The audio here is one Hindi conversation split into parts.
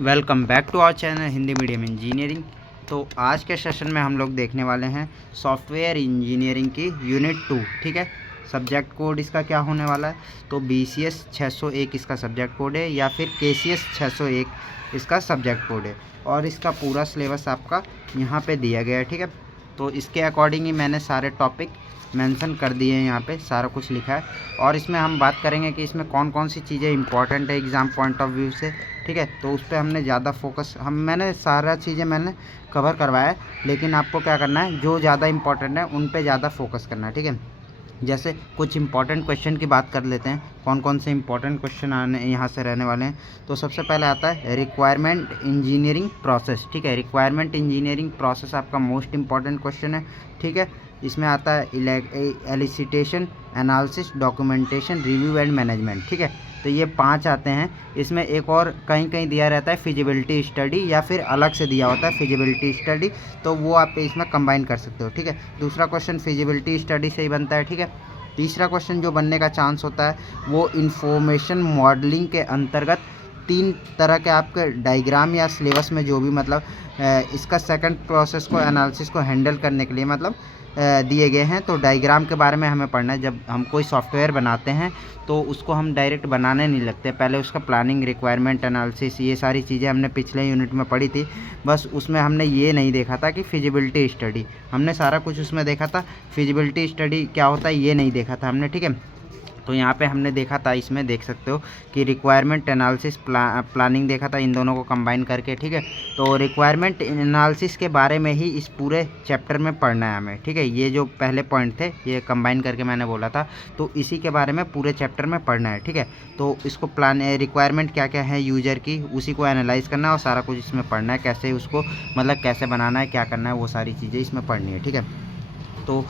Welcome back to our channel Hindi medium engineering. तो आज के सेशन में हम लोग देखने वाले हैं सॉफ्टवेयर इंजीनियरिंग की यूनिट 2। ठीक है, सब्जेक्ट कोड इसका क्या होने वाला है, तो BCS 601 इसका सब्जेक्ट कोड है या फिर KCS 601 इसका सब्जेक्ट कोड है। और इसका पूरा सिलेबस आपका यहाँ पे दिया गया है। ठीक है, तो इसके अकॉर्डिंग ही मैंने सारे टॉपिक मेंशन कर दिए हैं, यहाँ पे सारा कुछ लिखा है। और इसमें हम बात करेंगे कि इसमें कौन कौन सी चीज़ें इंपॉर्टेंट है एग्ज़ाम पॉइंट ऑफ व्यू से। ठीक है, तो उस पर हमने ज़्यादा फोकस मैंने सारा चीज़ें मैंने कवर करवाया है, लेकिन आपको क्या करना है, जो ज़्यादा इंपॉर्टेंट है उन पे ज़्यादा फोकस करना है। ठीक है, जैसे कुछ इंपॉर्टेंट क्वेश्चन की बात कर लेते हैं, कौन कौन से इंपॉर्टेंट क्वेश्चन आने यहाँ से रहने वाले हैं। तो सबसे पहले आता है रिक्वायरमेंट इंजीनियरिंग प्रोसेस। ठीक है, रिक्वायरमेंट इंजीनियरिंग प्रोसेस आपका मोस्ट इंपॉर्टेंट क्वेश्चन है। ठीक है, इसमें आता है elicitation, analysis, documentation, review and management. ठीक है, तो ये 5 आते हैं। इसमें एक और कहीं कहीं दिया रहता है फिजिबिलिटी स्टडी, या फिर अलग से दिया होता है फिजिबिलिटी स्टडी, तो वो आप इसमें कंबाइन कर सकते हो। ठीक है, दूसरा क्वेश्चन फिजिबिलिटी स्टडी से ही बनता है। ठीक है, तीसरा क्वेश्चन जो बनने का चांस होता है वो इंफॉर्मेशन मॉडलिंग के अंतर्गत 3 तरह के आपके डायग्राम या सिलेबस में जो भी मतलब इसका सेकंड प्रोसेस को एनालिसिस को हैंडल करने के लिए मतलब दिए गए हैं। तो डायग्राम के बारे में हमें पढ़ना है। जब हम कोई सॉफ्टवेयर बनाते हैं तो उसको हम डायरेक्ट बनाने नहीं लगते, पहले उसका प्लानिंग, रिक्वायरमेंट एनालिसिस, ये सारी चीज़ें हमने पिछले यूनिट में पढ़ी थी। बस उसमें हमने ये नहीं देखा था कि फिजिबिलिटी स्टडी, हमने सारा कुछ उसमें देखा था, फिजिबिलिटी स्टडी क्या होता है ये नहीं देखा था हमने। ठीक है, तो यहाँ पे हमने देखा था, इसमें देख सकते हो कि रिक्वायरमेंट एनालिसिस, प्लानिंग देखा था, इन दोनों को कंबाइन करके। ठीक है, तो रिक्वायरमेंट एनालिसिस के बारे में ही इस पूरे चैप्टर में पढ़ना है हमें। ठीक है, ये जो पहले पॉइंट थे ये कंबाइन करके मैंने बोला था, तो इसी के बारे में पूरे चैप्टर में पढ़ना है। ठीक है, तो इसको रिक्वायरमेंट क्या क्या है यूजर की, उसी को एनालाइज करना है और सारा कुछ इसमें पढ़ना है, कैसे उसको मतलब कैसे बनाना है, क्या करना है, वो सारी चीज़ें इसमें पढ़नी है। ठीक है, तो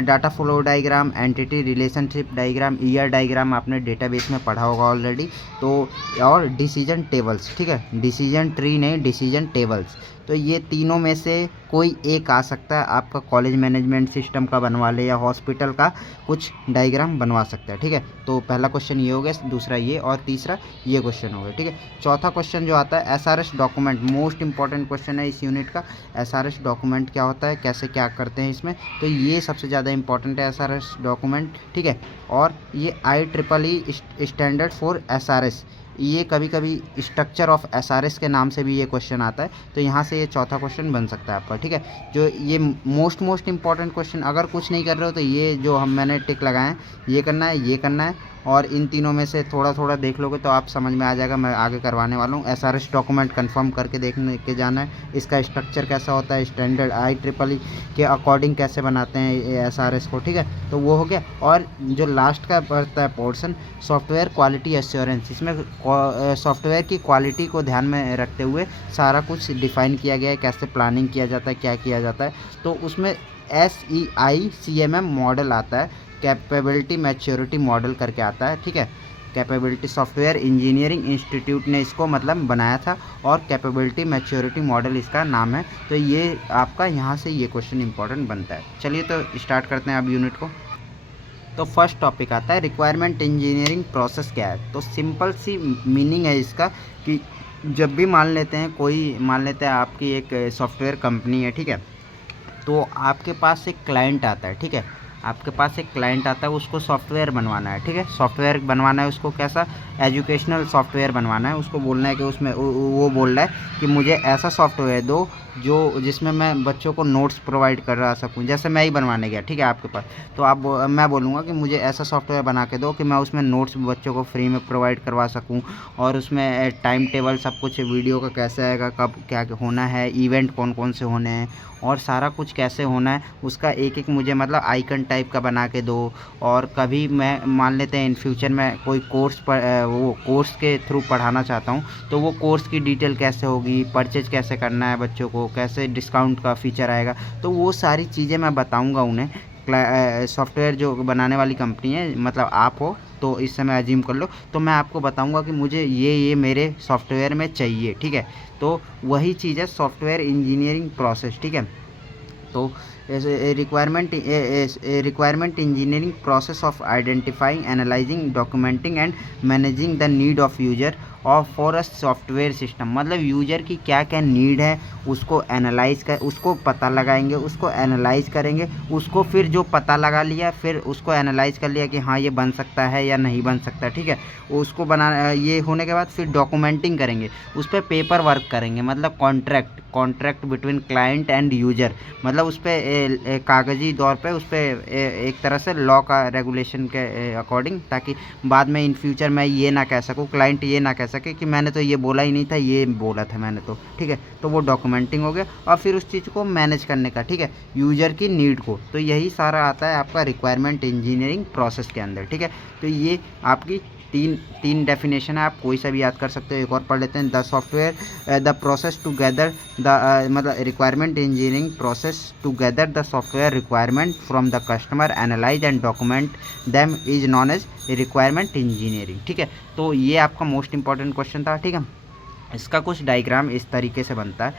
data flow diagram, entity relationship diagram, ER diagram आपने डेटाबेस में पढ़ा होगा ऑलरेडी। तो और डिसीजन टेबल्स। ठीक है, डिसीजन ट्री नहीं, डिसीजन टेबल्स। तो ये तीनों में से कोई एक आ सकता है, आपका कॉलेज मैनेजमेंट सिस्टम का बनवा ले या हॉस्पिटल का कुछ डायग्राम बनवा सकता है। ठीक है, तो पहला क्वेश्चन ये हो गया, दूसरा ये, और तीसरा ये क्वेश्चन हो गया। ठीक है, चौथा क्वेश्चन जो आता है SRS document, most important question है इस यूनिट का। SRS डॉक्यूमेंट क्या होता है, कैसे क्या करते हैं इसमें, तो ये सबसे ज़्यादा इंपॉर्टेंट है SRS डॉक्यूमेंट। ठीक है, और ये IEEE स्टैंडर्ड फॉर SRS, ये कभी कभी स्ट्रक्चर ऑफ SRS के नाम से भी ये क्वेश्चन आता है, तो यहाँ से ये चौथा क्वेश्चन बन सकता है आपका। ठीक है, जो ये मोस्ट इंपॉर्टेंट क्वेश्चन, अगर कुछ नहीं कर रहे हो तो ये जो मैंने टिक लगाए हैं ये करना है, ये करना है, और इन तीनों में से थोड़ा थोड़ा देख लोगे तो आप समझ में आ जाएगा। मैं आगे करवाने वाला हूँ। SRS डॉक्यूमेंट कंफर्म करके देखने के जाना है, इसका स्ट्रक्चर कैसा होता है, स्टैंडर्ड IEEE के अकॉर्डिंग कैसे बनाते हैं SRS को। ठीक है, तो वो हो गया। और जो लास्ट का पड़ता है पोर्शन, सॉफ्टवेयर क्वालिटी एश्योरेंस, इसमें सॉफ्टवेयर की क्वालिटी को ध्यान में रखते हुए सारा कुछ डिफाइन किया गया है, कैसे प्लानिंग किया जाता है, क्या किया जाता है। तो उसमें SEICMM मॉडल आता है, कैपेबिलिटी मैच्योरिटी मॉडल करके आता है। ठीक है, कैपेबिलिटी सॉफ्टवेयर इंजीनियरिंग इंस्टीट्यूट ने इसको मतलब बनाया था, और कैपेबिलिटी मैच्योरिटी मॉडल इसका नाम है। तो ये आपका यहाँ से ये क्वेश्चन इंपॉर्टेंट बनता है। चलिए तो स्टार्ट करते हैं अब यूनिट को। तो फर्स्ट टॉपिक आता है रिक्वायरमेंट इंजीनियरिंग प्रोसेस क्या है। तो सिंपल सी मीनिंग है इसका कि जब भी मान लेते हैं आपकी एक सॉफ्टवेयर कंपनी है। ठीक है, तो आपके पास एक क्लाइंट आता है। ठीक है, आपके पास एक क्लाइंट आता है, उसको सॉफ्टवेयर बनवाना है। ठीक है, सॉफ्टवेयर बनवाना है उसको, कैसा, एजुकेशनल सॉफ्टवेयर बनवाना है उसको। बोलना है कि उसमें वो बोल रहा है कि मुझे ऐसा सॉफ्टवेयर दो जो जिसमें मैं बच्चों को नोट्स प्रोवाइड कर रहा सकूं। जैसे मैं ही बनवाने गया, ठीक है, आपके पास, तो मैं बोलूँगा कि मुझे ऐसा सॉफ्टवेयर बना के दो कि मैं उसमें नोट्स बच्चों को फ्री में प्रोवाइड करवा सकूँ, और उसमें टाइम टेबल सब कुछ, वीडियो का कैसे आएगा, कब क्या होना है, इवेंट कौन कौन से होने हैं, और सारा कुछ कैसे होना है उसका एक एक मुझे मतलब आइकन टाइप का बना के दो। और कभी मैं मान लेते हैं इन फ्यूचर में कोई कोर्स पर वो कोर्स के थ्रू पढ़ाना चाहता हूँ, तो वो कोर्स की डिटेल कैसे होगी, परचेज कैसे करना है बच्चों को, कैसे डिस्काउंट का फीचर आएगा, तो वो सारी चीज़ें मैं बताऊँगा उन्हें। सॉफ्टवेयर जो बनाने वाली कंपनी है, मतलब आप हो तो इस समय अज्यूम कर लो, तो मैं आपको बताऊंगा कि मुझे ये मेरे सॉफ्टवेयर में चाहिए। ठीक है, तो वही चीज़ है सॉफ्टवेयर इंजीनियरिंग प्रोसेस। ठीक है, तो requirement engineering process of identifying, analysing, documenting and managing the need of user और फॉर अ सॉफ्टवेयर सिस्टम, मतलब यूजर की क्या क्या नीड है उसको एनालाइज कर, उसको पता लगाएंगे, उसको एनालाइज करेंगे, उसको फिर जो पता लगा लिया फिर उसको एनालाइज कर लिया कि हाँ ये बन सकता है या नहीं बन सकता, ठीक है। उसको बना ये होने के बाद फिर डॉक्यूमेंटिंग करेंगे, उस पर पेपर वर्क करेंगे, मतलब contract between client and user, मतलब उस पर कागजी तौर पे उस पर एक तरह से लॉ का रेगुलेशन के अकॉर्डिंग, ताकि बाद में इन फ्यूचर मैं ये ना कह सकूँ, क्लाइंट ये ना कह सके कि मैंने तो ये बोला ही नहीं था, ये बोला था मैंने तो, ठीक है। तो वो डॉक्यूमेंटिंग हो गया और फिर उस चीज़ को मैनेज करने का, ठीक है, यूजर की नीड को। तो यही सारा आता है आपका रिक्वायरमेंट इंजीनियरिंग प्रोसेस के अंदर, ठीक है। तो ये आपकी तीन डेफिनेशन है, आप कोई सा भी याद कर सकते हो। एक और पढ़ लेते हैं, the software the process to gather the मतलब requirement engineering process to gather the software requirement from the customer, analyse and document them is known as requirement engineering, ठीक है। तो ये आपका मोस्ट इंपॉर्टेंट क्वेश्चन था, ठीक है। इसका कुछ डायग्राम इस तरीके से बनता है।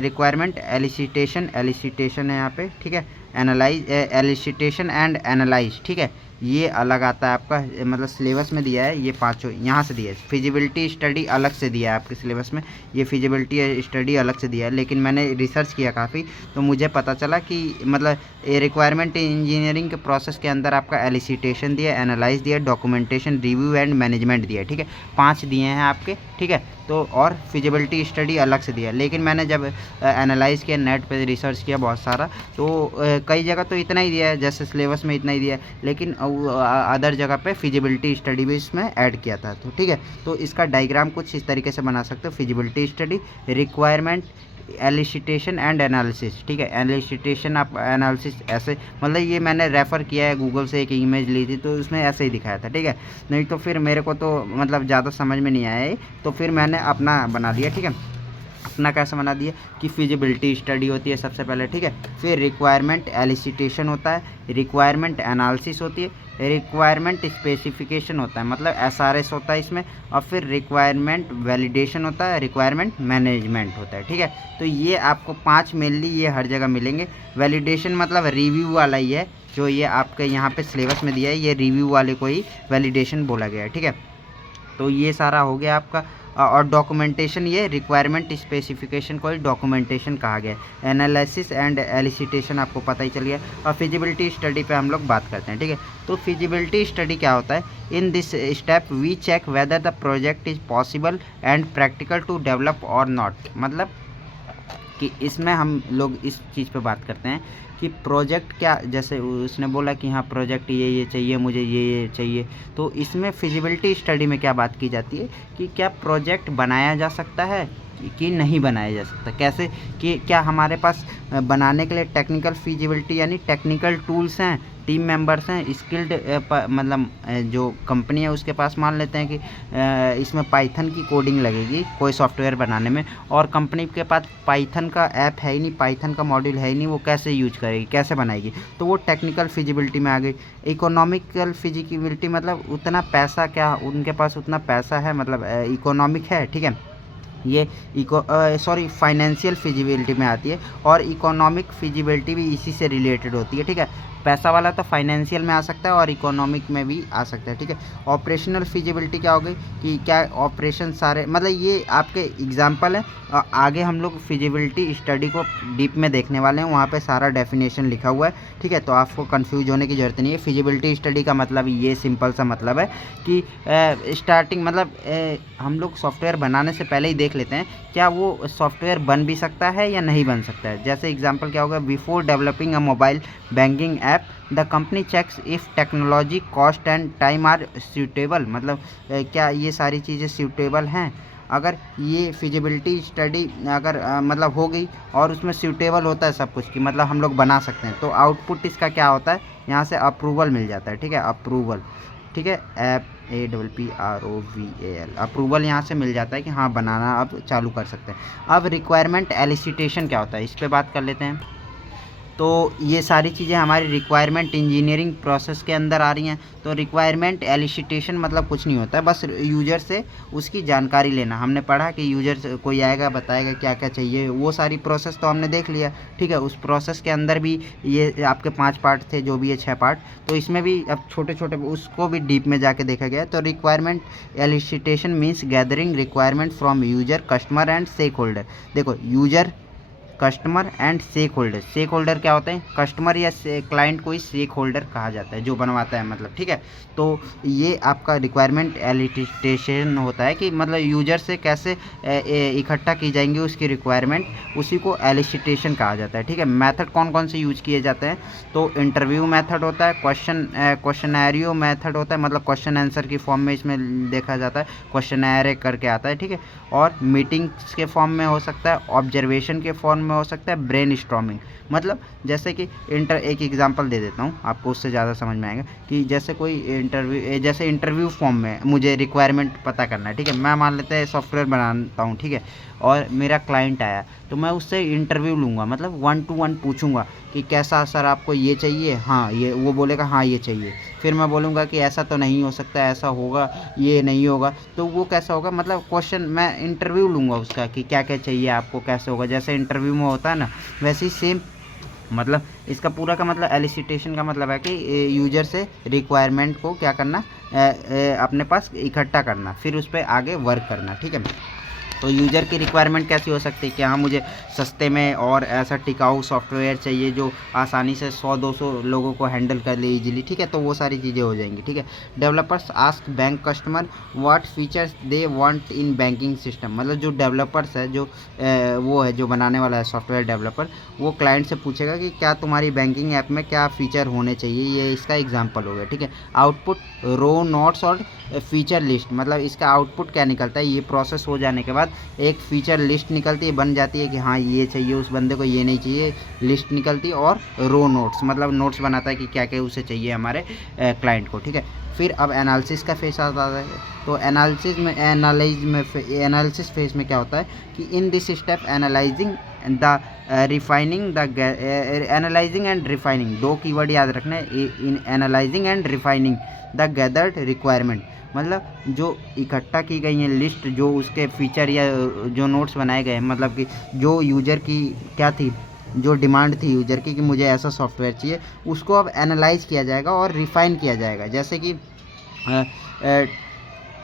रिक्वायरमेंट एलिसिटेशन है यहाँ पे, ठीक है। एनालाइज एलिसिटेशन एंड एनालाइज, ठीक है। ये अलग आता है आपका, मतलब सिलेबस में दिया है, ये पांचों यहाँ से दिया है। फिजिबिलिटी स्टडी अलग से दिया है आपके सिलेबस में, ये फिजिबिलिटी स्टडी अलग से दिया है, लेकिन मैंने रिसर्च किया काफ़ी, तो मुझे पता चला कि मतलब रिक्वायरमेंट इंजीनियरिंग के प्रोसेस के अंदर आपका एलिसिटेशन दिया, एनालाइज दिया, डॉक्यूमेंटेशन, रिव्यू एंड मैनेजमेंट दिया, ठीक है। 5 दिए हैं आपके, ठीक है। तो और फिजिबिलिटी स्टडी अलग से दिया, लेकिन मैंने जब एनालाइज किया, नेट पे रिसर्च किया बहुत सारा, तो कई जगह तो इतना ही दिया है, जैसे सिलेबस में इतना ही दिया है, लेकिन अदर जगह पे फिजिबिलिटी स्टडी भी इसमें ऐड किया था, तो ठीक है। तो इसका डायग्राम कुछ इस तरीके से बना सकते हो, feasibility study, requirement, elicitation and analysis, ठीक है। एलिसिटेशन आप एनालिसिस ऐसे, मतलब ये मैंने रेफ़र किया है गूगल से, एक इमेज ली थी तो उसमें ऐसे ही दिखाया था, ठीक है। नहीं तो फिर मेरे को तो मतलब ज़्यादा समझ में नहीं आया है, तो फिर मैंने अपना बना दिया, ठीक है। अपना कैसे बना दिया कि फिजिबिलिटी स्टडी होती है सबसे पहले, ठीक है। फिर रिक्वायरमेंट एलिसिटेशन होता है, रिक्वायरमेंट एनालिसिस होती है, रिक्वायरमेंट स्पेसिफिकेशन होता है, मतलब एसआरएस होता है इसमें, और फिर रिक्वायरमेंट वैलिडेशन होता है, रिक्वायरमेंट मैनेजमेंट होता है, ठीक है। तो ये आपको 5 मेनली ये हर जगह मिलेंगे। वैलिडेशन मतलब रिव्यू वाला ही है, जो ये आपके यहाँ पे सिलेबस में दिया है, ये रिव्यू वाले को ही वैलिडेशन बोला गया है, ठीक है। तो ये सारा हो गया आपका। और डॉक्यूमेंटेशन, ये रिक्वायरमेंट स्पेसिफिकेशन को ही डॉक्यूमेंटेशन कहा गया है। एनालिसिस एंड एलिसिटेशन आपको पता ही चल गया। और फिजिबिलिटी स्टडी पे हम लोग बात करते हैं, ठीक है। तो फिजिबिलिटी स्टडी क्या होता है? In this step we check whether the project is possible and practical to develop और नॉट, मतलब कि इसमें हम लोग इस चीज़ पे बात करते हैं कि प्रोजेक्ट क्या, जैसे उसने बोला कि हाँ प्रोजेक्ट ये चाहिए मुझे, ये चाहिए, तो इसमें फिजिबिलिटी स्टडी में क्या बात की जाती है कि क्या प्रोजेक्ट बनाया जा सकता है कि नहीं बनाया जा सकता, कैसे कि क्या हमारे पास बनाने के लिए टेक्निकल फिजिबिलिटी यानी टेक्निकल टूल्स हैं, टीम मेंबर्स हैं, स्किल्ड मतलब जो कंपनी है उसके पास मान लेते हैं कि इसमें पाइथन की कोडिंग लगेगी कोई सॉफ्टवेयर बनाने में, और कंपनी के पास पाइथन का ऐप है ही नहीं, पाइथन का मॉड्यूल है ही नहीं, वो कैसे यूज करेगी, कैसे बनाएगी, तो वो टेक्निकल फिजिबिलिटी में आ गई। इकोनॉमिकल फिजिबिलिटी मतलब उतना पैसा, क्या उनके पास उतना पैसा है, मतलब इकोनॉमिक है, ठीक है, ये फाइनेंशियल फिजिबिलिटी में आती है, और इकोनॉमिक फिजिबिलिटी भी इसी से रिलेटेड होती है, ठीक है। पैसा वाला तो फाइनेंशियल में आ सकता है और इकोनॉमिक में भी आ सकता है, ठीक है। ऑपरेशनल फिजिबिलिटी क्या हो गई कि क्या ऑपरेशन सारे, मतलब ये आपके एग्जांपल है, आगे हम लोग फिजिबिलिटी स्टडी को डीप में देखने वाले हैं, वहाँ पे सारा डेफिनेशन लिखा हुआ है, ठीक है। तो आपको कंफ्यूज होने की ज़रूरत नहीं है। फिजिबिलिटी स्टडी का मतलब ये सिंपल सा मतलब है कि स्टार्टिंग मतलब हम लोग सॉफ्टवेयर बनाने से पहले ही देख लेते हैं क्या वो सॉफ्टवेयर बन भी सकता है या नहीं बन सकता है। जैसे एग्जांपल क्या होगा, before developing a mobile banking app the company checks if technology, cost and time are suitable, मतलब क्या ये सारी चीज़ें सूटेबल हैं। अगर ये फिजिबिलिटी स्टडी अगर मतलब हो गई और उसमें सूटेबल होता है सब कुछ, कि मतलब हम लोग बना सकते हैं, तो आउटपुट इसका क्या होता है, यहाँ से अप्रूवल मिल जाता है, ठीक है, अप्रूवल, ठीक है, APPROVAL, अप्रूवल यहाँ से मिल जाता है कि हाँ बनाना अब चालू कर सकते हैं। अब रिक्वायरमेंट एलिसिटेशन क्या होता है, इस पर बात कर लेते हैं। तो ये सारी चीज़ें हमारी रिक्वायरमेंट इंजीनियरिंग प्रोसेस के अंदर आ रही हैं। तो रिक्वायरमेंट एलिसिटेशन मतलब कुछ नहीं होता है, बस यूजर से उसकी जानकारी लेना। हमने पढ़ा कि यूजर से कोई आएगा बताएगा क्या क्या चाहिए, वो सारी प्रोसेस तो हमने देख लिया, ठीक है। उस प्रोसेस के अंदर भी ये आपके 5 पार्ट थे, जो भी है 6 पार्ट, तो इसमें भी अब छोटे छोटे उसको भी डीप में जाके देखा गया। तो requirement elicitation means gathering requirement from user, customer and stakeholder. देखो, user, customer and stakeholder. Stakeholder क्या होते हैं? कस्टमर या क्लाइंट को ही स्टेक होल्डर कहा जाता है, जो बनवाता है मतलब, ठीक है। तो ये आपका रिक्वायरमेंट एलिसिटेशन होता है कि मतलब यूजर से कैसे इकट्ठा की जाएंगी उसकी रिक्वायरमेंट, उसी को एलिसिटेशन कहा जाता है, ठीक है। मेथड कौन कौन से यूज किए जाते हैं? तो इंटरव्यू मेथड होता है, क्वेश्चनैरियो मेथड होता है, मतलब क्वेश्चन आंसर की फॉर्म में इसमें देखा जाता है, क्वेश्चनैरे करके आता है, ठीक है। और मीटिंग्स के फॉर्म में हो सकता है, ऑब्जर्वेशन के फॉर्म में हो सकता है, ब्रेन स्टॉर्मिंग। मतलब जैसे कि एक एग्जांपल दे देता हूँ आपको, उससे ज़्यादा समझ में आएगा कि जैसे कोई इंटरव्यू फॉर्म में मुझे रिक्वायरमेंट पता करना है, ठीक है। मैं मान लेते हैं सॉफ्टवेयर बनाता हूँ, ठीक है, और मेरा क्लाइंट आया, तो मैं उससे इंटरव्यू लूँगा, मतलब 1 to 1 पूछूंगा कि कैसा सर आपको ये चाहिए, हाँ ये, वो बोलेगा हाँ ये चाहिए। फिर मैं बोलूँगा कि ऐसा तो नहीं हो सकता, ऐसा होगा, ये नहीं होगा, तो वो कैसा होगा, मतलब क्वेश्चन, मैं इंटरव्यू लूँगा उसका कि क्या क्या चाहिए आपको, कैसे होगा, जैसे इंटरव्यू में होता है ना, वैसे ही सेम। मतलब इसका पूरा का मतलब एलिसिटेशन का मतलब है कि यूजर से रिक्वायरमेंट को क्या करना, अपने पास इकट्ठा करना, फिर उस पर आगे वर्क करना, ठीक है। तो यूज़र की रिक्वायरमेंट कैसी हो सकती है कि हाँ मुझे सस्ते में और ऐसा टिकाऊ सॉफ्टवेयर चाहिए जो आसानी से 100-200 लोगों को हैंडल कर ले इजीली, ठीक है। तो वो सारी चीज़ें हो जाएंगी, ठीक है। Developers ask bank customer what features they want in banking system. मतलब जो डेवलपर्स है, जो वो है, जो बनाने वाला है सॉफ्टवेयर डेवलपर, वो क्लाइंट से पूछेगा कि क्या तुम्हारी बैंकिंग ऐप में क्या फ़ीचर होने चाहिए, ये इसका एग्जाम्पल हो गया, ठीक है। आउटपुट रो नोट्स और फीचर लिस्ट, मतलब इसका आउटपुट क्या निकलता है, ये प्रोसेस हो जाने के बाद एक फीचर लिस्ट निकलती है, बन जाती है कि हाँ ये चाहिए उस बंदे को, ये नहीं चाहिए, लिस्ट निकलती है। और रो नोट्स, मतलब नोट्स बनाता है कि क्या क्या उसे चाहिए हमारे क्लाइंट को, ठीक है। फिर अब एनालिसिस का फेस आता है। तो एनालिसिस फेज में क्या होता है कि इन this step analysing the refining the analysing and refining, 2 keyword याद रखना है, इन analysing and refining the gathered requirement. मतलब जो इकट्ठा की गई है लिस्ट, जो उसके फीचर या जो नोट्स बनाए गए हैं, मतलब कि जो यूजर की क्या थी, जो डिमांड थी यूजर की कि मुझे ऐसा सॉफ्टवेयर चाहिए, उसको अब एनालाइज किया जाएगा और रिफाइन किया जाएगा। जैसे कि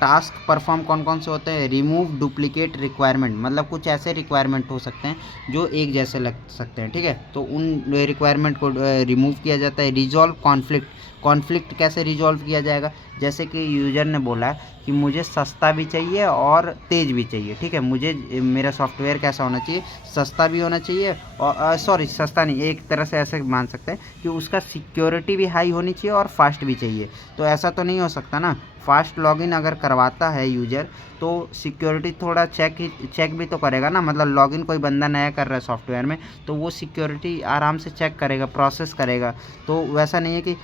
टास्क परफॉर्म कौन कौन से होते हैं? रिमूव डुप्लीकेट रिक्वायरमेंट, मतलब कुछ ऐसे रिक्वायरमेंट हो सकते हैं जो एक जैसे लग सकते हैं, ठीक है। तो उन रिक्वायरमेंट को रिमूव किया जाता है। रिजॉल्व कॉन्फ्लिक्ट, कॉन्फ्लिक्ट कैसे रिजॉल्व किया जाएगा? जैसे कि यूजर ने बोला कि मुझे सस्ता भी चाहिए और तेज़ भी चाहिए, ठीक है। मुझे मेरा सॉफ्टवेयर कैसा होना चाहिए? सस्ता भी होना चाहिए, और सॉरी सस्ता नहीं, एक तरह से ऐसे मान सकते हैं कि उसका सिक्योरिटी भी हाई होनी चाहिए और फास्ट भी चाहिए। तो ऐसा तो नहीं हो सकता ना, फास्ट लॉगिन अगर करवाता है यूजर तो सिक्योरिटी थोड़ा चेक भी तो करेगा ना। मतलब लॉगिन कोई बंदा नया कर रहा है सॉफ्टवेयर में, तो वो सिक्योरिटी आराम से चेक करेगा, प्रोसेस करेगा। तो वैसा नहीं है कि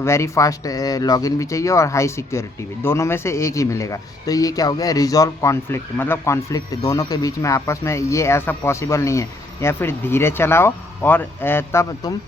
वेरी फास्ट लॉगिन भी चाहिए और हाई सिक्योरिटी भी, दोनों में से एक ही मिलेगा। तो ये क्या हो गया? रिजॉल्व कॉन्फ्लिक्ट, मतलब कॉन्फ्लिक्ट दोनों के बीच में आपस में, ये ऐसा पॉसिबल नहीं है। या फिर धीरे चलाओ और तब तुम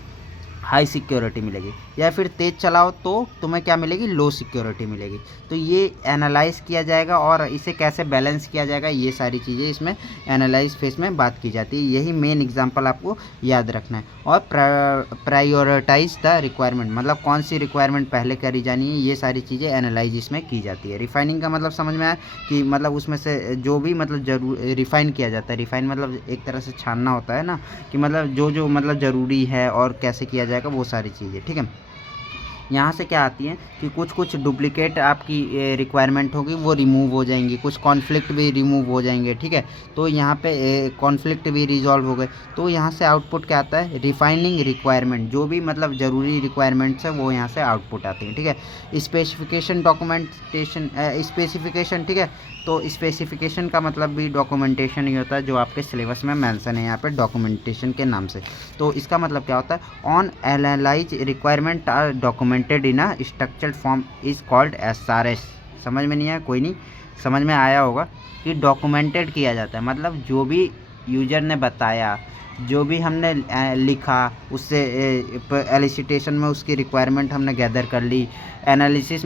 हाई सिक्योरिटी मिलेगी, या फिर तेज़ चलाओ तो तुम्हें क्या मिलेगी? लो सिक्योरिटी मिलेगी। तो ये एनालाइज किया जाएगा और इसे कैसे बैलेंस किया जाएगा, ये सारी चीज़ें इसमें एनालाइज फेस में बात की जाती है। यही मेन एग्जांपल आपको याद रखना है। और प्रायोरिटाइज द रिक्वायरमेंट, मतलब कौन सी रिक्वायरमेंट पहले करी जानी है, ये सारी चीज़ें एनालाइज इसमें की जाती है। रिफाइनिंग का मतलब समझ में आया कि मतलब उसमें से जो भी मतलब रिफाइन किया जाता है। रिफाइन मतलब एक तरह से छानना होता है ना, कि मतलब जो मतलब ज़रूरी है और कैसे किया जाएगा, वो सारी चीज़ें, ठीक है। यहाँ से क्या आती है कि कुछ डुप्लीकेट आपकी रिक्वायरमेंट होगी वो रिमूव हो जाएंगी, कुछ कॉन्फ्लिक्ट भी रिमूव हो जाएंगे, ठीक है। तो यहाँ पे कॉन्फ्लिक्ट भी रिजॉल्व हो गए। तो यहाँ से आउटपुट क्या आता है? रिफाइनिंग रिक्वायरमेंट, जो भी मतलब ज़रूरी रिक्वायरमेंट्स है वो यहाँ से आउटपुट आती है, ठीक है। स्पेसिफिकेशन डॉक्यूमेंटेशन, स्पेसिफिकेशन, ठीक है। तो स्पेसिफिकेशन का मतलब भी डॉक्यूमेंटेशन ही होता है, जो आपके सिलेबस में मेंशन है यहाँ पे डॉक्यूमेंटेशन के नाम से। तो इसका मतलब क्या होता है? On analyze requirement are documented in a structured form is called SRS। समझ में नहीं आया? कोई नहीं, समझ में आया होगा कि डॉक्यूमेंटेड किया जाता है, मतलब जो भी यूजर ने बताया, जो भी हमने लिखा उससे एलिसिटेशन में उसकी रिक्वायरमेंट हमने गैदर कर ली, एनालिसिस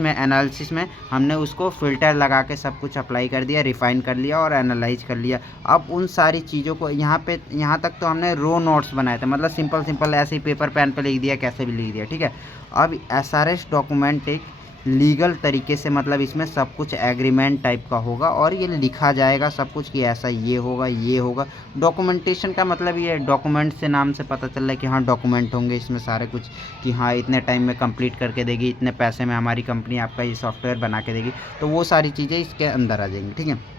में हमने उसको फ़िल्टर लगा के सब कुछ अप्लाई कर दिया, रिफ़ाइन कर लिया और एनालाइज कर लिया। अब उन सारी चीज़ों को यहाँ तक तो हमने रो नोट्स बनाए थे, मतलब सिंपल ऐसे ही पेपर पेन पे लिख दिया, कैसे भी लिख दिया, ठीक है। अब एसआरएस डॉक्यूमेंट एक लीगल तरीके से, मतलब इसमें सब कुछ एग्रीमेंट टाइप का होगा और ये लिखा जाएगा सब कुछ कि ऐसा ये होगा। डॉक्यूमेंटेशन का मतलब ये डॉक्यूमेंट से नाम से पता चल रहा है कि हाँ डॉक्यूमेंट होंगे इसमें सारे कुछ, कि हाँ इतने टाइम में कंप्लीट करके देगी, इतने पैसे में हमारी कंपनी आपका ये सॉफ्टवेयर बना के देगी, तो वो सारी चीज़ें इसके अंदर आ जाएंगी, ठीक है।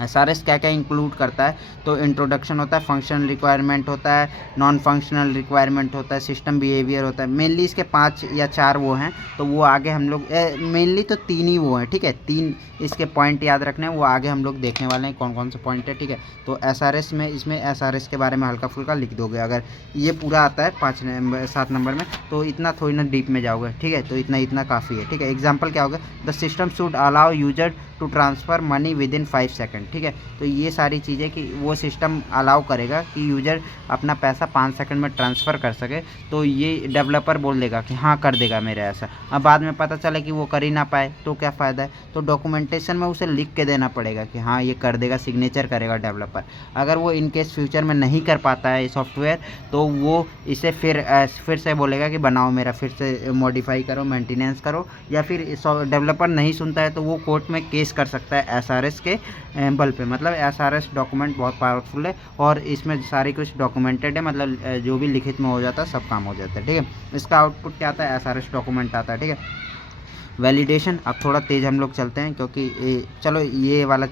एसआरएस क्या क्या इंक्लूड करता है, तो इंट्रोडक्शन होता है, फंक्शनल रिक्वायरमेंट होता है, नॉन फंक्शनल रिक्वायरमेंट होता है, सिस्टम बिहेवियर होता है। मेनली इसके 5 या 4 वो हैं, तो वो आगे हम लोग मेनली तो 3 ही वो हैं, ठीक है। 3 इसके पॉइंट याद रखने हैं, वो आगे हम लोग देखने वाले हैं कौन कौन से पॉइंट है, ठीक है। तो एसआरएस में इसमें एसआरएस के बारे में हल्का फुल्का लिख दोगे, अगर ये पूरा आता है 7 नंबर में, तो इतना थोड़ी ना डीप में जाओगे, ठीक है। तो इतना काफ़ी है, ठीक है। एग्जाम्पल क्या होगा, the system should allow user to transfer money within 5 second, ठीक है। तो ये सारी चीज़ें कि वो सिस्टम अलाउ करेगा कि यूजर अपना पैसा 5 सेकंड में ट्रांसफ़र कर सके, तो ये डेवलपर बोल देगा कि हाँ कर देगा मेरे ऐसा। अब बाद में पता चले कि वो कर ही ना पाए तो क्या फ़ायदा है, तो डॉक्यूमेंटेशन में उसे लिख के देना पड़ेगा कि हाँ ये कर देगा, सिग्नेचर करेगा डेवलपर। अगर वो इनकेस फ्यूचर में नहीं कर पाता है सॉफ्टवेयर, तो वो इसे फिर से बोलेगा कि बनाओ मेरा, फिर से मॉडिफाई करो, मेंटेनेंस करो, या फिर डेवलपर नहीं सुनता है तो वो कोर्ट में केस कर सकता है एसआरएस के बल पे। मतलब एसआरएस डॉक्यूमेंट बहुत पावरफुल है और इसमें सारी कुछ डॉक्यूमेंटेड है, मतलब जो भी लिखित में हो जाता है सब काम हो जाता है, ठीक है। इसका आउटपुट क्या आता है, एसआरएस डॉक्यूमेंट आता है, ठीक है। वैलिडेशन, अब थोड़ा तेज़ हम लोग चलते हैं क्योंकि चलो ये वाला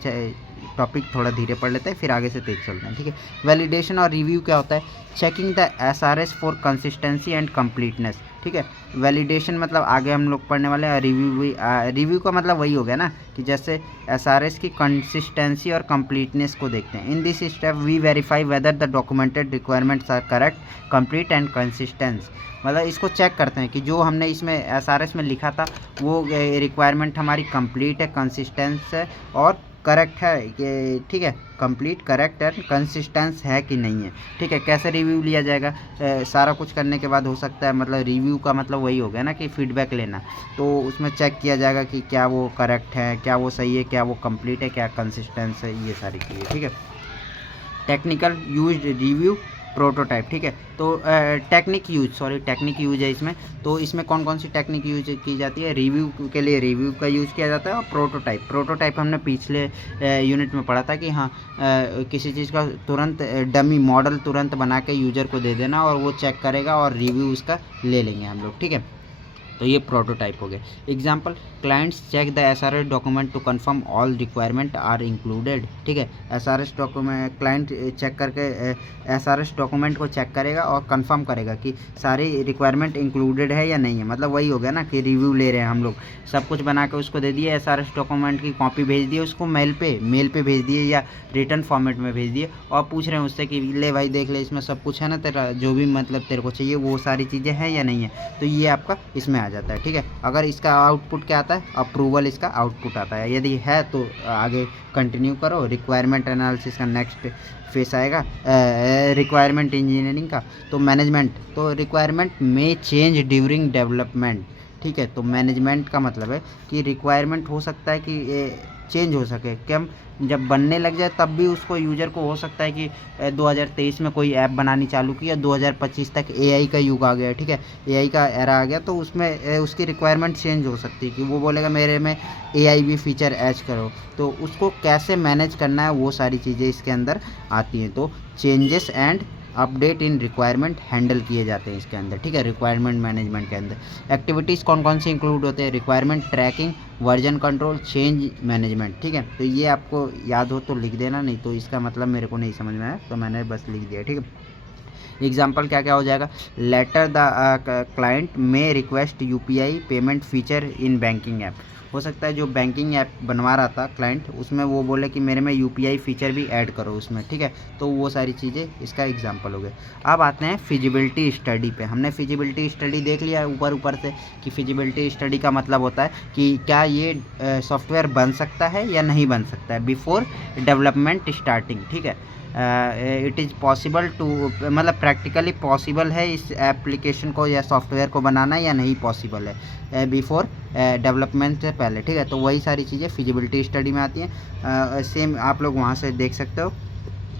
टॉपिक थोड़ा धीरे पढ़ लेते हैं, फिर आगे से तेज चलते हैं, ठीक है। वैलिडेशन और रिव्यू क्या होता है, checking the SRS for consistency and completeness, ठीक है। वैलिडेशन मतलब आगे हम लोग पढ़ने वाले हैं, रिव्यू का मतलब वही हो गया ना कि जैसे एसआरएस की कंसिस्टेंसी और कंप्लीटनेस को देखते हैं। In this step we verify whether the documented requirements are correct, complete and consistence. मतलब इसको चेक करते हैं कि जो हमने इसमें एसआरएस में लिखा था वो रिक्वायरमेंट हमारी कंप्लीट है, कंसिस्टेंस है और करेक्ट है कि, ठीक है, कंप्लीट, करेक्ट एंड कंसिस्टेंस है कि नहीं है, ठीक है। कैसे रिव्यू लिया जाएगा, सारा कुछ करने के बाद हो सकता है, मतलब रिव्यू का मतलब वही हो गया ना कि फीडबैक लेना, तो उसमें चेक किया जाएगा कि क्या वो करेक्ट है, क्या वो सही है, क्या वो कंप्लीट है, क्या कंसिस्टेंस है, ये सारी चीज़ें, ठीक है। टेक्निकल यूज रिव्यू प्रोटोटाइप, ठीक है। तो टेक्निक यूज है इसमें। तो इसमें कौन कौन सी टेक्निक यूज की जाती है, रिव्यू के लिए रिव्यू का यूज़ किया जाता है, और प्रोटोटाइप हमने पिछले यूनिट में पढ़ा था कि हाँ किसी चीज़ का तुरंत डमी मॉडल तुरंत बना के यूजर को दे देना और वो चेक करेगा और रिव्यू उसका ले लेंगे हम लोग, ठीक है। तो ये प्रोटोटाइप हो गया। Example, clients check the SRS document to confirm all requirement are included, ठीक है। एसआरएस डॉक्यूमेंट क्लाइंट चेक करके एसआरएस डॉक्यूमेंट को चेक करेगा और कंफर्म करेगा कि सारी रिक्वायरमेंट इंक्लूडेड है या नहीं है। मतलब वही हो गया ना कि रिव्यू ले रहे हैं हम लोग, सब कुछ बना के उसको दे दिए, एसआरएस डॉक्यूमेंट की कॉपी भेज दिए उसको मेल पे भेज दिए या रिटर्न फॉर्मेट में भेज दिए, और पूछ रहे हैं उससे कि ले भाई देख ले इसमें सब कुछ है ना तेरा, जो भी मतलब तेरे को चाहिए वो सारी चीज़ें हैं या नहीं है, तो ये आपका इसमें आ जाता है, ठीक है। अगर इसका आउटपुट क्या आता है, अप्रूवल इसका आउटपुट आता है, यदि है तो आगे कंटिन्यू करो। रिक्वायरमेंट एनालिसिस का नेक्स्ट फेस आएगा रिक्वायरमेंट इंजीनियरिंग का। तो मैनेजमेंट, तो रिक्वायरमेंट में चेंज ड्यूरिंग डेवलपमेंट, ठीक है। तो मैनेजमेंट का मतलब है कि रिक्वायरमेंट हो सकता है कि चेंज हो सके, क्या जब बनने लग जाए तब भी उसको यूज़र को हो सकता है कि 2023 में कोई ऐप बनानी चालू की, या 2025 तक एआई का युग आ गया, ठीक है, एआई का एरा आ गया, तो उसमें उसकी रिक्वायरमेंट चेंज हो सकती है कि वो बोलेगा मेरे में एआई भी फीचर ऐड करो, तो उसको कैसे मैनेज करना है वो सारी चीज़ें इसके अंदर आती हैं। तो changes and update in requirement handle किए जाते हैं इसके अंदर, ठीक है, रिक्वायरमेंट मैनेजमेंट के अंदर। एक्टिविटीज़ कौन कौन सी इंक्लूड होते हैं, requirement tracking, version control, change management, ठीक है। तो ये आपको याद हो तो लिख देना, नहीं तो इसका मतलब मेरे को नहीं समझ में आया तो मैंने बस लिख दिया, ठीक है। एग्जाम्पल क्या क्या हो जाएगा, लेटर द क्लाइंट में request UPI payment feature in banking app. हो सकता है जो बैंकिंग ऐप बनवा रहा था क्लाइंट, उसमें वो बोले कि मेरे में यूपीआई फीचर भी ऐड करो उसमें, ठीक है। तो वो सारी चीज़ें इसका एग्जांपल हो गए। अब आते हैं फिजिबिलिटी स्टडी पे। हमने फिजिबिलिटी स्टडी देख लिया ऊपर से कि फिजिबिलिटी स्टडी का मतलब होता है कि क्या ये सॉफ्टवेयर बन सकता है या नहीं बन सकता है बिफोर डेवलपमेंट स्टार्टिंग, ठीक है। इट इज़ पॉसिबल टू, मतलब प्रैक्टिकली पॉसिबल है इस एप्लीकेशन को या सॉफ्टवेयर को बनाना या नहीं पॉसिबल है बिफोर डेवलपमेंट से पहले, ठीक है। तो वही सारी चीज़ें फिजिबिलिटी स्टडी में आती हैं। सेम आप लोग वहाँ से देख सकते हो,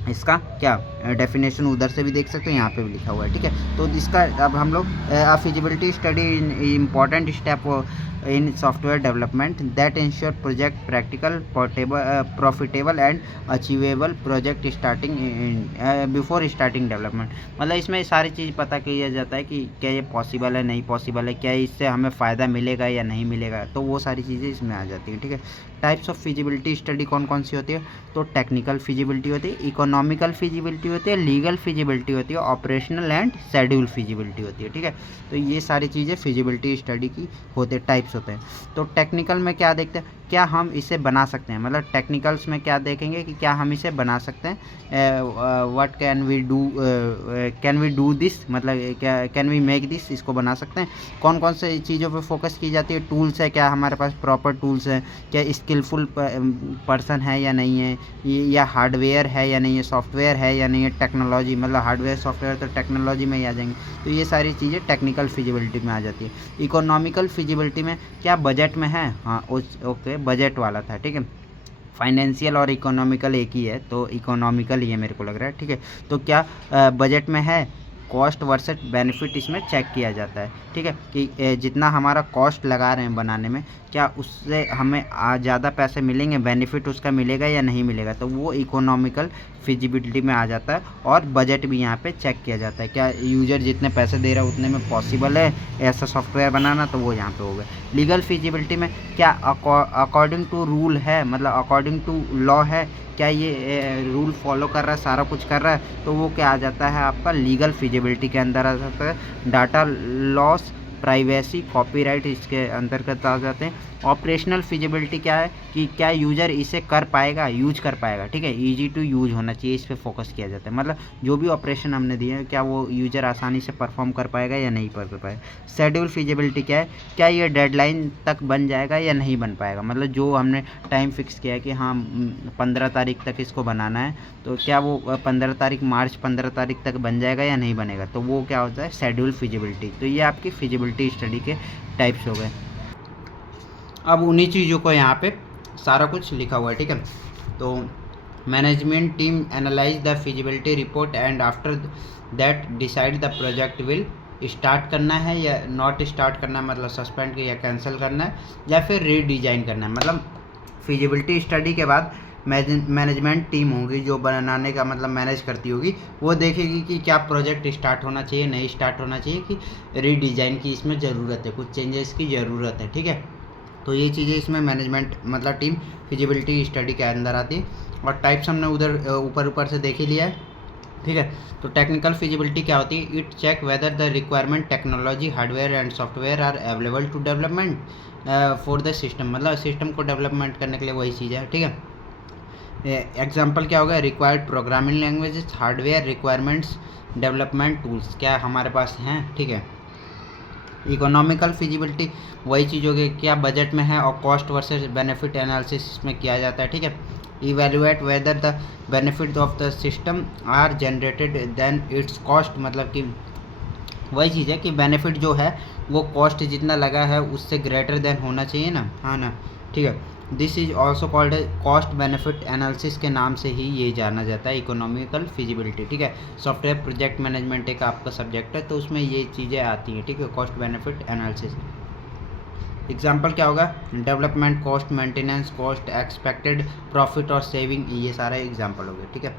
इसका क्या डेफिनेशन उधर से भी देख सकते हो, यहाँ पे भी लिखा हुआ है, ठीक है। तो इसका अब हम लोग feasibility study important step in software development that ensure project practical profitable and achievable project starting before starting development. मतलब इसमें सारी चीज़ पता किया जाता है कि क्या ये पॉसिबल है नहीं पॉसिबल है, क्या इससे हमें फ़ायदा मिलेगा या नहीं मिलेगा, तो वो सारी चीज़ें इसमें आ जाती हैं, ठीक है। टाइप्स ऑफ फिजिबिलिटी स्टडी कौन कौन सी होती है? तो टेक्निकल फिजिबिलिटी होती है, इकोनॉमिकल फिजिबिलिटी होती है, लीगल फिजिबिलिटी होती है, ऑपरेशनल एंड शेड्यूल फिजिबिलिटी होती है, ठीक है। तो ये सारी चीज़ें फिजिबिलिटी स्टडी की होते टाइप्स होते हैं। तो टेक्निकल में क्या देखते हैं, क्या हम इसे बना सकते हैं, मतलब टेक्निकल्स में क्या देखेंगे कि क्या हम इसे बना सकते हैं, what can we do this, मतलब क्या कैन वी मेक दिस, इसको बना सकते हैं। कौन कौन से चीज़ों पे फोकस की जाती है? टूल्स है, क्या हमारे पास प्रॉपर टूल्स हैं, क्या स्किलफुल पर्सन है या नहीं है, या हार्डवेयर है या नहीं है, सॉफ्टवेयर है या नहीं है, टेक्नोलॉजी, मतलब हार्डवेयर सॉफ्टवेयर तो टेक्नोलॉजी में ही आ जाएंगे। तो ये सारी चीज़ें टेक्निकल फिजिबिलिटी में आ जाती है। इकोनॉमिकल फिजिबिलिटी में क्या बजट में है, हाँ ओके बजट वाला था, ठीक है। फाइनेंशियल और इकोनॉमिकल एक ही है, तो इकोनॉमिकल ही है मेरे को लग रहा है, ठीक है। तो क्या बजट में है, कॉस्ट वर्सेस बेनिफिट इसमें चेक किया जाता है, ठीक है, कि जितना हमारा कॉस्ट लगा रहे हैं बनाने में, क्या उससे हमें ज़्यादा पैसे मिलेंगे, बेनिफिट उसका मिलेगा या नहीं मिलेगा, तो वो इकोनॉमिकल फिजिबिलिटी में आ जाता है। और बजट भी यहाँ पे चेक किया जाता है, क्या यूजर जितने पैसे दे रहा है उतने में पॉसिबल है ऐसा सॉफ्टवेयर बनाना, तो वो यहाँ पे हो गया। लीगल फिजिबिलिटी में क्या अकॉर्डिंग टू रूल है, मतलब अकॉर्डिंग टू लॉ है, क्या ये रूल फॉलो कर रहा है, सारा कुछ कर रहा है, तो वो क्या आ जाता है आपका लीगल फिजिबिलिटी के अंदर आ जाता है। डाटा लॉस, प्राइवेसी, कॉपीराइट इसके अंतर्गत आ जाते हैं। ऑपरेशनल फिजिबिलिटी क्या है कि क्या यूज़र इसे कर पाएगा, यूज कर पाएगा, ठीक है, ईजी टू यूज होना चाहिए, इस पे फोकस किया जाता है। मतलब जो भी ऑपरेशन हमने दिए हैं क्या वो यूज़र आसानी से परफॉर्म कर पाएगा या नहीं कर पाएगा। शेड्यूल फिजिबिलिटी क्या है, क्या ये डेडलाइन तक बन जाएगा या नहीं बन पाएगा, मतलब जो हमने टाइम फिक्स किया है कि हाँ 15 तारीख तक इसको बनाना है, तो क्या वो 15 तारीख मार्च 15 तारीख तक बन जाएगा या नहीं बनेगा, तो वो क्या होता है शेड्यूल फिजिबिलिटी। तो ये आपकी फिजिबिलिटी स्टडी के टाइप्स हो गए। अब उन्हीं चीज़ों को यहाँ पे सारा कुछ लिखा हुआ है, ठीक है। तो management team analyse the feasibility report and after that decide the project will start करना है या नॉट स्टार्ट करना है, मतलब सस्पेंड या कैंसिल करना है या फिर रीडिज़ाइन करना है। मतलब फिजिबिलिटी स्टडी के बाद मैनेजमेंट टीम होगी जो बनाने का मतलब मैनेज करती होगी, वो देखेगी कि क्या प्रोजेक्ट स्टार्ट होना चाहिए, नहीं स्टार्ट होना चाहिए, कि रीडिज़ाइन की इसमें ज़रूरत है, कुछ चेंजेस की ज़रूरत है, ठीक है। तो ये चीज़ें इसमें मैनेजमेंट मतलब टीम फिजिबिलिटी स्टडी के अंदर आती है। और टाइप्स हमने उधर ऊपर से देख ही लिया है, ठीक है। तो टेक्निकल फिजिबिलिटी क्या होती है? It check whether the requirement technology hardware and software are available to development for the system, मतलब सिस्टम को डेवलपमेंट करने के लिए वही चीज़ है, ठीक है। एग्जाम्पल क्या होगा? Required programming languages, hardware requirements, development tools क्या हमारे पास हैं, ठीक है। इकोनॉमिकल फिजिबिलिटी वही चीज़ होगी, क्या बजट में है, और कॉस्ट वर्सेस बेनिफिट एनालिसिस इसमें किया जाता है, ठीक है। Evaluate whether the benefit of the system are generated than its cost, मतलब कि वही चीज़ है कि बेनिफिट जो है वो कॉस्ट जितना लगा है उससे ग्रेटर देन होना चाहिए ना, हाँ ना, ठीक है। This is also called cost benefit analysis के नाम से ही ये जाना जाता है इकोनॉमिकल फिजिबिलिटी, ठीक है। सॉफ्टवेयर प्रोजेक्ट मैनेजमेंट एक आपका सब्जेक्ट है, तो उसमें ये चीज़ें आती हैं, ठीक है, कॉस्ट बेनिफिट एनालिसिस। एग्जाम्पल क्या होगा? Development cost, maintenance cost, expected profit और सेविंग, ये सारा एग्जाम्पल हो गया, ठीक है।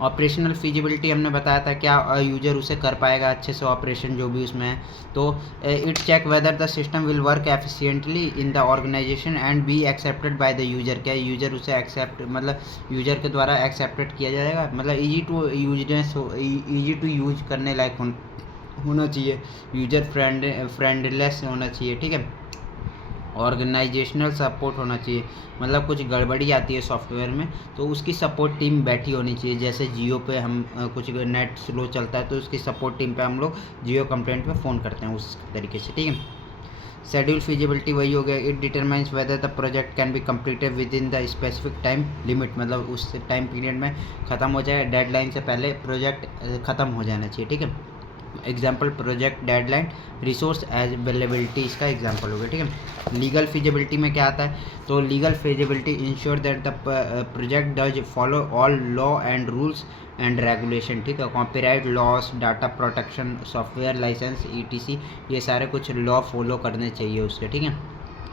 ऑपरेशनल फिजिबिलिटी हमने बताया था, क्या यूजर उसे कर पाएगा अच्छे से ऑपरेशन जो भी उसमें है, तो it check whether the system will work efficiently in the organization and be accepted by the user, क्या यूजर उसे एक्सेप्ट मतलब यूजर के द्वारा एक्सेप्टेड किया जाएगा, मतलब ईजी टू यूज करने लायक होना चाहिए, यूजर फ्रेंडलेस होना चाहिए, ठीक है। ऑर्गेनाइजेशनल सपोर्ट होना चाहिए, मतलब कुछ गड़बड़ी आती है सॉफ्टवेयर में तो उसकी सपोर्ट टीम बैठी होनी चाहिए। जैसे जियो पे हम कुछ नेट स्लो चलता है तो उसकी सपोर्ट टीम पे हम लोग जियो कंप्लेंट पे फ़ोन करते हैं, उस तरीके से, ठीक है। शेड्यूल फिजिबिलिटी वही हो गया, it determines weather the project can be completed with in the specific time limit, मतलब उस टाइम पीरियड में ख़त्म हो जाए, डेडलाइन से पहले प्रोजेक्ट ख़त्म हो जाना चाहिए, ठीक है। Example project deadline, resource availability इसका एग्जाम्पल हो गया, ठीक है। लीगल फिजिबिलिटी में क्या आता है, तो legal feasibility ensure that the project does follow all law and rules and regulation, ठीक है। Copyright laws, data protection, software license, ETC, ये सारे कुछ लॉ फॉलो करने चाहिए उसके, ठीक है।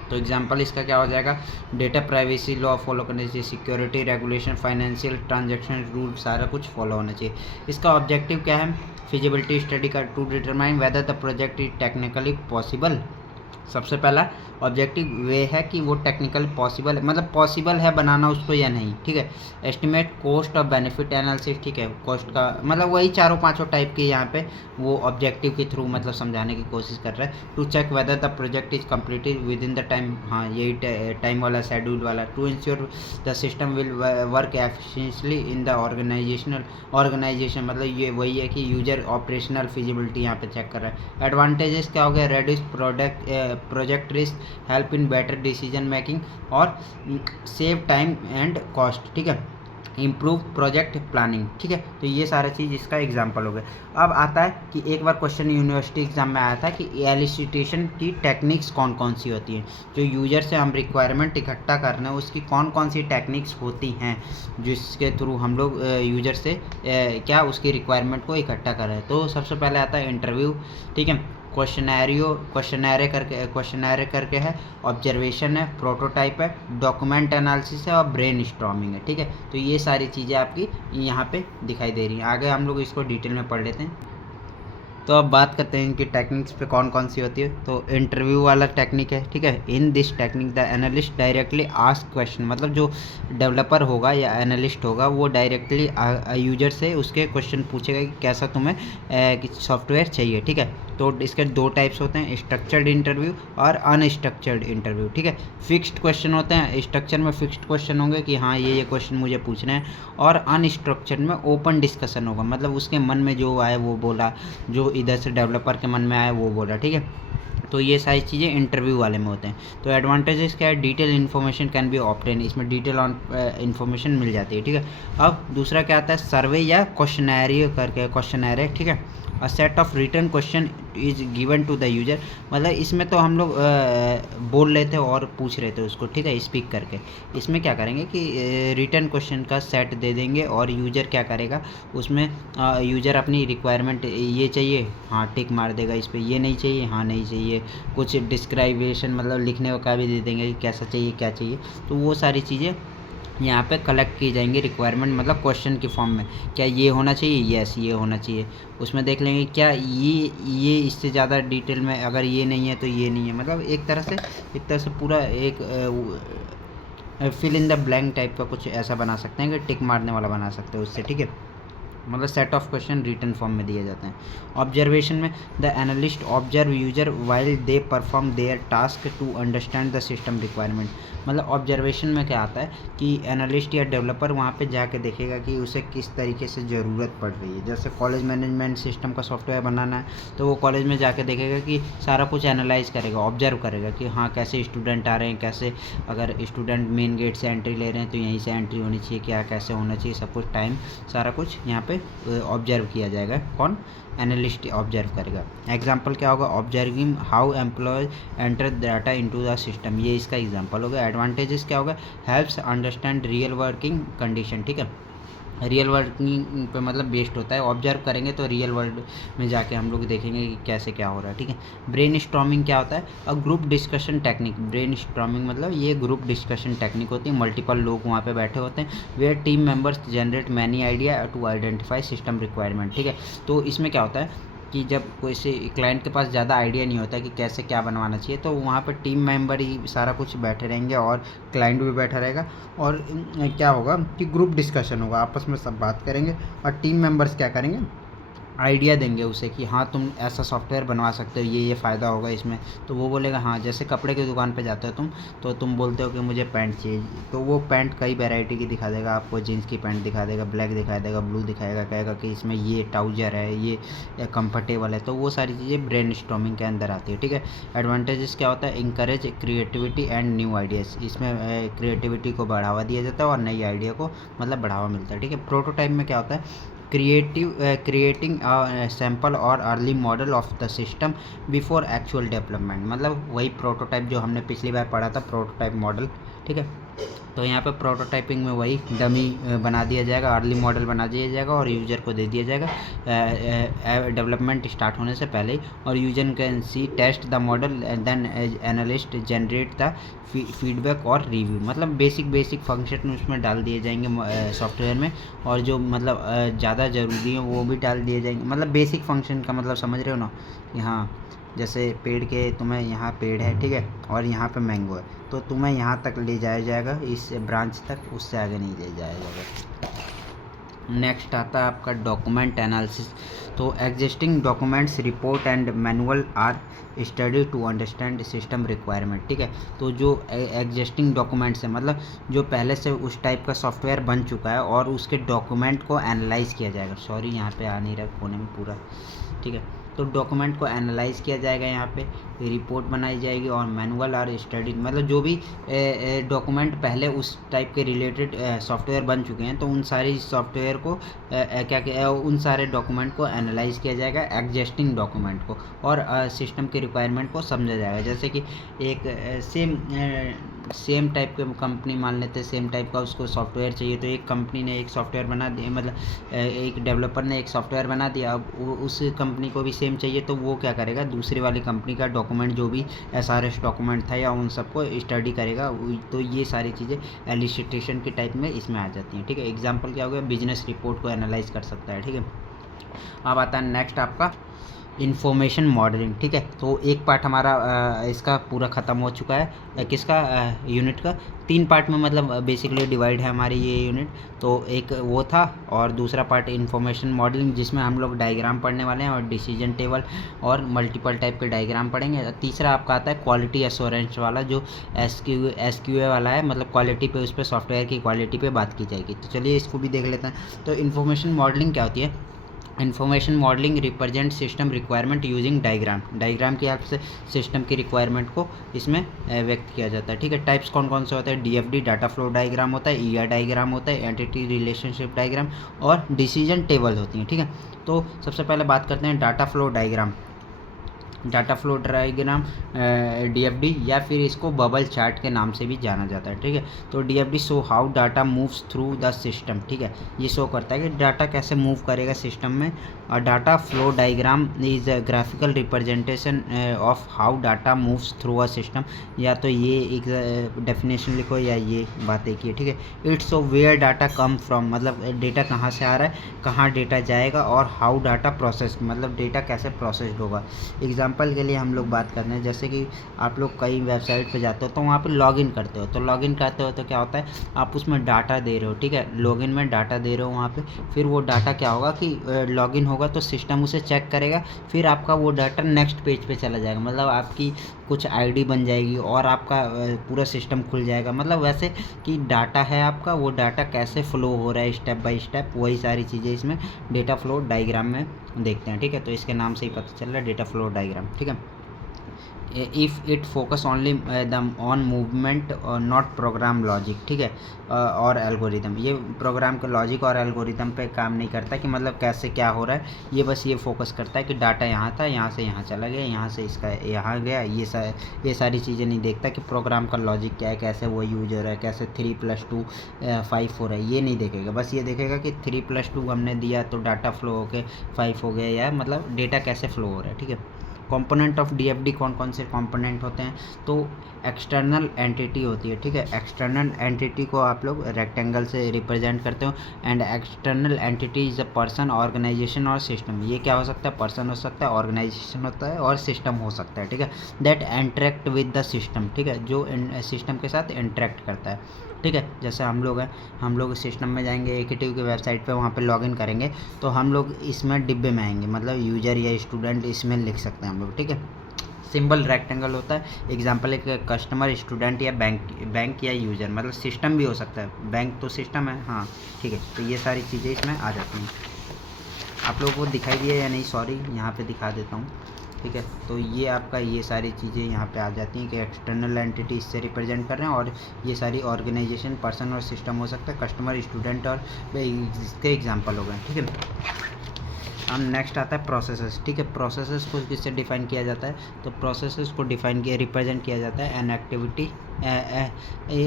तो एग्जांपल इसका क्या हो जाएगा, डेटा प्राइवेसी लॉ फॉलो करने चाहिए, security regulation, financial transaction rule, सारा कुछ फॉलो होना चाहिए। इसका ऑब्जेक्टिव क्या है, फिजिबिलिटी स्टडी का to determine whether the project is technically possible. सबसे पहला ऑब्जेक्टिव वे है कि वो टेक्निकल पॉसिबल, मतलब पॉसिबल है बनाना उसको या नहीं, ठीक है। एस्टिमेट कॉस्ट और बेनिफिट एनालिसिस, ठीक है, कॉस्ट का मतलब वही चारों पांचों टाइप के यहाँ पे वो ऑब्जेक्टिव के थ्रू मतलब समझाने की कोशिश कर रहा है। To check whether the project is completed within the time, हाँ यही टाइम वाला शेड्यूल वाला। To ensure the system will work efficiently in the organization, मतलब ये वही है कि यूजर ऑपरेशनल फिजिबिलिटी यहाँ पे चेक कर रहा है। एडवांटेजेस क्या हो गया, reduce project risk, help in better decision making और सेव टाइम एंड कॉस्ट, ठीक है। इम्प्रूव प्रोजेक्ट प्लानिंग, ठीक है। तो ये सारा चीज़ इसका एग्जाम्पल हो गया। अब आता है कि एक बार क्वेश्चन यूनिवर्सिटी एग्जाम में आया था कि एलिसिटेशन की टेक्निक्स कौन कौन सी होती हैं, जो यूजर से हम रिक्वायरमेंट इकट्ठा करना है उसकी कौन कौन सी टेक्निक्स होती हैं जिसके थ्रू हम लोग यूजर से क्या उसकी रिक्वायरमेंट को इकट्ठा कर रहे हैं। तो सबसे पहले आता है इंटरव्यू, ठीक है। क्वेश्चनैरे करके है, ऑब्जर्वेशन है, प्रोटोटाइप है, डॉक्यूमेंट एनालिसिस है और ब्रेन स्टॉर्मिंग है, ठीक है। तो ये सारी चीज़ें आपकी यहाँ पे दिखाई दे रही हैं। आगे हम लोग इसको डिटेल में पढ़ लेते हैं। तो अब बात करते हैं इनकी टेक्निक्स पे कौन कौन सी होती है। तो इंटरव्यू वाला टेक्निक है, ठीक है। In this technique the analyst directly ask question, मतलब जो डेवलपर होगा या एनालिस्ट होगा वो डायरेक्टली यूजर से उसके क्वेश्चन पूछेगा कि कैसा तुम्हें सॉफ्टवेयर चाहिए, ठीक है। तो इसके दो टाइप्स होते हैं, स्ट्रक्चर्ड इंटरव्यू और अनस्ट्रक्चर्ड इंटरव्यू, ठीक है। फिक्स्ड क्वेश्चन होते हैं, स्ट्रक्चर में फिक्स्ड क्वेश्चन होंगे कि हाँ ये क्वेश्चन मुझे पूछना है, और अनस्ट्रक्चर्ड में ओपन डिस्कशन होगा, मतलब उसके मन में जो आए वो बोला, जो इधर से डेवलपर के मन में आया वो बोला, ठीक है। तो ये सारी चीज़ें इंटरव्यू वाले में होते हैं। तो एडवांटेजेस क्या है, detail information can be obtain, इसमें डिटेल ऑन इन्फॉर्मेशन मिल जाती है, ठीक है। अब दूसरा क्या आता है, सर्वे या क्वेश्चनैरियो करके, क्वेश्चनैरे, ठीक है। A set of written question is given to the user, मतलब इसमें तो हम लोग बोल रहे थे और पूछ रहे थे उसको, ठीक है, स्पीक करके। इसमें क्या करेंगे कि रिटर्न क्वेश्चन का सेट दे देंगे और यूजर क्या करेगा उसमें, यूजर अपनी रिक्वायरमेंट ये चाहिए हाँ टिक मार देगा इस पर, ये नहीं चाहिए हाँ नहीं चाहिए, कुछ डिस्क्राइबेशन मतलब लिखने का भी दे देंगे कि कैसा चाहिए क्या चाहिए। तो वो सारी चीज़ें यहाँ पे कलेक्ट की जाएंगी रिक्वायरमेंट, मतलब क्वेश्चन की फॉर्म में, क्या ये होना चाहिए, यस ये होना चाहिए। उसमें देख लेंगे क्या ये इससे ज़्यादा डिटेल में, अगर ये नहीं है तो ये नहीं है, मतलब एक तरह से पूरा एक fill in the blank type का कुछ ऐसा बना सकते हैं कि टिक मारने वाला बना सकते हैं उससे, ठीक है। मतलब set of question written form में दिए जाते हैं। ऑब्जर्वेशन में the analyst observe user while they perform their task to understand the system requirement, मतलब ऑब्जर्वेशन में क्या आता है कि एनालिस्ट या डेवलपर वहाँ पे जाके देखेगा कि उसे किस तरीके से ज़रूरत पड़ रही है। जैसे कॉलेज मैनेजमेंट सिस्टम का सॉफ्टवेयर बनाना है तो वो कॉलेज में जाके देखेगा कि सारा कुछ एनालाइज करेगा, ऑब्जर्व करेगा कि हाँ कैसे स्टूडेंट आ रहे हैं, कैसे अगर स्टूडेंट मेन गेट से एंट्री ले रहे हैं तो यहीं से एंट्री होनी चाहिए, क्या कैसे होना चाहिए, सब कुछ टाइम सारा कुछ यहाँ पे ऑब्जर्व किया जाएगा। कौन, एनालिस्ट ऑब्जर्व करेगा। एग्जाम्पल क्या होगा, observing how employee enter data into the system, ये इसका एग्जाम्पल होगा। एडवांटेजेस क्या होगा, helps understand real working condition, ठीक है। रियल वर्किंग पे मतलब बेस्ड होता है, ऑब्जर्व करेंगे तो रियल वर्ल्ड में जाके हम लोग देखेंगे कि कैसे क्या हो रहा है, ठीक है। ब्रेन स्टॉर्मिंग क्या होता है, और group discussion technique. Brain storming मतलब ये ग्रुप डिस्कशन टेक्निक होती है, मल्टीपल लोग वहाँ पे बैठे होते हैं, where team members generate many idea to identify system requirement, ठीक है। तो इसमें क्या होता है कि जब कोई से क्लाइंट के पास ज़्यादा आइडिया नहीं होता कि कैसे क्या बनवाना चाहिए, तो वहाँ पर टीम मेंबर ही सारा कुछ बैठे रहेंगे और क्लाइंट भी बैठा रहेगा, और क्या होगा कि ग्रुप डिस्कशन होगा, आपस में सब बात करेंगे और टीम मेंबर्स क्या करेंगे, आइडिया देंगे उसे कि हाँ तुम ऐसा सॉफ्टवेयर बनवा सकते हो, ये फ़ायदा होगा इसमें। तो वो बोलेगा हाँ। जैसे कपड़े की दुकान पे जाते हो तुम, तो तुम बोलते हो कि मुझे पैंट चाहिए, तो वो पैंट कई वैरायटी की दिखा देगा आपको। जीन्स की पैंट दिखा देगा, ब्लैक दिखा देगा, ब्लू दिखाएगा, कहेगा कि इसमें ये ट्राउजर है, ये कंफर्टेबल है। तो वो सारी चीज़ें ब्रेन स्टॉर्मिंग के अंदर आती है, ठीक है। एडवांटेजेस क्या होता है? Encourage creativity and new ideas. इसमें क्रिएटिविटी को बढ़ावा दिया जाता है और नई आइडिया को मतलब बढ़ावा मिलता है, ठीक है। प्रोटोटाइप में क्या होता है? क्रिएटिंग सैम्पल और early model of the system before actual development. मतलब वही प्रोटोटाइप जो हमने पिछली बार पढ़ा था, प्रोटोटाइप मॉडल, ठीक है। तो यहाँ पे प्रोटोटाइपिंग में वही डमी बना दिया जाएगा, अर्ली मॉडल बना दिया जाएगा और यूज़र को दे दिया जाएगा डेवलपमेंट स्टार्ट होने से पहले ही। और user can see test the model then analyst generate the feedback और रिव्यू। मतलब बेसिक फंक्शन उसमें डाल दिए जाएंगे सॉफ्टवेयर में, और जो मतलब ज़्यादा ज़रूरी है वो भी डाल दिए जाएंगे। मतलब बेसिक फंक्शन का मतलब समझ रहे हो ना? यहाँ जैसे पेड़ के, तुम्हें यहाँ पेड़ है, ठीक है, और यहाँ पे मैंगो है, तो तुम्हें यहाँ तक ले जाया जाएगा, इस ब्रांच तक, उससे आगे नहीं ले जाया जाएगा। नेक्स्ट आता है आपका डॉक्यूमेंट एनालिसिस। तो existing documents, report and manual are study to understand system requirement, ठीक है। तो जो एग्जिस्टिंग डॉक्यूमेंट्स है, मतलब जो पहले से उस टाइप का सॉफ्टवेयर बन चुका है, और उसके डॉक्यूमेंट को एनालाइज किया जाएगा। सॉरी यहाँ पे आ नहीं रहा कोने में पूरा, ठीक है। तो डॉक्यूमेंट को एनालाइज किया जाएगा, यहाँ पे रिपोर्ट बनाई जाएगी, और मैनुअल और स्टडी, मतलब जो भी डॉक्यूमेंट पहले उस टाइप के रिलेटेड सॉफ्टवेयर बन चुके हैं, तो उन सारी सॉफ्टवेयर को उन सारे डॉक्यूमेंट को एनालाइज किया जाएगा, एग्जिस्टिंग डॉक्यूमेंट को, और सिस्टम के रिक्वायरमेंट को समझा जाएगा। जैसे कि एक सेम टाइप के कंपनी मान लेते हैं, सेम टाइप का उसको सॉफ्टवेयर चाहिए, तो एक कंपनी ने एक सॉफ्टवेयर बना दिया, मतलब एक डेवलपर ने एक सॉफ्टवेयर बना दिया। अब उस कंपनी को भी सेम चाहिए, तो वो क्या करेगा? दूसरी वाली कंपनी का डॉक्यूमेंट, जो भी SRS डॉक्यूमेंट था, या उन सबको स्टडी करेगा। तो ये सारी चीज़ें एलिसिटेशन के टाइप में इसमें आ जाती हैं, ठीक है। एग्जाम्पल क्या हो गया? बिजनेस रिपोर्ट को एनालाइज कर सकता है, ठीक है। अब आता है नेक्स्ट आपका इन्फॉर्मेशन मॉडलिंग, ठीक है। तो एक पार्ट हमारा इसका पूरा ख़त्म हो चुका है, किसका? यूनिट का 3 पार्ट में, मतलब बेसिकली डिवाइड है हमारी ये यूनिट। तो एक वो था, और दूसरा पार्ट इन्फॉर्मेशन मॉडलिंग, जिसमें हम लोग डायग्राम पढ़ने वाले हैं, और डिसीजन टेबल और मल्टीपल टाइप के डायग्राम पढ़ेंगे। तीसरा आपका आता है क्वालिटी एश्योरेंस वाला, जो SQA वाला है, मतलब क्वालिटी पे, उस पर सॉफ्टवेयर की क्वालिटी पे बात की जाएगी। तो चलिए इसको भी देख लेते हैं। तो इन्फॉर्मेशन मॉडलिंग क्या होती है? Information modelling represent system requirement using diagram की हेल्प से सिस्टम की रिक्वायरमेंट को इसमें व्यक्त किया जाता है, ठीक है। टाइप्स कौन कौन से होते हैं? DFD डाटा फ्लो डायग्राम होता है, ER डायग्राम होता है, एंटिटी रिलेशनशिप डायग्राम, और डिसीजन टेबल होती हैं, ठीक है। तो सबसे पहले बात करते हैं data flow diagram. Data flow diagram DFD, या फिर इसको बबल चार्ट के नाम से भी जाना जाता है, ठीक है। तो DFD show how data moves through the system, ठीक है। ये शो करता है कि डाटा कैसे मूव करेगा सिस्टम में। और data flow diagram is a graphical representation of how data moves through a system. या तो ये एक डेफिनेशन लिखो, या ये बात एक ही, ठीक है। It's so where data come from, मतलब डेटा कहाँ से आ रहा है, कहाँ डेटा जाएगा, और हाउ डाटा प्रोसेस, मतलब डेटा कैसे प्रोसेस्ड होगा। एग्जाम्पल के लिए हम लोग बात करते हैं, जैसे कि आप लोग कई वेबसाइट पे जाते हो, तो वहाँ पे लॉगिन करते हो, तो क्या होता है? आप उसमें डाटा दे रहे हो, ठीक है। लॉगिन में डाटा दे रहे हो वहाँ पे, फिर वो डाटा क्या होगा कि लॉगिन होगा तो सिस्टम उसे चेक करेगा, फिर आपका वो डाटा नेक्स्ट पेज पे चला जाएगा, मतलब आपकी कुछ ID बन जाएगी, और आपका पूरा सिस्टम खुल जाएगा। मतलब वैसे कि डाटा है आपका, वो डाटा कैसे फ्लो हो रहा है स्टेप बाय स्टेप, वही सारी चीज़ें इसमें डेटा फ्लो डायग्राम में देखते हैं, ठीक है। तो इसके नाम से ही पता चल रहा है डेटा फ्लो डायग्राम, ठीक है। If it focus only on movement और नॉट प्रोग्राम लॉजिक, ठीक है, और एल्गोरिदम। ये प्रोग्राम के लॉजिक और एल्गोरिदम पे काम नहीं करता कि मतलब कैसे क्या हो रहा है, ये बस ये फोकस करता है कि डाटा यहाँ था, यहाँ से यहाँ चला गया, यहाँ से इसका यहाँ गया, ये सारी चीज़ें नहीं देखता कि प्रोग्राम का लॉजिक क्या है, कैसे वो यूज हो रहा है, कैसे 3+2 5 हो रहा है, ये नहीं देखेगा। बस ये देखेगा कि 3+2 हमने दिया तो डाटा फ्लो होके 5 हो गया, या मतलब डेटा कैसे फ्लो हो रहा है, ठीक है। कंपोनेंट ऑफ DFD कौन कौन से कंपोनेंट होते हैं? तो एक्सटर्नल एंटिटी होती है, ठीक है। एक्सटर्नल एंटिटी को आप लोग रेक्टेंगल से रिप्रेजेंट करते हो। And external entity is a person, organization और सिस्टम। ये क्या हो सकता है? पर्सन हो सकता है, ऑर्गेनाइजेशन होता है, और सिस्टम हो सकता है, ठीक है। That interact with the system, ठीक है, जो सिस्टम के साथ इंटरेक्ट करता है। ठीक है। जैसे हम लोग हैं, हम लोग सिस्टम में जाएंगे, AKTU की वेबसाइट पे, वहाँ पे लॉगिन करेंगे तो हम लोग इसमें डिब्बे में आएंगे, मतलब यूजर या स्टूडेंट इसमें लिख सकते हैं हम लोग, ठीक है। सिंबल रेक्टेंगल होता है, एग्जांपल एक कस्टमर, स्टूडेंट या बैंक या यूजर, मतलब सिस्टम भी हो सकता है, बैंक तो सिस्टम है, हाँ ठीक है। तो ये सारी चीज़ें इसमें आ जाती हैं। आप लोगों को दिखाई दिया या नहीं, सॉरी यहाँ पे दिखा देता हूँ, ठीक है। तो ये आपका ये सारी चीज़ें यहाँ पे आ जाती हैं कि एक्सटर्नल एंटिटी इससे रिप्रेजेंट कर रहे हैं, और ये सारी ऑर्गेनाइजेशन, पर्सन और सिस्टम हो सकता है, कस्टमर, स्टूडेंट और इसके एग्जांपल हो गए, ठीक है। अब नेक्स्ट आता है प्रोसेसेस, ठीक है। प्रोसेसेस को किससे डिफाइन किया जाता है, तो प्रोसेसेस को डिफाइन किया, रिप्रेजेंट किया जाता है an activity,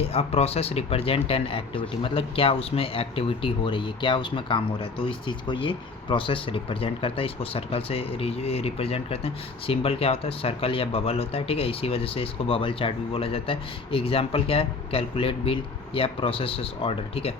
a process represent an activity, मतलब क्या उसमें एक्टिविटी हो रही है, क्या उसमें काम हो रहा है, तो इस चीज़ को ये प्रोसेस रिप्रेजेंट करता है। इसको सर्कल से रिप्रेजेंट करते हैं। सिंबल क्या होता है, सर्कल या बबल होता है, ठीक है। इसी वजह से इसको बबल चार्ट भी बोला जाता है। एग्जाम्पल क्या है, कैलकुलेट बिल या प्रोसेस ऑर्डर, ठीक है।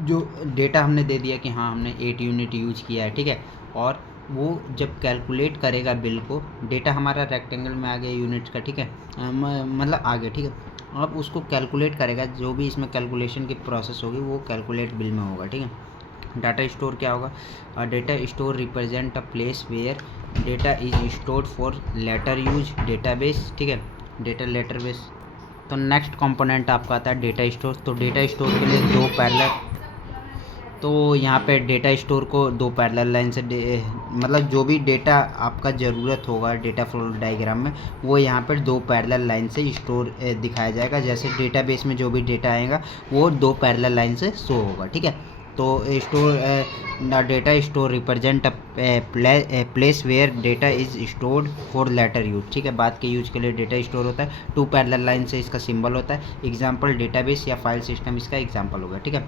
जो डेटा हमने दे दिया कि हाँ हमने 8 यूनिट यूज किया है, ठीक है, और वो जब कैलकुलेट करेगा बिल को, डेटा हमारा रेक्टेंगल में आ गया यूनिट का, ठीक है, मतलब आ गया, ठीक है। अब उसको कैलकुलेट करेगा, जो भी इसमें कैलकुलेशन की प्रोसेस होगी वो कैलकुलेट बिल में होगा, ठीक है। डाटा स्टोर क्या होगा, data store represent a place where data is stored for later use database, ठीक है, डेटा लेटर बेस। तो नेक्स्ट कंपोनेंट आपका आता है डेटा स्टोर। तो डेटा स्टोर के लिए दो पैरेलल, तो यहाँ पे डेटा स्टोर को दो पैरेलल लाइन से मतलब जो भी डेटा आपका ज़रूरत होगा डेटा फ्लो डायग्राम में, वो यहाँ पर दो पैरेलल लाइन से स्टोर दिखाया जाएगा। जैसे डेटाबेस में जो भी डेटा आएगा वो दो पैरेलल लाइन से शो होगा, ठीक है। तो store data store represent place where data is stored for later use, ठीक है। बात के यूज के लिए डेटा स्टोर होता है, टू पैरेलल लाइन से इसका सिंबल होता है। एग्जांपल डेटाबेस या फाइल सिस्टम इसका एग्जांपल होगा, ठीक है।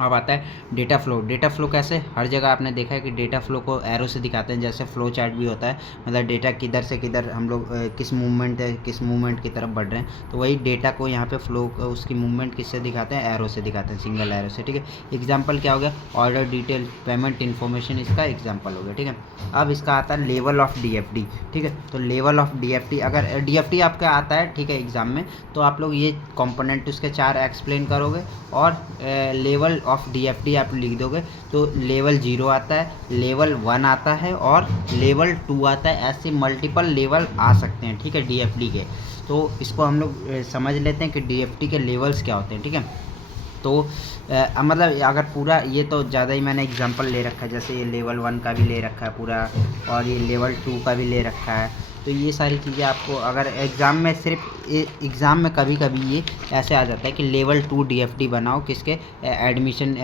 अब आता है डेटा फ्लो। डेटा फ्लो कैसे, हर जगह आपने देखा है कि डेटा फ्लो को एरो से दिखाते हैं, जैसे फ्लो चार्ट भी होता है, मतलब डेटा किधर से किधर हम लोग किस मूवमेंट की तरफ बढ़ रहे हैं, तो वही डेटा को यहाँ पे फ्लो उसकी मूवमेंट किससे दिखाते हैं, एरो से दिखाते हैं, सिंगल एरो से, ठीक है। एग्जाम्पल क्या हो गया, ऑर्डर डिटेल, पेमेंट इन्फॉर्मेशन इसका एग्जाम्पल हो गया, ठीक है। अब इसका आता है लेवल ऑफ DFD, ठीक है। तो लेवल ऑफ DFD, अगर DFD आपका आता है, ठीक है, एग्जाम में, तो आप लोग ये कंपोनेंट उसके 4 एक्सप्लेन करोगे, और लेवल ऑफ DFD आप लिख दोगे तो लेवल 0 आता है, लेवल 1 आता है और लेवल 2 आता है। ऐसे मल्टीपल लेवल आ सकते हैं, ठीक है, DFD के। तो इसको हम लोग समझ लेते हैं कि DFD के लेवल्स क्या होते हैं, ठीक है। तो मतलब अगर पूरा, ये तो ज़्यादा ही मैंने एग्जांपल ले रखा है, जैसे ये लेवल 1 का भी ले रखा है पूरा, और ये लेवल 2 का भी ले रखा है। तो ये सारी चीज़ें आपको अगर एग्ज़ाम में, सिर्फ एग्ज़ाम में कभी कभी ये ऐसे आ जाता है कि लेवल 2 DFD बनाओ किसके, एडमिशन,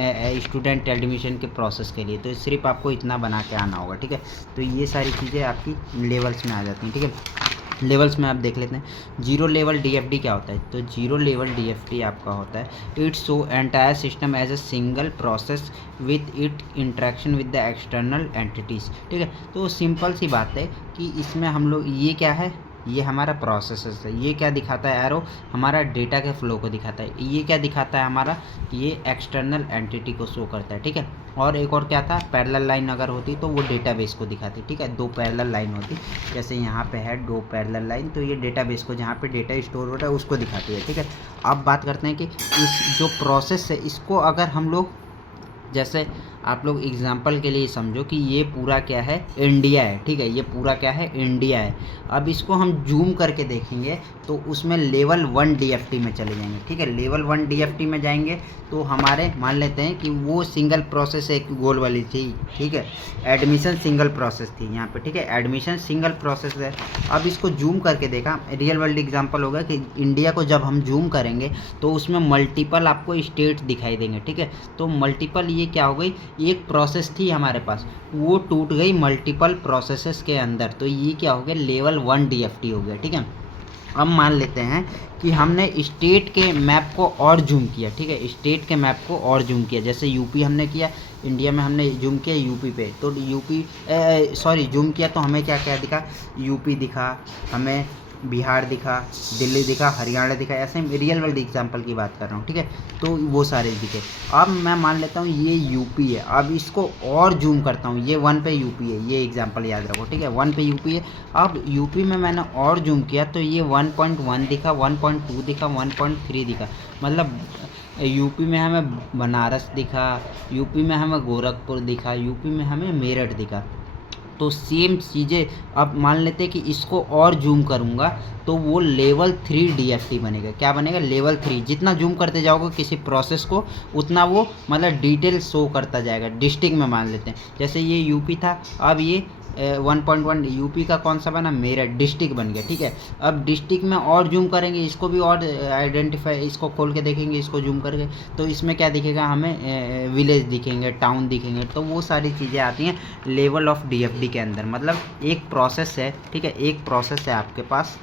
स्टूडेंट एडमिशन के प्रोसेस के लिए, तो सिर्फ आपको इतना बना के आना होगा, ठीक है। तो ये सारी चीज़ें आपकी लेवल्स में आ जाती हैं, ठीक है। लेवल्स में आप देख लेते हैं। जीरो लेवल DFD क्या होता है, तो जीरो लेवल DFD आपका होता है, it's show entire system as a single process with it interaction with the external entities, ठीक है। तो सिंपल सी बात है कि इसमें हम लोग, ये क्या है, ये हमारा प्रोसेस है। ये क्या दिखाता है एरो, हमारा डेटा के फ्लो को दिखाता है। ये क्या दिखाता है हमारा, ये एक्सटर्नल एंटिटी को शो करता है, ठीक है। और एक और क्या था, पैरेलल लाइन अगर होती तो वो डेटाबेस को दिखाती, ठीक है। दो पैरेलल लाइन होती, जैसे यहाँ पे है दो पैरेलल लाइन, तो ये डेटाबेस को, जहाँ पे डेटा स्टोर होता है उसको दिखाती है, ठीक है। अब बात करते हैं कि इस जो प्रोसेस है, इसको अगर हम लोग, जैसे आप लोग एग्जाम्पल के लिए समझो कि ये पूरा क्या है, इंडिया है, ठीक है। ये पूरा क्या है, इंडिया है। अब इसको हम जूम करके देखेंगे तो उसमें लेवल 1 DFD में चले जाएंगे, ठीक है। लेवल 1 DFD में जाएंगे तो हमारे, मान लेते हैं कि वो सिंगल प्रोसेस एक गोल वाली थी, ठीक है, एडमिशन सिंगल प्रोसेस थी यहाँ पे, ठीक है, एडमिशन सिंगल प्रोसेस है। अब इसको जूम करके देखा, रियल वर्ल्ड एग्जाम्पल होगा कि इंडिया को जब हम जूम करेंगे तो उसमें मल्टीपल आपको स्टेट दिखाई देंगे, ठीक है। तो मल्टीपल, ये क्या हो गई, एक प्रोसेस थी हमारे पास, वो टूट गई मल्टीपल प्रोसेसेस के अंदर, तो ये क्या हो गया, लेवल 1 DFD हो गया, ठीक है। अब मान लेते हैं कि हमने स्टेट के मैप को और जूम किया, ठीक है, स्टेट के मैप को और जूम किया, जैसे यूपी हमने किया, इंडिया में हमने जूम किया यूपी पे, तो यूपी जूम किया तो हमें क्या क्या दिखा, यूपी दिखा, हमें बिहार दिखा, दिल्ली दिखा, हरियाणा दिखा, ऐसे रियल वर्ल्ड एग्जाम्पल की बात कर रहा हूँ, ठीक है। तो वो सारे दिखे। अब मैं मान लेता हूँ ये यूपी है, अब इसको और जूम करता हूँ, ये 1 पे यूपी है, ये एग्जाम्पल याद रखो, ठीक है। 1 पे यूपी है। अब यूपी में मैंने और जूम किया तो ये 1.1 दिखा, 1.2 दिखा, 1.3 दिखा। मतलब यूपी में हमें बनारस दिखा, यूपी में हमें गोरखपुर दिखा, यूपी में हमें मेरठ दिखा। तो सेम चीज़ें अब मान लेते हैं कि इसको और जूम करूँगा तो वो लेवल 3 DFT बनेगा। क्या बनेगा? लेवल 3। जितना जूम करते जाओगे किसी प्रोसेस को उतना वो मतलब डिटेल शो करता जाएगा। डिस्ट्रिक्ट में मान लेते हैं, जैसे ये यूपी था, अब ये 1.1 यूपी का कौन सा बना? मेरठ, डिस्ट्रिक्ट बन गया, ठीक है। अब डिस्ट्रिक्ट में और जूम करेंगे, इसको भी और आइडेंटिफाई, इसको खोल के देखेंगे, इसको जूम करके, तो इसमें क्या दिखेगा हमें? विलेज दिखेंगे, टाउन दिखेंगे। तो वो सारी चीज़ें आती हैं लेवल ऑफ DFD के अंदर। मतलब एक प्रोसेस है, ठीक है, एक प्रोसेस है आपके पास,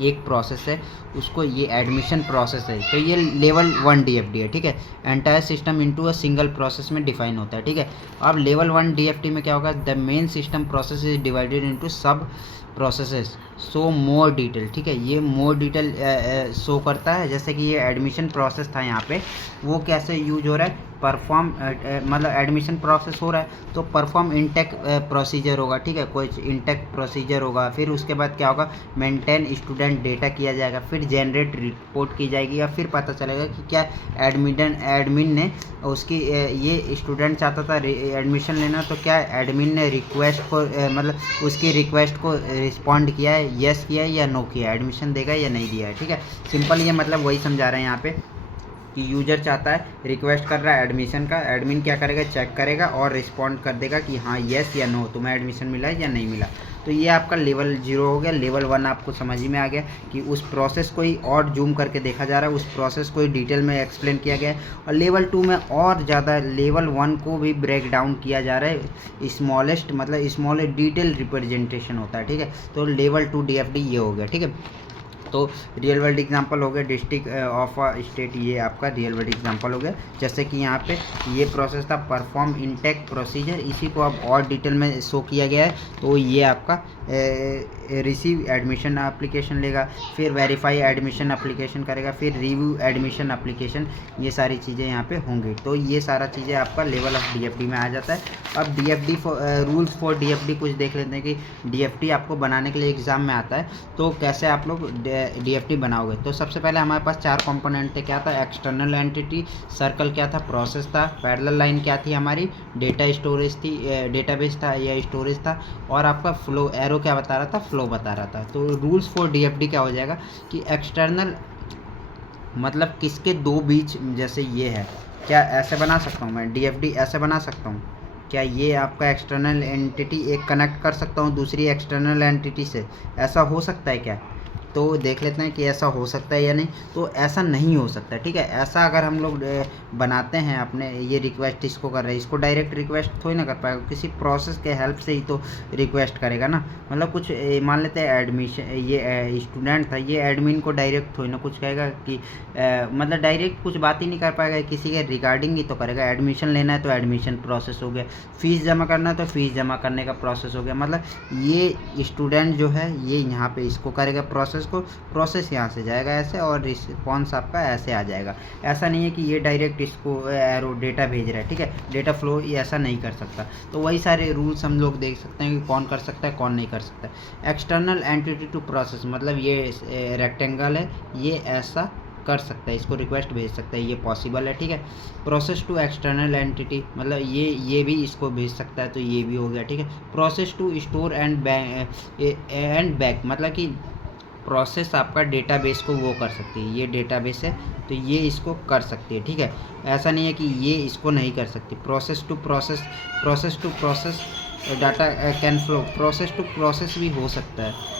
एक प्रोसेस है, उसको ये एडमिशन प्रोसेस है, तो ये लेवल 1 DFD है, ठीक है। Entire system into a single process में डिफाइन होता है, ठीक है। अब लेवल 1 DFD में क्या होगा? The main system process is divided into सब प्रोसेसेस सो मोर डिटेल, ठीक है। ये मोर डिटेल शो करता है। जैसे कि ये एडमिशन प्रोसेस था यहाँ पे, वो कैसे यूज हो रहा है? परफॉर्म मतलब एडमिशन प्रोसेस हो रहा है तो परफॉर्म इनटेक प्रोसीजर होगा, ठीक है, कोई इनटेक प्रोसीजर होगा। फिर उसके बाद क्या होगा? मेंटेन स्टूडेंट डेटा किया जाएगा, फिर जनरेट रिपोर्ट की जाएगी, या फिर पता चलेगा कि क्या एडमिन ने उसकी ये स्टूडेंट चाहता था एडमिशन लेना, तो क्या एडमिन ने रिक्वेस्ट को मतलब उसकी रिक्वेस्ट को रिस्पॉन्ड किया है, येस किया है या नो किया है, एडमिशन देगा या नहीं दिया है, ठीक है। सिंपल ये मतलब वही समझा रहे हैं यहाँ पे कि यूजर चाहता है, रिक्वेस्ट कर रहा है एडमिशन का, एडमिन क्या करेगा? चेक करेगा और रिस्पॉन्ड कर देगा कि हाँ येस या नो, तुम्हें एडमिशन मिला है या नहीं मिला। तो ये आपका लेवल 0 हो गया। लेवल 1 आपको समझ में आ गया कि उस प्रोसेस को ही और जूम करके देखा जा रहा है, उस प्रोसेस को ही डिटेल में एक्सप्लेन किया गया है। और लेवल 2 में और ज़्यादा लेवल 1 को भी ब्रेक डाउन किया जा रहा है, स्मॉलेस्ट मतलब स्मॉलेस्ट डिटेल रिप्रेजेंटेशन होता है, ठीक है। तो लेवल 2 DFD ये हो गया, ठीक है। तो रियल वर्ल्ड एग्जांपल हो गया डिस्ट्रिक्ट ऑफ अ स्टेट, ये आपका रियल वर्ल्ड एग्जांपल हो गया। जैसे कि यहाँ पे ये प्रोसेस था परफॉर्म इनटेक प्रोसीजर, इसी को अब और डिटेल में शो किया गया है। तो ये आपका रिसीव एडमिशन एप्लीकेशन लेगा, फिर वेरीफाई एडमिशन एप्लीकेशन करेगा, फिर रिव्यू एडमिशन एप्लीकेशन, ये सारी चीज़ें यहाँ पे होंगी। तो ये सारा चीज़ें आपका लेवल ऑफ DFD में आ जाता है। अब DFD रूल्स फॉर DFD कुछ देख लेते हैं कि DFD आपको बनाने के लिए एग्ज़ाम में आता है, तो कैसे आप लोग DFD बनाओगे। तो सबसे पहले हमारे पास 4 कंपोनेंट थे। क्या था? एक्सटर्नल एंटिटी, सर्कल क्या था? प्रोसेस था, पैरेलल लाइन क्या थी? हमारी डेटा स्टोरेज थी, डेटाबेस था या स्टोरेज था, और आपका फ्लो एरो क्या बता रहा था? फ्लो बता रहा था। तो रूल्स फॉर DFD क्या हो जाएगा कि एक्सटर्नल मतलब किसके दो बीच, जैसे ये है, क्या ऐसे बना सकता हूँ मैं? DFD ऐसे बना सकता हूँ क्या? ये आपका एक्सटर्नल एंटिटी एक कनेक्ट कर सकता हूँ दूसरी एक्सटर्नल एंटिटी से, ऐसा हो सकता है क्या? तो देख लेते हैं कि ऐसा हो सकता है या नहीं। तो ऐसा नहीं हो सकता, ठीक है। ऐसा अगर हम लोग बनाते हैं अपने, ये रिक्वेस्ट इसको कर रहे हैं, इसको डायरेक्ट रिक्वेस्ट थोड़ी ना कर पाएगा, किसी प्रोसेस के हेल्प से ही तो रिक्वेस्ट करेगा ना। मतलब कुछ मान लेते हैं एडमिशन, ये स्टूडेंट था, ये एडमिन को डायरेक्ट थोड़ी ना कुछ कहेगा कि मतलब डायरेक्ट कुछ बात ही नहीं कर पाएगा, किसी के रिगार्डिंग ही तो करेगा। एडमिशन लेना है तो एडमिशन प्रोसेस हो गया, फ़ीस जमा करना है तो फ़ीस जमा करने का प्रोसेस हो गया। मतलब ये स्टूडेंट जो है ये यहाँ पे इसको करेगा प्रोसेस को, प्रोसेस यहाँ से जाएगा ऐसे, और रिस्पॉन्स आपका ऐसे आ जाएगा। ऐसा नहीं है कि ये डायरेक्ट इसको एरो डेटा भेज रहा है, ठीक है। डेटा फ्लो ये ऐसा नहीं कर सकता। तो वही सारे रूल्स हम लोग देख सकते हैं कि कौन कर सकता है कौन नहीं कर सकता। एक्सटर्नल एंटिटी टू प्रोसेस मतलब ये रेक्टेंगल है, ये ऐसा कर सकता है, इसको रिक्वेस्ट भेज सकता है, ये पॉसिबल है, ठीक है। प्रोसेस टू एक्सटर्नल एंटिटी मतलब ये भी इसको भेज सकता है, तो ये भी हो गया, ठीक है। Process to store and back मतलब कि प्रोसेस आपका डेटाबेस को वो कर सकती है, ये डेटाबेस है तो ये इसको कर सकती है, ठीक है। ऐसा नहीं है कि ये इसको नहीं कर सकती। Process to process data can flow, process to process भी हो सकता है।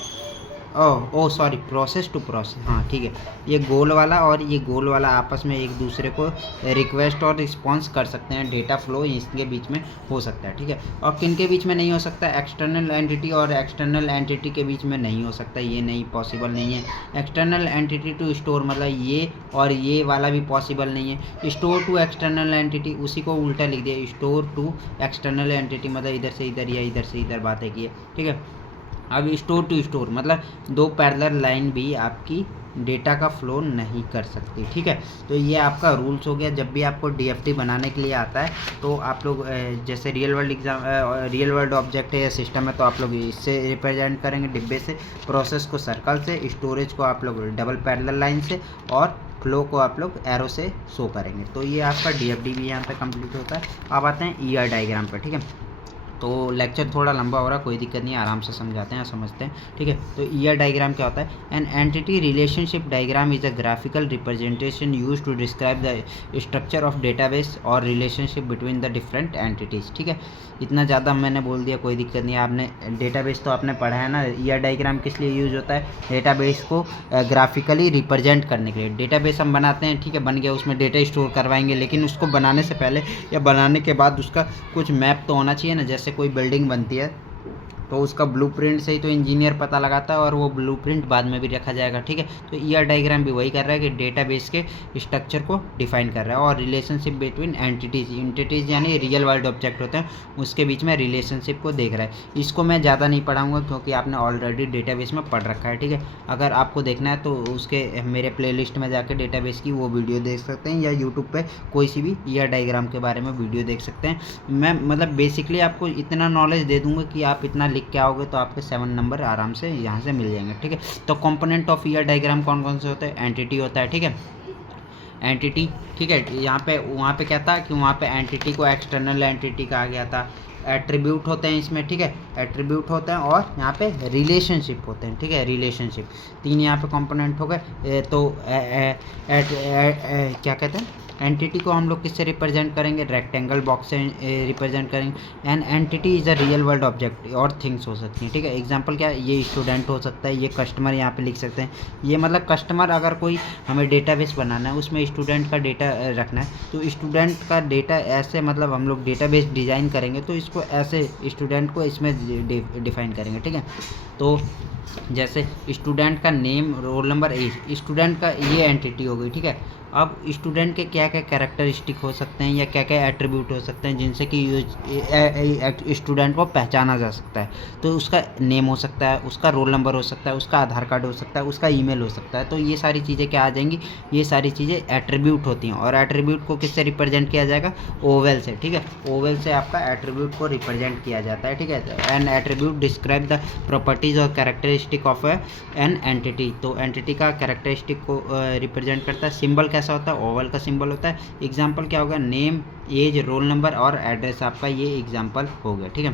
Oh sorry, process to process, हाँ ठीक है। ये गोल वाला और ये गोल वाला आपस में एक दूसरे को रिक्वेस्ट और रिस्पॉन्स कर सकते हैं, डेटा फ्लो इसके बीच में हो सकता है, ठीक है। और किन के बीच में नहीं हो सकता? एक्सटर्नल एंटिटी और एक्सटर्नल एंटिटी के बीच में नहीं हो सकता, ये नहीं पॉसिबल नहीं है। एक्सटर्नल एंटिटी टू स्टोर मतलब ये और ये वाला भी पॉसिबल नहीं है। स्टोर टू एक्सटर्नल एंटिटी उसी को उल्टा लिख दिया, स्टोर टू एक्सटर्नल एंटिटी मतलब इधर से इधर या इधर से इधर बातें की है, ठीक है। अब स्टोर टू स्टोर मतलब दो पैरेलल लाइन भी आपकी डेटा का फ्लो नहीं कर सकती, ठीक है। तो ये आपका रूल्स हो गया। जब भी आपको डीएफटी बनाने के लिए आता है तो आप लोग जैसे रियल वर्ल्ड ऑब्जेक्ट है या सिस्टम है तो आप लोग इससे रिप्रेजेंट करेंगे डिब्बे से, प्रोसेस को सर्कल से, स्टोरेज को आप लोग डबल पैरेलल लाइन से, और फ्लो को आप लोग एरो से शो करेंगे। तो ये आपका डीएफडी भी यहाँ पे कंप्लीट होता है। अब आते हैं ईआर डायग्राम पर, ठीक है। तो लेक्चर थोड़ा लंबा हो रहा है, कोई दिक्कत नहीं, आराम से समझाते हैं, समझते हैं, ठीक है। तो ईआर डायग्राम क्या होता है? An entity relationship diagram is a graphical representation use to describe the structure of database और relationship between the different entities, ठीक है। इतना ज़्यादा मैंने बोल दिया, कोई दिक्कत नहीं। आपने डेटाबेस तो आपने पढ़ा है ना। ईआर डायग्राम किस लिए यूज होता है? डेटाबेस को ग्राफिकली रिप्रेजेंट करने के लिए। डेटाबेस हम बनाते हैं, ठीक है, बन गया, उसमें डेटा स्टोर करवाएंगे, लेकिन उसको बनाने से पहले या बनाने के बाद उसका कुछ मैप तो होना चाहिए ना। जैसे कोई बिल्डिंग बनती है तो उसका ब्लूप्रिंट से ही तो इंजीनियर पता लगाता है, और वो ब्लूप्रिंट बाद में भी रखा जाएगा, ठीक है। तो ईआर डायग्राम भी वही कर रहा है कि डेटाबेस के स्ट्रक्चर को डिफाइन कर रहा है, और रिलेशनशिप बिटवीन एंटिटीज़ यानी रियल वर्ल्ड ऑब्जेक्ट होते हैं, उसके बीच में रिलेशनशिप को देख रहा है। इसको मैं ज़्यादा नहीं पढ़ाऊँगा क्योंकि आपने ऑलरेडी डेटाबेस में पढ़ रखा है, ठीक है। अगर आपको देखना है तो उसके मेरे प्लेलिस्ट में जाकर डेटाबेस की वो वीडियो देख सकते हैं, या यूट्यूब पे कोई सी भी ईआर डायग्राम के बारे में वीडियो देख सकते हैं। मैं मतलब बेसिकली आपको इतना नॉलेज दे दूँगा कि आप इतना लिख के आओगे तो आपके 7 नंबर आराम से यहाँ से मिल जाएंगे, ठीक है। तो कंपोनेंट ऑफ ईआर डायग्राम कौन कौन से होते हैं? एंटिटी होता है, ठीक है, एंटिटी, ठीक है। यहाँ पे वहाँ पे क्या था कि वहाँ पे एंटिटी को एक्सटर्नल एंटिटी कहा गया था। एट्रीब्यूट होते हैं इसमें, ठीक है, एट्रीब्यूट होते हैं, और यहाँ पे रिलेशनशिप होते हैं, ठीक है, रिलेशनशिप। तीन यहाँ पे कंपोनेंट हो गए। तो क्या कहते हैं, एंटिटी को हम लोग किससे रिप्रेजेंट करेंगे? रेक्टेंगल बॉक्स से रिप्रेजेंट करेंगे। An entity is a real world object, और थिंग्स हो सकती हैं, ठीक है। एग्जांपल क्या है? ये स्टूडेंट हो सकता है, ये कस्टमर यहाँ पे लिख सकते हैं। ये मतलब कस्टमर, अगर कोई हमें डेटाबेस बनाना है, उसमें स्टूडेंट का डेटा रखना है, तो स्टूडेंट का डेटा ऐसे मतलब हम लोग डेटाबेस डिज़ाइन करेंगे तो इसको ऐसे स्टूडेंट को इसमें डिफाइन करेंगे, ठीक है। तो जैसे स्टूडेंट का name, roll number, age, student का ये एंटिटी हो गई, ठीक है। अब स्टूडेंट के क्या क्या कैरेक्टरिस्टिक हो सकते हैं या क्या क्या एट्रीब्यूट हो सकते हैं जिनसे कि स्टूडेंट को पहचाना जा सकता है? तो उसका नेम हो सकता है, उसका रोल नंबर हो सकता है, उसका आधार कार्ड हो सकता है, उसका ईमेल हो सकता है। तो ये सारी चीज़ें क्या आ जाएंगी? ये सारी चीज़ें एट्रीब्यूट होती हैं। और एट्रीब्यूट को किससे रिप्रेजेंट किया जाएगा? ओवल से, ठीक है। ओवल से आपका एट्रीब्यूट को रिप्रेजेंट किया जाता है, ठीक है। N attribute describe the properties और कैरेक्टरिस्टिक ऑफ एन एंटिटी। तो एंटिटी का कैरेक्टरिस्टिक को रिप्रेजेंट करता है। सिंबल कैसा होता है? ओवल का सिंबल होता है। एग्जाम्पल क्या होगा? नेम, एज, रोल नंबर और एड्रेस आपका ये एग्जाम्पल हो गया, ठीक है।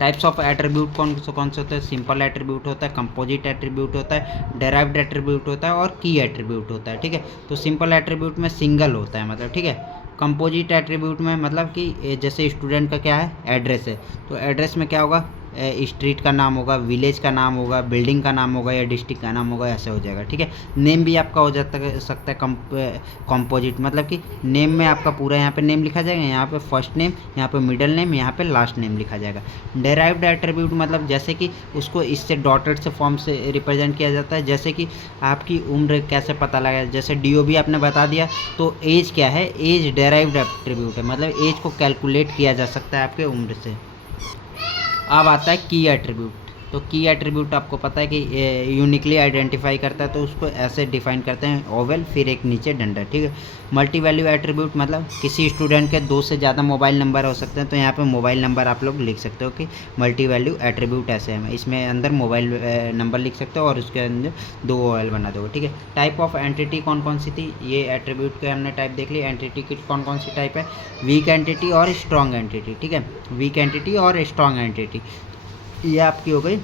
टाइप्स ऑफ एट्रीब्यूट कौन से होते हैं? सिंपल एट्रीब्यूट होता है, कंपोजिट एट्रीब्यूट होता है, डेराइव्ड एट्रीब्यूट होता है, और की एट्रीब्यूट होता है, ठीक है। तो सिंपल एट्रीब्यूट में सिंगल होता है मतलब, ठीक है। कंपोजिट एट्रीब्यूट में मतलब कि जैसे स्टूडेंट का क्या है? एड्रेस है, तो एड्रेस में क्या होगा? स्ट्रीट का नाम होगा, विलेज का नाम होगा, बिल्डिंग का नाम होगा, या डिस्ट्रिक्ट का नाम होगा, ऐसे हो जाएगा, ठीक है। नेम भी आपका हो सकता है कंपोजिट, मतलब कि नेम में आपका पूरा यहाँ पे नेम लिखा जाएगा, यहाँ पे फर्स्ट नेम, यहाँ पे मिडिल नेम, यहाँ पे लास्ट नेम लिखा जाएगा। डेराइव्ड एट्रीब्यूट मतलब जैसे कि उसको इससे डॉटेड से फॉर्म से रिप्रेजेंट किया जाता है। जैसे कि आपकी उम्र कैसे पता लगा? जैसे DOB आपने बता दिया, तो एज क्या है? एज डेराइव्ड एट्रीब्यूट है, मतलब एज को कैलकुलेट किया जा सकता है आपके उम्र से। अब आता है की एट्रीब्यूट। तो की एट्रीब्यूट आपको पता है कि यूनिकली आइडेंटिफाई करता है, तो उसको ऐसे डिफाइन करते हैं, ओवल फिर एक नीचे डंडा, ठीक है। मल्टी वैल्यू एट्रीब्यूट मतलब किसी स्टूडेंट के 2 से ज़्यादा मोबाइल नंबर हो सकते हैं, तो यहाँ पे मोबाइल नंबर आप लोग लिख सकते हो कि मल्टी वैल्यू एट्रीब्यूट ऐसे है। इसमें अंदर मोबाइल नंबर लिख सकते हो और उसके अंदर 2 ओवल बना दोगे, ठीक है। टाइप ऑफ एंटिटी कौन कौन सी थी? ये एट्रीब्यूट के हमने टाइप देख ली। एंटिटी की कौन कौन सी टाइप है? वीक एंटिटी और स्ट्रॉन्ग एंटिटी, ठीक है। वीक एंटिटी और स्ट्रॉन्ग एंटिटी, ये आपकी हो गई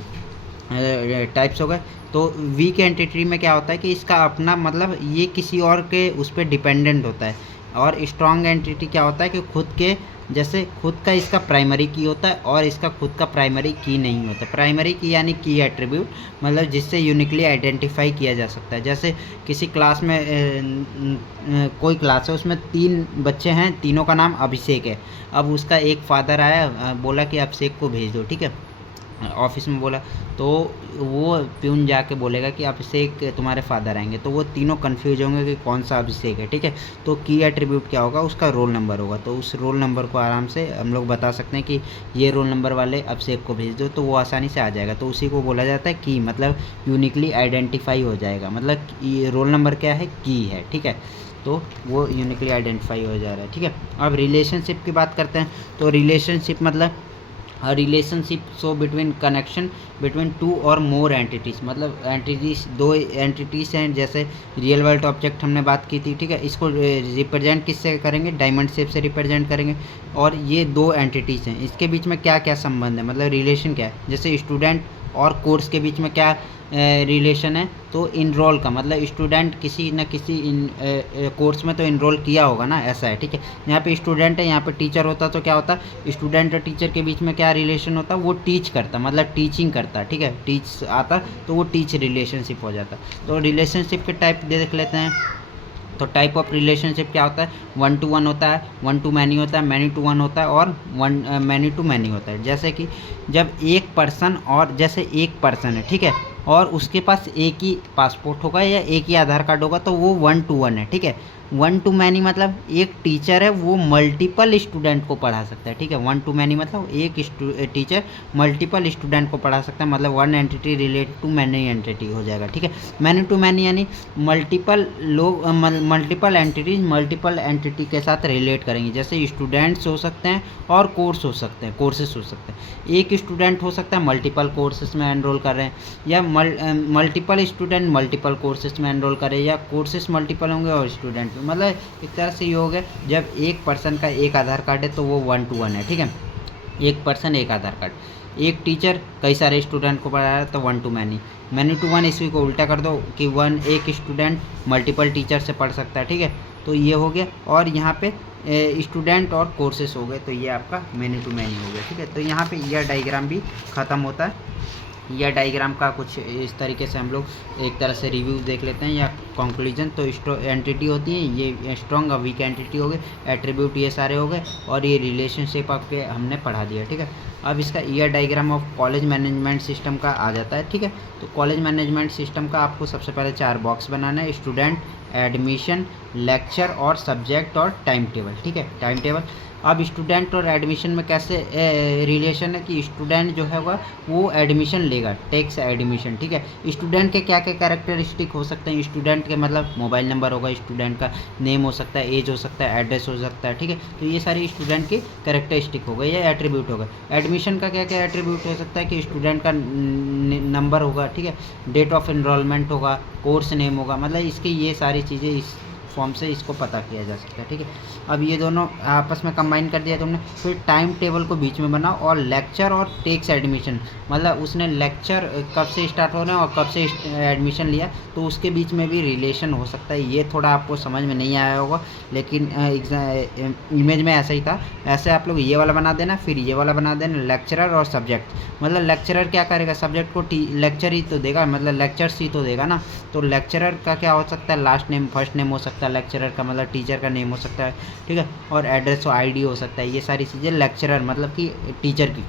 टाइप्स हो गए। तो वीक एंटिटी में क्या होता है कि इसका अपना मतलब ये किसी और के उस पर डिपेंडेंट होता है। और स्ट्रॉन्ग एंटिटी क्या होता है कि खुद के, जैसे खुद का इसका प्राइमरी की होता है और इसका खुद का प्राइमरी की नहीं होता। प्राइमरी की यानी की एट्रीब्यूट मतलब जिससे यूनिकली आइडेंटिफाई किया जा सकता है। जैसे किसी क्लास में कोई क्लास है, उसमें 3 बच्चे हैं, तीनों का नाम अभिषेक है। अब उसका एक फादर आया, बोला कि अभिषेक को भेज दो, ठीक है। ऑफिस में बोला तो वो प्यून जाके बोलेगा कि अभिषेक तुम्हारे फादर आएंगे, तो वो तीनों कन्फ्यूज होंगे कि कौन सा अभिषेक है, ठीक है। तो की एट्रीब्यूट क्या होगा, उसका रोल नंबर होगा, तो उस रोल नंबर को आराम से हम लोग बता सकते हैं कि ये रोल नंबर वाले अभिषेक को भेज दो, तो वो आसानी से आ जाएगा। तो उसी को बोला जाता है की, मतलब यूनिकली आइडेंटिफाई हो जाएगा, मतलब ये रोल नंबर क्या है, की है, ठीक है। तो वो यूनिकली आइडेंटिफाई हो जा रहा है, ठीक है। अब रिलेशनशिप की बात करते हैं, तो रिलेशनशिप मतलब relationship so between connection between two और मोर एंटिटीज़, मतलब एंटिटीज़, दो एंटिटीज़ हैं, जैसे रियल वर्ल्ड ऑब्जेक्ट हमने बात की थी, ठीक है। इसको रिप्रेजेंट किससे करेंगे, डायमंड शेप से रिप्रेजेंट करेंगे, और ये दो एंटिटीज़ हैं, इसके बीच में क्या क्या संबंध है, मतलब रिलेशन क्या है, जैसे स्टूडेंट और कोर्स के बीच में क्या रिलेशन है, तो इनरोल का मतलब स्टूडेंट किसी न किसी कोर्स में तो इनरोल किया होगा ना, ऐसा है, ठीक है। यहाँ पे स्टूडेंट है, यहाँ पे टीचर होता, तो क्या होता, स्टूडेंट और टीचर के बीच में क्या रिलेशन होता, वो टीच करता, मतलब टीचिंग करता, ठीक है, टीच आता, तो वो टीच रिलेशनशिप हो जाता। तो रिलेशनशिप के टाइप देख लेते हैं। तो टाइप ऑफ रिलेशनशिप क्या होता है, 1 to 1 होता है, 1 to मैनी होता है, मैनी टू 1 होता है, और मैनी टू मैनी होता है। जैसे कि जब एक पर्सन, और जैसे एक पर्सन है, ठीक है, और उसके पास एक ही पासपोर्ट होगा या एक ही आधार कार्ड होगा, तो वो 1 to 1 है, ठीक है। 1 to मैनी मतलब एक टीचर है, वो मल्टीपल स्टूडेंट को पढ़ा सकता है, ठीक है। 1 to मैनी मतलब एक टीचर मल्टीपल स्टूडेंट को पढ़ा सकता है, मतलब one entity relate to many entity हो जाएगा, ठीक है। मैनी टू मैनी यानी मल्टीपल लोग, मल्टीपल एंटिटीज मल्टीपल एंटिटी के साथ रिलेट करेंगे, जैसे स्टूडेंट्स हो सकते हैं और कोर्स हो सकते हैं, कोर्सेस हो सकते हैं। एक स्टूडेंट हो सकता है मल्टीपल कोर्सेस में एनरोल कर रहे हैं, या मल्टीपल स्टूडेंट मल्टीपल कोर्सेज में एनरोल करें, या कोर्सेज मल्टीपल होंगे और स्टूडेंट, मतलब एक तरह से ये हो गया, जब एक पर्सन का एक आधार कार्ड है तो वो 1 to 1 है, ठीक है। एक पर्सन एक आधार कार्ड, एक टीचर कई सारे स्टूडेंट को पढ़ा रहा है, तो 1 to मैनी, मैनी टू 1 इसी को उल्टा कर दो कि एक स्टूडेंट मल्टीपल टीचर से पढ़ सकता है, ठीक है। तो ये हो गया, और यहाँ पे स्टूडेंट और कोर्सेस हो गए, तो ये आपका मैनी टू मैनी हो गया, ठीक है। तो यहाँ पे यह डायग्राम भी ख़त्म होता है। यह डायग्राम का कुछ इस तरीके से हम लोग एक तरह से रिव्यू देख लेते हैं या कंक्लूजन। तो एंटिटी होती है, ये स्ट्रॉन्ग और वीक एंटिटी हो गए, एट्रीब्यूट ये सारे हो गए, और ये रिलेशनशिप आपके हमने पढ़ा दिया, ठीक है। अब इसका year diagram of college management system का आ जाता है, ठीक है। तो कॉलेज मैनेजमेंट सिस्टम का आपको सबसे पहले 4 बॉक्स बनाना है, स्टूडेंट, एडमिशन, लेक्चर और सब्जेक्ट और टाइम टेबल, ठीक है, टाइम टेबल। अब स्टूडेंट और एडमिशन में कैसे रिलेशन है कि स्टूडेंट जो है वो एडमिशन लेगा, टेक्स एडमिशन, ठीक है। स्टूडेंट के क्या क्या कैरेक्टरिस्टिक हो सकते हैं, स्टूडेंट के मतलब मोबाइल नंबर होगा, स्टूडेंट का नेम हो सकता है, एज हो सकता है, एड्रेस हो सकता है, ठीक है। तो ये सारे स्टूडेंट के कैरेक्टरिस्टिक हो गए या एट्रीब्यूट होगा। एडमिशन का क्या क्या एट्रीब्यूट हो सकता है कि स्टूडेंट का नंबर होगा, ठीक है, डेट ऑफ एनरोलमेंट होगा, कोर्स नेम होगा, मतलब इसकी ये सारी चीज़ें इस फॉर्म से इसको पता किया जा सकता है, ठीक है। अब ये दोनों आपस में कंबाइन कर दिया तुमने, फिर टाइम टेबल को बीच में बनाओ, और लेक्चर और टेक्स एडमिशन, मतलब उसने लेक्चर कब से स्टार्ट हो रहा है और कब से एडमिशन लिया, तो उसके बीच में भी रिलेशन हो सकता है। ये थोड़ा आपको समझ में नहीं आया होगा, लेकिन इमेज में ऐसा ही था। ऐसे आप लोग ये वाला बना देना, फिर ये वाला बना देना, लेक्चरर और सब्जेक्ट, मतलब लेक्चरर क्या करेगा, सब्जेक्ट को लेक्चर ही तो देगा, मतलब लेक्चर्स ही तो देगा ना। तो लेक्चरर का क्या हो सकता है, लास्ट नेम फर्स्ट नेम हो सकता है, लेक्चरर का मतलब टीचर का नेम हो सकता है, ठीक है, और एड्रेस और आईडी हो सकता है। ये सारी चीज़ें लेक्चरर मतलब कि टीचर की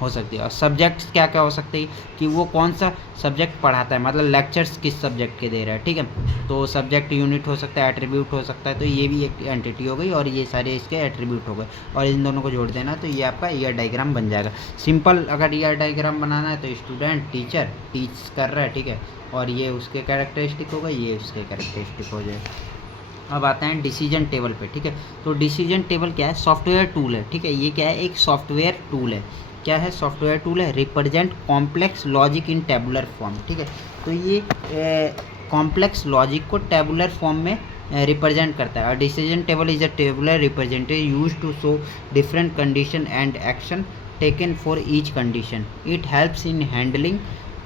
हो सकती है। और सब्जेक्ट्स क्या क्या हो सकते हैं कि वो कौन सा सब्जेक्ट पढ़ाता है, मतलब लेक्चर्स किस सब्जेक्ट के दे रहा है, ठीक है। तो सब्जेक्ट यूनिट हो सकता है, एट्रीब्यूट हो सकता है, तो ये भी एक एंटिटी हो गई, और ये सारे इसके एट्रीब्यूट हो गए, और इन दोनों को जोड़ देना, तो ये आपका ईयर डायग्राम बन जाएगा। सिंपल अगर ईयर डायग्राम बनाना है तो स्टूडेंट टीचर टीच कर रहा है, ठीक है, और ये उसके कैरेक्टरिस्टिक हो गए, ये उसके कैरेक्टरिस्टिक हो जाए। अब आते हैं डिसीजन टेबल पे, ठीक है। तो डिसीजन टेबल क्या है, सॉफ्टवेयर टूल है, ठीक है। ये क्या है, एक सॉफ्टवेयर टूल है। क्या है, सॉफ्टवेयर टूल है, represent complex logic in tabular form, ठीक है। तो ये कॉम्प्लेक्स लॉजिक को टेबुलर फॉर्म में रिप्रेजेंट करता है। Decision table is a tabular representative use to show different condition and action taken for each condition. It helps in handling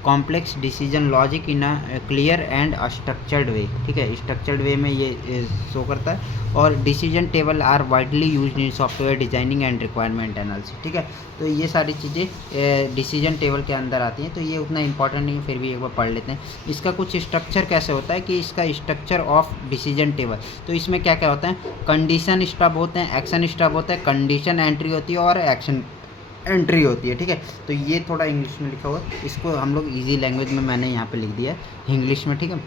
complex decision logic in a clear and structured way, ठीक है, स्ट्रक्चर्ड वे में ये शो करता है। और decision table are widely used in software designing and requirement analysis, ठीक है। तो ये सारी चीज़ें डिसीजन टेबल के अंदर आती हैं, तो ये उतना इंपॉर्टेंट नहीं है, फिर भी एक बार पढ़ लेते हैं। इसका कुछ स्ट्रक्चर कैसे होता है कि इसका स्ट्रक्चर ऑफ डिसीजन टेबल, तो इसमें क्या क्या होता है, कंडीशन स्टब होते हैं, एक्शन स्टब होता है, कंडीशन एंट्री होती है, और एक्शन एंट्री होती है, ठीक है। तो ये थोड़ा इंग्लिश में लिखा हुआ है, इसको हम लोग ईजी लैंग्वेज में मैंने यहाँ पे लिख दिया है इंग्लिश में, ठीक है।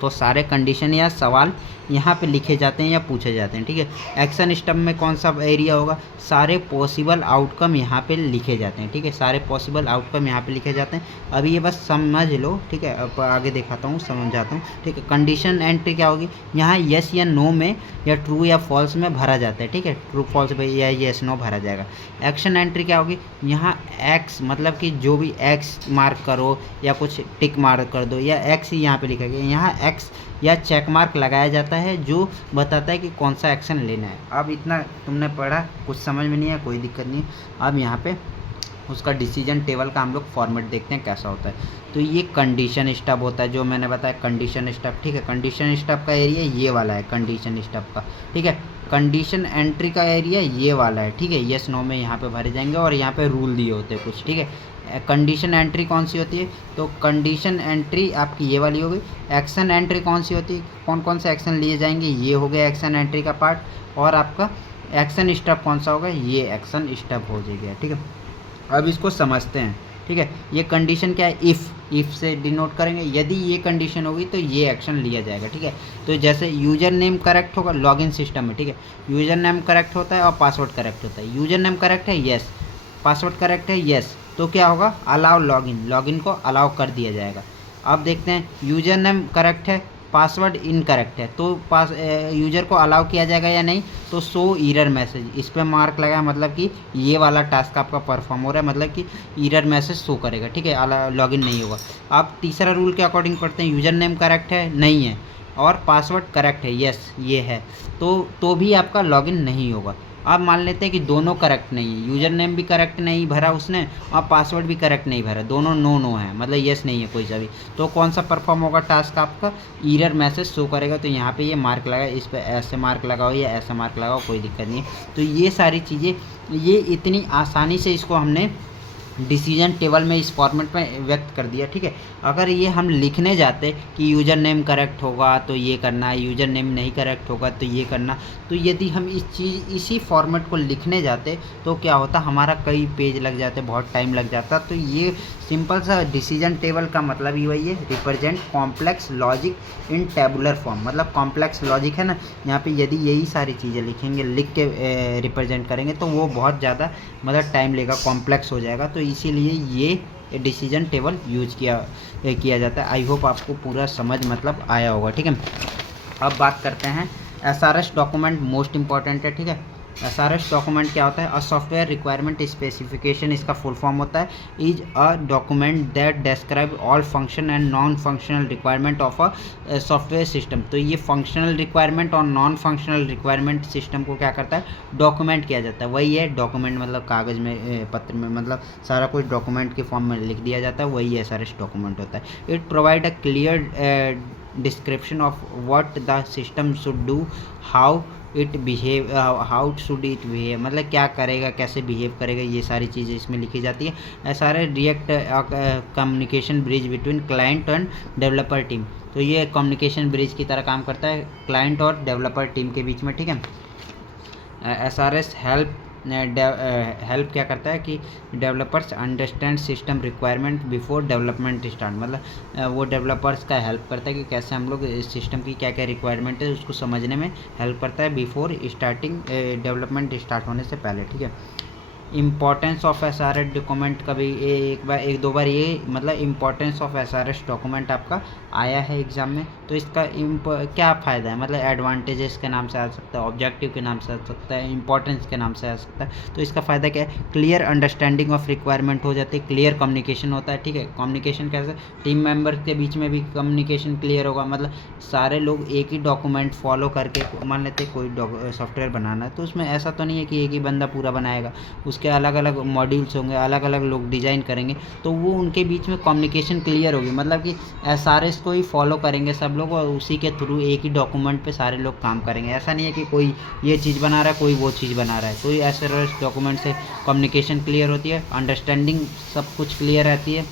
तो सारे कंडीशन या सवाल यहाँ पे लिखे जाते हैं या पूछे जाते हैं, ठीक है। एक्शन स्टेप में कौन सा एरिया होगा, सारे पॉसिबल आउटकम यहाँ पे लिखे जाते हैं, ठीक है। सारे पॉसिबल आउटकम यहाँ पे लिखे जाते हैं। अभी ये बस समझ लो, ठीक है। अब आगे दिखाता हूँ, समझाता हूँ, ठीक है। कंडीशन एंट्री क्या होगी, यहाँ यस या नो में या ट्रू या फॉल्स में भरा जाता है, ठीक है। ट्रू फॉल्स पे या यस नो भरा जाएगा। एक्शन एंट्री क्या होगी, यहाँ एक्स मतलब कि जो भी एक्स मार्क करो या कुछ टिक मार्क कर दो या एक्स ही यहाँ पे लिखा गया, यहाँ एक्स या चेक मार्क लगाया जाता है जो बताता है कि कौन सा एक्शन लेना है। अब इतना तुमने पढ़ा, कुछ समझ में नहीं है कोई दिक्कत नहीं है। अब यहाँ पे उसका डिसीजन टेबल का हम लोग फॉर्मेट देखते हैं कैसा होता है। तो ये कंडीशन स्टेप होता है जो मैंने बताया, कंडीशन स्टेप, ठीक है। कंडीशन स्टेप का एरिया ये वाला है कंडीशन स्टेप का, ठीक है। कंडीशन एंट्री का एरिया ये वाला है, ठीक है। यस नो में यहाँ पे भरे जाएंगे और यहाँ पे रूल दिए होते हैं कुछ, ठीक है। कंडीशन एंट्री कौन सी होती है, तो कंडीशन एंट्री आपकी ये वाली हो गई। एक्शन एंट्री कौन सी होती है, कौन कौन से एक्शन लिए जाएंगे, ये हो गया एक्शन एंट्री का पार्ट। और आपका एक्शन स्टेप कौन सा होगा, ये एक्शन स्टेप हो जाएगा, ठीक है। अब इसको समझते हैं, ठीक है। ये कंडीशन क्या है, इफ़ से डिनोट करेंगे, यदि ये कंडीशन होगी तो ये एक्शन लिया जाएगा, ठीक है। तो जैसे यूजर नेम करेक्ट होगा लॉगिन सिस्टम में, ठीक है। यूजर नेम करेक्ट होता है और पासवर्ड करेक्ट होता है। यूजर नेम करेक्ट है, यस। पासवर्ड करेक्ट है, यस। तो क्या होगा, अलाउ लॉगिन, लॉगिन को अलाउ कर दिया जाएगा। अब देखते हैं, यूजर नेम करेक्ट है, पासवर्ड इनकरेक्ट है, तो यूजर को अलाउ किया जाएगा या नहीं, तो शो एरर मैसेज, इस पर मार्क लगाया, मतलब कि ये वाला टास्क आपका परफॉर्म हो रहा है, मतलब कि एरर मैसेज शो करेगा, ठीक है। लॉगिन नहीं होगा। अब तीसरा रूल के अकॉर्डिंग पढ़ते हैं, यूजर नेम करेक्ट है, नहीं है, और पासवर्ड करेक्ट है, यस ये है, तो भी आपका लॉगिन नहीं होगा। अब मान लेते हैं कि दोनों करेक्ट नहीं है, यूज़र नेम भी करेक्ट नहीं भरा उसने और पासवर्ड भी करेक्ट नहीं भरा, दोनों नो है, मतलब यस नहीं है कोई सा भी, तो कौन सा परफॉर्म होगा टास्क, आपका एरर मैसेज शो करेगा। तो यहाँ पे ये मार्क लगा, इस पर ऐसे मार्क लगाओ या ऐसा मार्क लगाओ, कोई दिक्कत नहीं है। तो ये सारी चीज़ें, ये इतनी आसानी से इसको हमने डिसीजन टेबल में इस फॉर्मेट में व्यक्त कर दिया, ठीक है। अगर ये हम लिखने जाते कि यूज़र नेम करेक्ट होगा तो ये करना है, यूज़र नेम नहीं करेक्ट होगा तो ये करना, तो यदि हम इसी फॉर्मेट को लिखने जाते तो क्या होता, हमारा कई पेज लग जाते, बहुत टाइम लग जाता। तो ये सिंपल सा डिसीजन टेबल का मतलब ही वही है, represent complex logic in tabular form, मतलब कॉम्प्लेक्स लॉजिक है ना, यहाँ पे यदि यही सारी चीज़ें लिखेंगे, लिख के रिप्रेजेंट करेंगे तो वो बहुत ज़्यादा मतलब टाइम लेगा, कॉम्प्लेक्स हो जाएगा। तो इसीलिए ये डिसीजन टेबल यूज किया जाता है। आई होप आपको पूरा समझ मतलब आया होगा, ठीक है। अब बात करते हैं SRS डॉक्यूमेंट, मोस्ट इंपॉर्टेंट है, ठीक है। SRS डॉक्यूमेंट क्या होता है, सॉफ्टवेयर रिक्वायरमेंट स्पेसिफिकेशन, इसका फुल फॉर्म होता है, is a document that describe all function and non functional requirement of a software system. तो ये फंक्शनल रिक्वायरमेंट और नॉन फंक्शनल रिक्वायरमेंट सिस्टम को क्या करता है, डॉक्यूमेंट किया जाता है। वही है डॉक्यूमेंट, मतलब कागज़ में पत्र में, मतलब सारा कुछ डॉक्यूमेंट के फॉर्म में लिख दिया जाता है, वही SRS डॉक्यूमेंट होता है। It provide a clear description of what the system should do, how it behave, how should it behave, मतलब क्या करेगा, कैसे बिहेव करेगा, ये सारी चीज़ें इसमें लिखी जाती है। सारे react communication bridge between client end developer team, तो ये कम्युनिकेशन ब्रिज की तरह काम करता है क्लाइंट और डेवलपर टीम के बीच में, ठीक है। SRS हेल्प क्या करता है कि developers understand system requirement before development start, मतलब वो डेवलपर्स का हेल्प करता है कि कैसे हम लोग सिस्टम की क्या क्या रिक्वायरमेंट है उसको समझने में हेल्प करता है बिफोर स्टार्टिंग, डेवलपमेंट स्टार्ट होने से पहले, ठीक है। इम्पॉर्टेंस ऑफ SRS डॉक्यूमेंट का भी एक दो बार ये मतलब इम्पॉर्टेंस ऑफ SRS डॉक्यूमेंट आपका आया है एग्ज़ाम में। तो इसका क्या फ़ायदा है, मतलब एडवांटेजेस के नाम से आ सकता है, ऑब्जेक्टिव के नाम से आ सकता है, इंपॉर्टेंस के नाम से आ सकता है। तो इसका फ़ायदा क्या है, क्लियर अंडरस्टैंडिंग ऑफ रिक्वायरमेंट हो जाती है, क्लियर कम्युनिकेशन होता है, ठीक है। कम्युनिकेशन कैसे, टीम मेंबर के बीच में भी कम्युनिकेशन क्लियर होगा, मतलब सारे लोग एक ही डॉक्यूमेंट फॉलो करके, मान लेते कोई सॉफ्टवेयर बनाना है तो उसमें ऐसा तो नहीं है कि एक ही बंदा पूरा बनाएगा, उसके अलग अलग मॉड्यूल्स होंगे, अलग अलग लोग डिज़ाइन करेंगे, तो वो उनके बीच में कम्युनिकेशन क्लियर होगी, मतलब कि SRS को ही फॉलो करेंगे सब लोग और उसी के थ्रू एक ही डॉक्यूमेंट पे सारे लोग काम करेंगे। ऐसा नहीं है कि कोई ये चीज़ बना रहा है, कोई वो चीज़ बना रहा है, तो SRS डॉक्यूमेंट से कम्युनिकेशन क्लियर होती है, अंडरस्टैंडिंग सब कुछ क्लियर रहती है,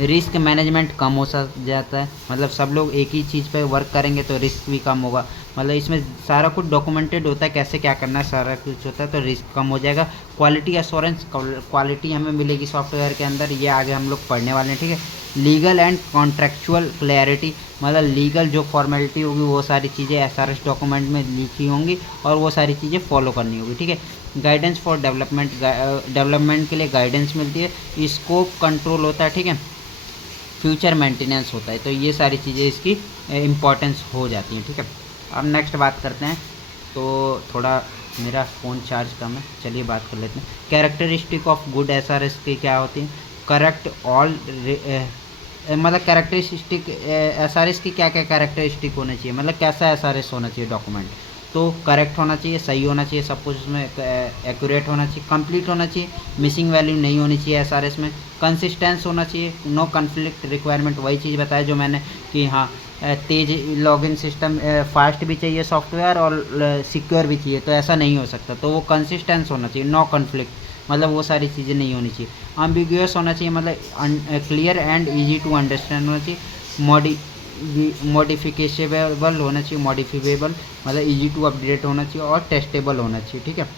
रिस्क मैनेजमेंट कम हो जाता है, मतलब सब लोग एक ही चीज़ पे वर्क करेंगे तो रिस्क भी कम होगा। मतलब इसमें सारा कुछ डॉक्यूमेंटेड होता है, कैसे क्या करना है सारा कुछ होता है, तो रिस्क कम हो जाएगा। क्वालिटी एश्योरेंस, क्वालिटी हमें मिलेगी सॉफ्टवेयर के अंदर, ये आगे हम लोग पढ़ने वाले हैं, ठीक है। लीगल एंड कॉन्ट्रेक्चुअल क्लैरिटी, मतलब लीगल जो फॉर्मेलिटी होगी वो सारी चीज़ें एसआरएस डॉक्यूमेंट में लिखी होंगी और वो सारी चीज़ें फॉलो करनी होगी, ठीक है। गाइडेंस फॉर डेवलपमेंट, डेवलपमेंट के लिए गाइडेंस मिलती है। स्कोप कंट्रोल होता है, ठीक है। फ्यूचर मेंटेनेंस होता है, तो ये सारी चीज़ें इसकी इम्पोर्टेंस हो जाती हैं, ठीक है। अब नेक्स्ट बात करते हैं, तो थोड़ा मेरा फ़ोन चार्ज कम है, चलिए बात कर लेते हैं। कैरेक्टरिस्टिक ऑफ गुड एसआरएस की क्या होती है? करेक्ट ऑल, मतलब कैरेक्टरिस्टिक एसआरएस की क्या क्या कैरेक्टरिस्टिक होना चाहिए, मतलब कैसा एसआरएस होना चाहिए डॉक्यूमेंट? तो करेक्ट होना चाहिए, सही होना चाहिए, सब कुछ उसमें एक्यूरेट होना चाहिए, कंप्लीट होना चाहिए, मिसिंग वैल्यू नहीं होनी चाहिए एसआरएस में, कंसिस्टेंस होना चाहिए, नो कन्फ्लिक्ट रिक्वायरमेंट, वही चीज़ बताया जो मैंने कि हाँ तेज लॉगिन सिस्टम, फास्ट भी चाहिए सॉफ्टवेयर और सिक्योर भी चाहिए, तो ऐसा नहीं हो सकता, तो वो कंसिस्टेंस होना चाहिए, नो कन्फ्लिक्ट, मतलब वो सारी चीज़ें नहीं होनी चाहिए। एम्बिगुअस होना चाहिए, मतलब clear and easy to understand होना चाहिए। मॉडिफिकेशेबल होना चाहिए, मॉडिफिकेबल मतलब इजी टू अपडेट होना चाहिए, और टेस्टेबल होना चाहिए, ठीक है।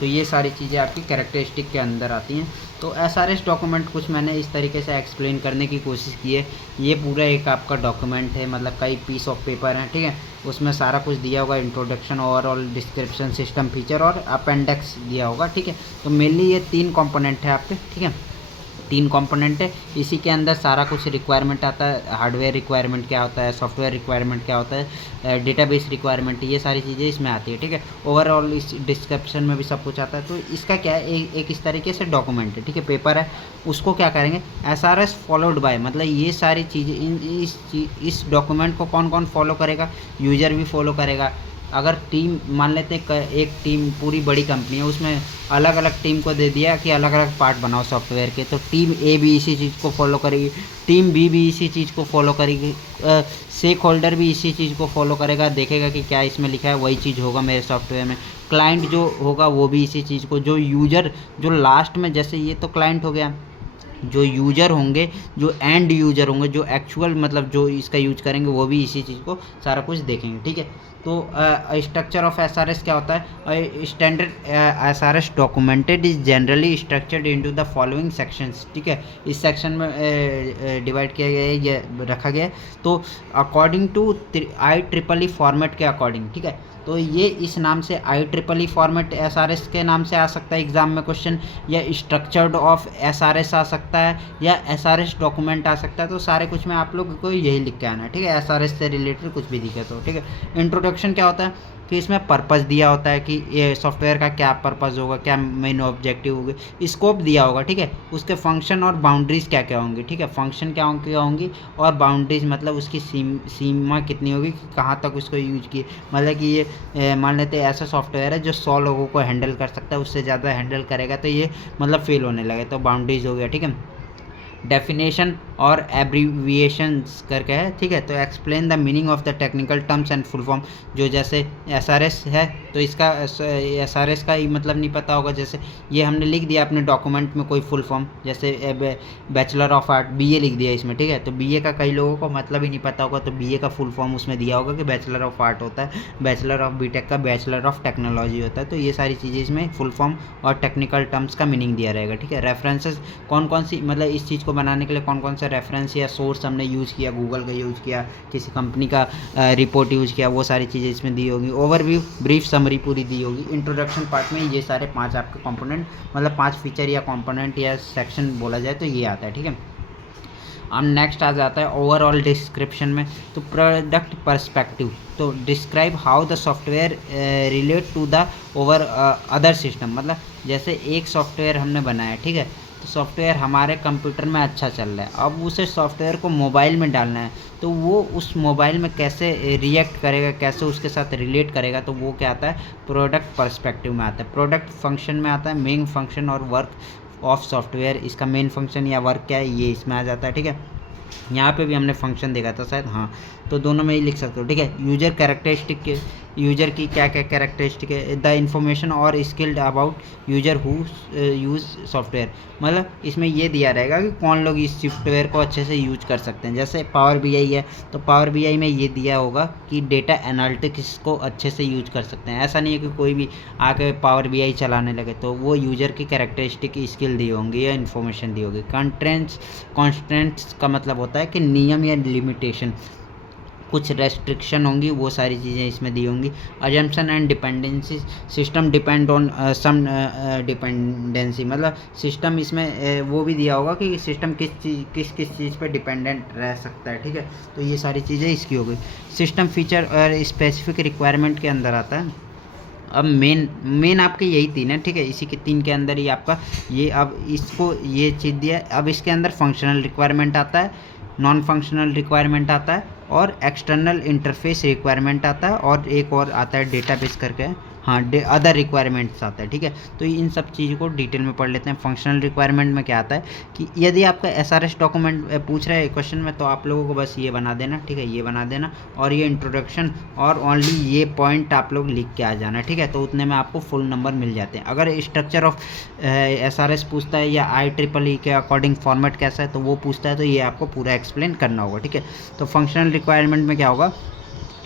तो ये सारी चीज़ें आपकी कैरेक्टरिस्टिक के अंदर आती हैं। तो एसआरएस डॉक्यूमेंट कुछ मैंने इस तरीके से एक्सप्लेन करने की कोशिश की है। ये पूरा एक आपका डॉक्यूमेंट है, मतलब कई पीस ऑफ पेपर हैं, ठीक है। उसमें सारा कुछ दिया होगा, introduction, overall description, system feature और अपेंडिक्स दिया होगा, ठीक है। तो मेनली ये 3 कंपोनेंट है आपके, ठीक है, 3 कंपोनेंट है। इसी के अंदर सारा कुछ रिक्वायरमेंट आता है, हार्डवेयर रिक्वायरमेंट क्या होता है, सॉफ्टवेयर रिक्वायरमेंट क्या होता है, डेटाबेस रिक्वायरमेंट, ये सारी चीज़ें इसमें आती है, ठीक है। ओवरऑल इस डिस्क्रिप्शन में भी सब कुछ आता है। तो इसका क्या है, एक इस तरीके से डॉक्यूमेंट है, ठीक है, पेपर है। उसको क्या करेंगे, एसआरएस फॉलोड बाय, मतलब ये सारी चीज़ें इस डॉक्यूमेंट को कौन कौन फॉलो करेगा, यूजर भी फॉलो करेगा। अगर टीम मान लेते हैं, एक टीम पूरी बड़ी कंपनी है, उसमें अलग अलग टीम को दे दिया कि अलग अलग पार्ट बनाओ सॉफ्टवेयर के, तो टीम ए भी इसी चीज़ को फॉलो करेगी, टीम बी भी इसी चीज़ को फॉलो करेगी, स्टेक होल्डर भी इसी चीज़ को फॉलो करेगा, देखेगा कि क्या इसमें लिखा है वही चीज़ होगा मेरे सॉफ्टवेयर में। क्लाइंट जो होगा वो भी इसी चीज़ को, जो यूजर जो लास्ट में, जैसे ये तो क्लाइंट हो गया, जो यूजर होंगे, जो एंड यूजर होंगे, जो एक्चुअल मतलब जो इसका यूज करेंगे, वो भी इसी चीज़ को सारा कुछ देखेंगे, ठीक है। तो स्ट्रक्चर ऑफ एसआरएस क्या होता है? Standard SRS documented is generally structured into the following sections, ठीक है। इस सेक्शन में डिवाइड किया गया है, ये रखा गया है। तो अकॉर्डिंग टू IEEE फॉर्मेट के अकॉर्डिंग, ठीक है। तो ये इस नाम से IEEE फॉर्मेट एसआरएस के नाम से आ सकता है एग्जाम में क्वेश्चन, या स्ट्रक्चर्ड ऑफ एसआरएस आ सकता है, या एसआरएस डॉक्यूमेंट आ सकता है। तो सारे कुछ में आप लोग को यही लिख के आना है, ठीक है। एसआरएस से रिलेटेड कुछ भी दिखे तो, ठीक है। इंट्रोडक्शन क्या होता है कि इसमें पर्पस दिया होता है कि ये सॉफ्टवेयर का क्या पर्पस होगा, क्या मेन ऑब्जेक्टिव होगी, स्कोप दिया होगा, ठीक है। उसके फंक्शन और बाउंड्रीज क्या क्या होंगी, ठीक है। फंक्शन क्या होंगी और बाउंड्रीज मतलब उसकी सीमा कितनी होगी, कहाँ तक उसको यूज किए, मतलब कि ये मान लेते हैं ऐसा सॉफ्टवेयर है जो 100 लोगों को हैंडल कर सकता है, उससे ज़्यादा हैंडल करेगा तो ये मतलब फेल होने लगे, तो बाउंड्रीज हो गया, ठीक है। डेफिनेशन और एब्रीविएशंस करके है, ठीक है। तो explain the meaning of the technical terms and full form, जो जैसे एसआरएस है तो इसका एसआरएस का ही मतलब नहीं पता होगा, जैसे ये हमने लिख दिया अपने डॉक्यूमेंट में कोई फुल फॉर्म, जैसे बैचलर ऑफ आर्ट बीए लिख दिया इसमें, ठीक है। तो बीए का कई लोगों को मतलब ही नहीं पता होगा, तो बीए का फुल फॉर्म उसमें दिया होगा कि बैचलर ऑफ आर्ट होता है, बैचलर ऑफ बीटेक का बैचलर ऑफ टेक्नोलॉजी होता है। तो ये सारी चीज़ें इसमें फुल फॉर्म और टेक्निकल टर्म्स का मीनिंग दिया रहेगा, ठीक है। रेफरेंसेस कौन कौन सी, मतलब इस चीज़ को बनाने के लिए कौन कौन सा रेफरेंस या सोर्स हमने यूज़ किया, गूगल का यूज़ किया, किसी कंपनी का रिपोर्ट यूज़ किया, वो सारी चीज़ें इसमें दी होगी। ओवरव्यू ब्रीफ समरी पूरी दी होगी। इंट्रोडक्शन पार्ट में ये सारे 5 आपके कंपोनेंट, मतलब 5 फीचर या कंपोनेंट या सेक्शन बोला जाए तो ये आता है, ठीक है। अब नेक्स्ट आ जाता है ओवरऑल डिस्क्रिप्शन में, तो प्रोडक्ट पर्सपेक्टिव, तो describe how the software relate to the over other system, मतलब जैसे एक सॉफ्टवेयर हमने बनाया, ठीक है। तो सॉफ्टवेयर हमारे कंप्यूटर में अच्छा चल रहा है, अब उसे सॉफ्टवेयर को मोबाइल में डालना है, तो वो उस मोबाइल में कैसे रिएक्ट करेगा, कैसे उसके साथ रिलेट करेगा, तो वो क्या आता है, प्रोडक्ट पर्सपेक्टिव में आता है। प्रोडक्ट फंक्शन में आता है मेन फंक्शन और वर्क ऑफ सॉफ्टवेयर, इसका मेन फंक्शन या वर्क क्या है ये इसमें आ जाता है, ठीक है। यहाँ पे भी हमने फंक्शन देखा था शायद, हाँ, तो दोनों में ही लिख सकते हो, ठीक है। यूजर कैरेक्टरिस्टिक के, यूजर की क्या क्या कैरेक्टरिस्टिक है, द इन्फॉर्मेशन और skilled about user who use software, मतलब इसमें ये दिया रहेगा कि कौन लोग इस सॉफ्टवेयर को अच्छे से यूज कर सकते हैं। जैसे पावर बीआई है, तो पावर बीआई में ये दिया होगा कि डेटा एनालिटिक्स को अच्छे से यूज कर सकते हैं। ऐसा नहीं है कि कोई भी आके पावर बीआई चलाने लगे, तो वो यूजर की कैरेक्टरिस्टिक स्किल दी होंगी या इन्फॉर्मेशन दी होगी। कॉन्स्टेंट्स का मतलब होता है कि नियम या लिमिटेशन, कुछ रेस्ट्रिक्शन होंगी, वो सारी चीज़ें इसमें दी होंगी। Assumption and dependency, system depend on some dependency, मतलब सिस्टम इसमें वो भी दिया होगा कि सिस्टम किस चीज़ पे डिपेंडेंट रह सकता है, ठीक है। तो ये सारी चीज़ें इसकी हो गई। सिस्टम फीचर और स्पेसिफिक रिक्वायरमेंट के अंदर आता है। अब मेन आपके यही तीन है, ठीक है। इसी के तीन के अंदर ही आपका ये, अब इसको ये चीज़ दिया है। अब इसके अंदर फंक्शनल रिक्वायरमेंट आता है, नॉन फंक्शनल रिक्वायरमेंट आता है और एक्सटर्नल इंटरफेस रिक्वायरमेंट आता है, और एक और आता है डेटाबेस करके, हाँ, अदर रिक्वायरमेंट्स आता है, ठीक है। तो इन सब चीज़ को डिटेल में पढ़ लेते हैं। फंक्शनल रिक्वायरमेंट में क्या आता है कि यदि आपका एसआरएस डॉक्यूमेंट पूछ रहा है क्वेश्चन में, तो आप लोगों को बस ये बना देना, ठीक है, ये बना देना, और ये इंट्रोडक्शन और ओनली ये पॉइंट आप लोग लिख के आ जाना, ठीक है। तो उतने में आपको फुल नंबर मिल जाते हैं। अगर स्ट्रक्चर ऑफ एसआरएस पूछता है या IEEE के अकॉर्डिंग फॉर्मेट कैसा है, तो वो पूछता है, तो ये आपको पूरा एक्सप्लेन करना होगा, ठीक है। तो फंक्शनल रिक्वायरमेंट में क्या होगा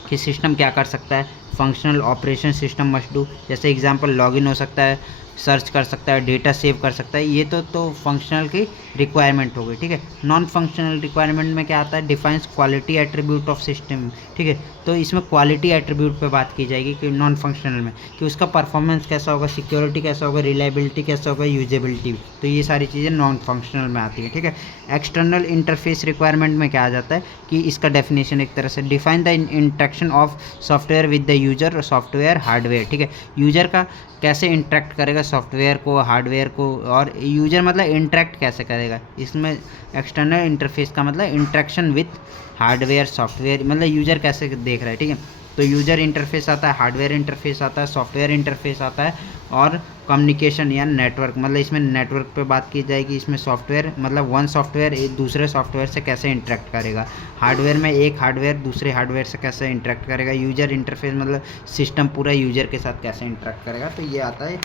कि सिस्टम क्या कर सकता है, functional operation system must do, जैसे एग्जांपल लॉगिन हो सकता है, सर्च कर सकता है, डेटा सेव कर सकता है, ये तो फंक्शनल की रिक्वायरमेंट हो गई, ठीक है। नॉन फंक्शनल रिक्वायरमेंट में क्या आता है, defines quality attribute of system, ठीक है। तो इसमें क्वालिटी एट्रीब्यूट पे बात की जाएगी कि नॉन फंक्शनल में, कि उसका परफॉर्मेंस कैसा होगा, सिक्योरिटी कैसा होगा, रिलायबिलिटी कैसा होगा, यूजेबिलिटी, तो ये सारी चीज़ें नॉन फंक्शनल में आती है, ठीक है। एक्सटर्नल इंटरफेस रिक्वायरमेंट में क्या आ जाता है कि इसका डेफिनेशन एक तरह से, define the interaction of software with the user, software hardware, ठीक है। यूजर का कैसे इंटरेक्ट करेगा सॉफ्टवेयर को, हार्डवेयर को, और यूजर मतलब इंटरेक्ट कैसे करेगा। इसमें एक्सटर्नल इंटरफेस का मतलब इंटरेक्शन विथ हार्डवेयर सॉफ्टवेयर, मतलब यूजर कैसे देख रहा है, ठीक है। तो यूजर इंटरफेस आता है, हार्डवेयर इंटरफेस आता है, सॉफ्टवेयर इंटरफेस आता है, और कम्युनिकेशन या नेटवर्क, मतलब इसमें नेटवर्क पे बात की जाएगी। इसमें सॉफ्टवेयर मतलब वन सॉफ्टवेयर एक दूसरे सॉफ्टवेयर से कैसे इंटरेक्ट करेगा, हार्डवेयर में एक हार्डवेयर दूसरे हार्डवेयर से कैसे इंटरेक्ट करेगा, यूजर इंटरफेस मतलब सिस्टम पूरा यूजर के साथ कैसे इंटरेक्ट करेगा। तो ये आता है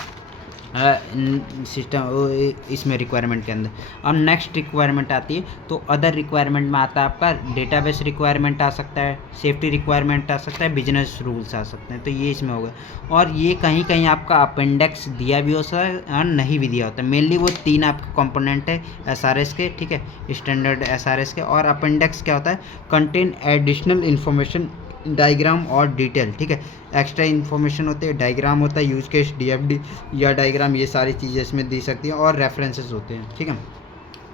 सिस्टम इसमें रिक्वायरमेंट के अंदर। अब नेक्स्ट रिक्वायरमेंट आती है, तो अदर रिक्वायरमेंट में आता है आपका डेटाबेस रिक्वायरमेंट आ सकता है, सेफ्टी रिक्वायरमेंट आ सकता है, बिजनेस रूल्स आ सकते हैं, तो ये इसमें होगा। और ये कहीं कहीं आपका अपेंडेक्स दिया भी हो सकता है और नहीं भी दिया होता है। मेनली वो तीन आपके कंपोनेंट है एसआरएस के, ठीक है, स्टैंडर्ड एसआरएस के। और अपेंडेक्स क्या होता है, कंटेन एडिशनल इन्फॉर्मेशन, डायग्राम और डिटेल, ठीक है। एक्स्ट्रा इन्फॉर्मेशन होते हैं, डायग्राम होता है, यूज केस, DFD या डायग्राम, ये सारी चीज़ें इसमें दी सकती हैं, और रेफरेंसेस होते हैं, ठीक है।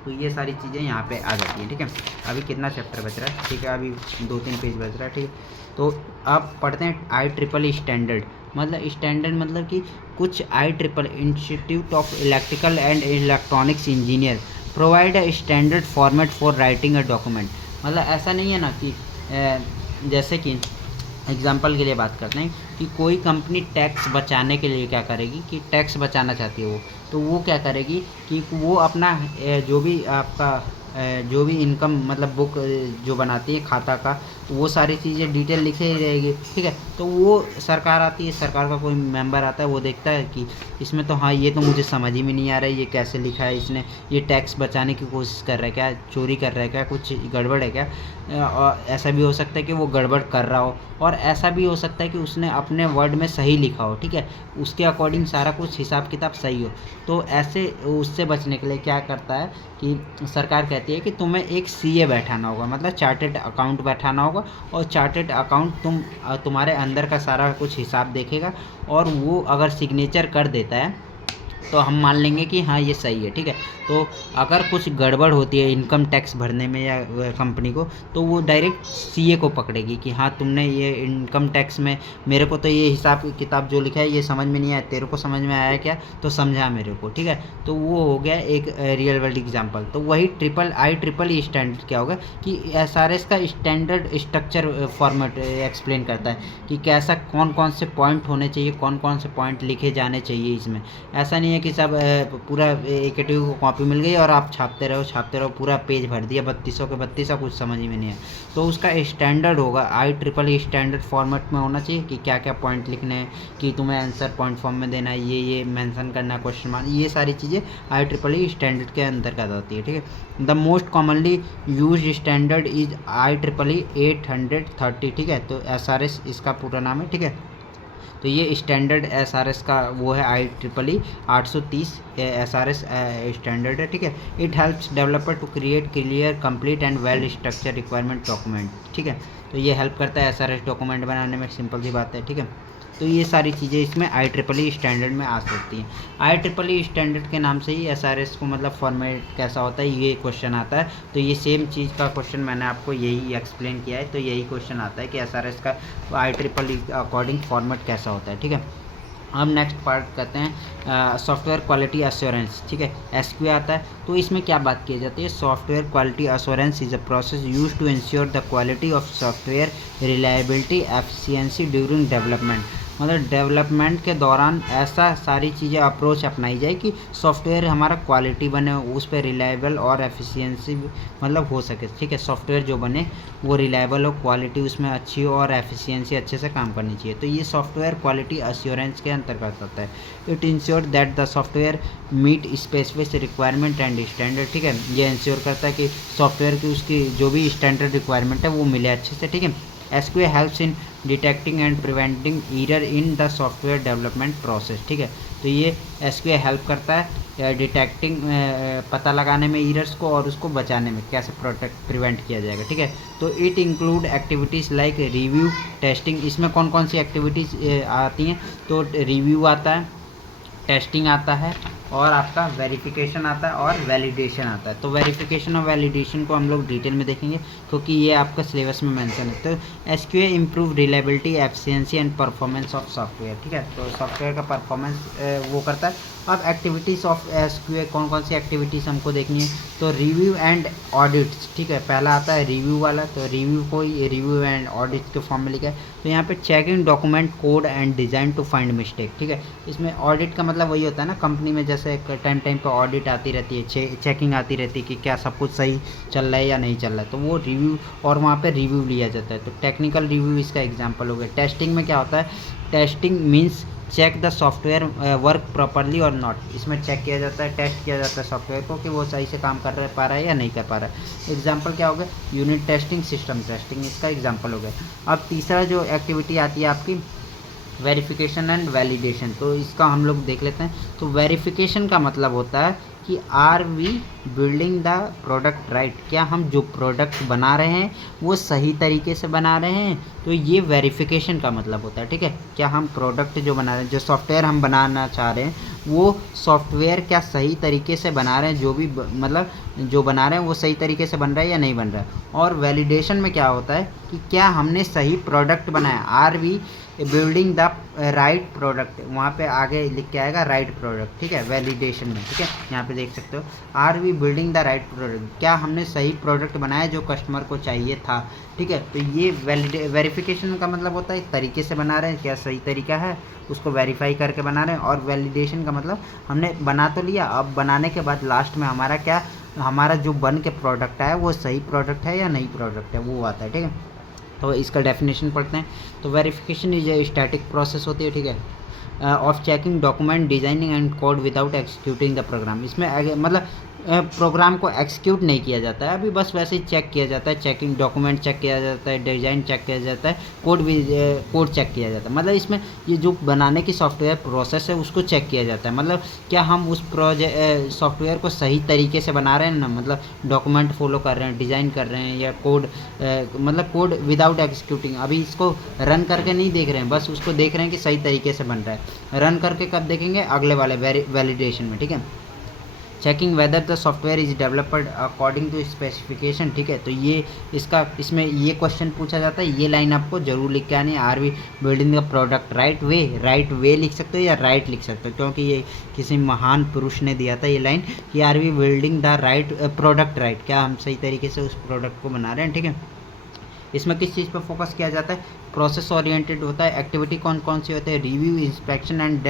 तो ये सारी चीज़ें यहाँ पे आ जाती हैं, ठीक है। अभी कितना चैप्टर बच रहा है, ठीक है, अभी 2-3 पेज बच रहा है, ठीक है। तो अब पढ़ते हैं IEEE स्टैंडर्ड, मतलब स्टैंडर्ड मतलब कि कुछ IEEE institute of electrical and electronics engineer provide a standard format for writing a document. मतलब ऐसा नहीं है ना कि जैसे कि एग्जांपल के लिए बात करते हैं कि कोई कंपनी टैक्स बचाने के लिए क्या करेगी कि टैक्स बचाना चाहती है वो, तो वो क्या करेगी कि वो अपना जो भी आपका जो भी इनकम मतलब बुक जो बनाती है खाता का, वो सारी चीज़ें डिटेल लिखे ही रहेगी, ठीक है। तो वो सरकार आती है, सरकार का कोई मेंबर आता है, वो देखता है कि इसमें तो हाँ ये तो मुझे समझ ही में नहीं आ रहा है, ये कैसे लिखा है इसने, ये टैक्स बचाने की कोशिश कर रहा है क्या, चोरी कर रहा है क्या, कुछ गड़बड़ है क्या। और ऐसा भी हो सकता है कि वो गड़बड़ कर रहा हो, और ऐसा भी हो सकता है कि उसने अपने वर्ड में सही लिखा हो, ठीक है, उसके अकॉर्डिंग सारा कुछ हिसाब किताब सही हो। तो ऐसे उससे बचने के लिए क्या करता है कि सरकार कहती है कि तुम्हें एक CA बैठाना होगा, मतलब चार्टेड अकाउंट बैठाना होगा, और चार्टेड अकाउंट तुम्हारे अंदर का सारा कुछ हिसाब देखेगा, और वो अगर सिग्नेचर कर देता है तो हम मान लेंगे कि हाँ ये सही है, ठीक है। तो अगर कुछ गड़बड़ होती है इनकम टैक्स भरने में या कंपनी को, तो वो डायरेक्ट CA को पकड़ेगी कि हाँ तुमने ये इनकम टैक्स में, मेरे को तो ये हिसाब किताब जो लिखा है ये समझ में नहीं आया, तेरे को समझ में आया क्या, तो समझा मेरे को, ठीक है। तो वो हो गया एक रियल वर्ल्ड एग्जाम्पल। तो वही IEEE स्टैंडर्ड क्या होगा कि SRS का स्टैंडर्ड स्ट्रक्चर फॉर्मेट एक्सप्लेन करता है कि कैसा कौन कौन से पॉइंट होने चाहिए, कौन कौन से पॉइंट लिखे जाने चाहिए इसमें। ऐसा नहीं है कि सब पूरा AKTU को कॉपी मिल गई और आप छापते रहो पूरा पेज भर दिया 3200 के 3200, कुछ समझ में नहीं है। तो उसका स्टैंडर्ड होगा IEEE स्टैंडर्ड फॉर्मेट में होना चाहिए कि क्या क्या पॉइंट लिखने हैं, कि तुम्हें आंसर पॉइंट फॉर्म में देना है, ये मेंशन करना, क्वेश्चन मार्क, ये सारी चीज़ें IEEE स्टैंडर्ड के अंतर्गत आती है, ठीक है। The most commonly use standard is IEEE 830, ठीक है। तो SRS इसका पूरा नाम है, ठीक है। तो ये स्टैंडर्ड SRS का वो है IEEE 830 SRS स्टैंडर्ड है, ठीक है। It helps developer to create clear complete and well structure requirement document, ठीक है। तो ये हेल्प करता है SRS डॉक्यूमेंट बनाने में, सिंपल सी बात है, ठीक है। तो ये सारी चीज़ें इसमें IEEE स्टैंडर्ड में आ सकती हैं। IEEE स्टैंडर्ड के नाम से ही SRS को मतलब फॉर्मेट कैसा होता है ये क्वेश्चन आता है। तो ये सेम चीज़ का क्वेश्चन मैंने आपको यही एक्सप्लेन किया है। तो यही क्वेश्चन आता है कि SRS का IEEE अकॉर्डिंग फॉर्मेट कैसा होता है, ठीक है। अब नेक्स्ट पार्ट करते हैं सॉफ्टवेयर क्वालिटी एश्योरेंस, ठीक है। SQA आता है। तो इसमें क्या बात की जाती है, software quality assurance is a process used to ensure the quality of software reliability efficiency during development. मतलब डेवलपमेंट के दौरान ऐसा सारी चीज़ें अप्रोच अपनाई जाए कि सॉफ्टवेयर हमारा क्वालिटी बने, उस पर रिलायबल और एफिशिएंसी मतलब हो सके, ठीक है। सॉफ्टवेयर जो बने वो रिलायबल हो, क्वालिटी उसमें अच्छी हो और एफिशिएंसी अच्छे से काम करनी चाहिए। तो ये सॉफ्टवेयर क्वालिटी एश्योरेंस के अंतर्गत आता है। It ensure that the software meet specific requirement and standard, ठीक है। ये इंश्योर करता है कि सॉफ्टवेयर की उसकी जो भी स्टैंडर्ड रिक्वायरमेंट है वो मिले अच्छे से, ठीक है। SQA helps in detecting and preventing error in the software development process, ठीक है। तो ये SQA हेल्प करता है डिटेक्टिंग पता लगाने में एरर्स को और उसको बचाने में, कैसे प्रिवेंट किया जाएगा, ठीक है। तो it include activities like review testing. इसमें कौन कौन सी एक्टिविटीज़ आती हैं, तो रिव्यू आता है, टेस्टिंग आता है और आपका वेरिफिकेशन आता है और वैलिडेशन आता है। तो वेरिफिकेशन और वैलिडेशन को हम लोग डिटेल में देखेंगे क्योंकि ये आपका सिलेबस में मेंशन है। तो SQA improve reliability efficiency and performance of software, ठीक है। तो सॉफ्टवेयर का परफॉर्मेंस वो करता है। अब एक्टिविटीज़ ऑफ SQA कौन कौन सी एक्टिविटीज़ हमको देखनी है, तो रिव्यू एंड ऑडिट्स, ठीक है। पहला आता है रिव्यू वाला, तो रिव्यू को रिव्यू एंड ऑडिट के फॉर्म में लिखा है। तो यहाँ पे checking document code and design to find mistake, ठीक है। इसमें ऑडिट का मतलब वही होता है ना, कंपनी में जैसे टाइम पे ऑडिट आती रहती है, चेकिंग आती रहती है कि क्या सब कुछ सही चल रहा है या नहीं चल रहा है, तो वो रिव्यू और वहाँ पे रिव्यू लिया जाता है। तो टेक्निकल रिव्यू इसका एग्जांपल हो गया। टेस्टिंग में क्या होता है, testing means check the software work properly और नॉट। इसमें चेक किया जाता है, टेस्ट किया जाता है सॉफ्टवेयर को कि वो सही से काम कर पा रहा है या नहीं कर पा रहा है। एग्जांपल क्या हो गया, यूनिट टेस्टिंग, सिस्टम टेस्टिंग, इसका एग्जांपल हो गया। अब तीसरा जो एक्टिविटी आती है आपकी वेरिफिकेशन एंड वैलिडेशन, तो इसका हम लोग देख लेते हैं। तो वेरिफिकेशन का मतलब होता है कि are we building the product right, क्या हम जो प्रोडक्ट बना रहे हैं वो सही तरीके से बना रहे हैं, तो ये वेरिफिकेशन का मतलब होता है, ठीक है। क्या हम प्रोडक्ट जो बना रहे हैं, जो सॉफ्टवेयर हम बनाना चाह रहे हैं वो सॉफ्टवेयर क्या सही तरीके से बना रहे हैं, जो भी मतलब जो बना रहे हैं वो सही तरीके से बन रहा है या नहीं बन रहा है। और वैलिडेशन में क्या होता है कि क्या हमने सही प्रोडक्ट बनाया, are we building the right product, वहाँ पे आगे लिख के आएगा राइट प्रोडक्ट, ठीक है, वैलिडेशन में, ठीक है। यहाँ पे देख सकते हो are we building the right product, क्या हमने सही प्रोडक्ट बनाया जो कस्टमर को चाहिए था, ठीक है। तो ये वेरिफिकेशन का मतलब होता है तरीके से बना रहे हैं, क्या सही तरीका है उसको वेरीफाई करके बना रहे हैं। और वैलिडेशन का मतलब हमने बना तो लिया, अब बनाने के बाद लास्ट में हमारा क्या, हमारा जो बन के प्रोडक्ट आया वो सही प्रोडक्ट है या नहीं प्रोडक्ट है, वो आता है, ठीक है। तो इसका डेफिनेशन पढ़ते हैं। तो verification is a static process होती है, ठीक है, of checking document designing and code without executing the program. इसमें मतलब प्रोग्राम को एक्सिक्यूट नहीं किया जाता है, अभी बस वैसे ही चेक किया जाता है, चेकिंग डॉक्यूमेंट चेक किया जाता है, डिज़ाइन चेक किया जाता है, कोड चेक किया जाता है। मतलब इसमें ये जो बनाने की सॉफ्टवेयर प्रोसेस है उसको चेक किया जाता है, मतलब क्या हम उस सॉफ्टवेयर को सही तरीके से बना रहे हैं ना, मतलब डॉक्यूमेंट फॉलो कर रहे हैं, डिज़ाइन कर रहे हैं, या कोड मतलब कोड विदाउट एक्सिक्यूटिंग, अभी इसको रन करके नहीं देख रहे हैं, बस उसको देख रहे हैं कि सही तरीके से बन रहा है। रन करके कब देखेंगे, अगले वाले वैलिडेशन में, ठीक है। Checking whether the software is developed according to specification, ठीक है। तो ये इसमें ये क्वेश्चन पूछा जाता है, ये लाइन आपको जरूर लिख के आनी है, are we building the product right way लिख सकते हो या राइट लिख सकते हो, क्योंकि ये किसी महान पुरुष ने दिया था ये लाइन कि are we building the right product right, क्या हम सही तरीके से उस प्रोडक्ट को बना रहे हैं, ठीक है। इसमें किस चीज़ पर फोकस किया जाता है, प्रोसेस ओरिएंटेड होता है। एक्टिविटी कौन कौन सी होती है, रिव्यू, इंस्पेक्शन एंड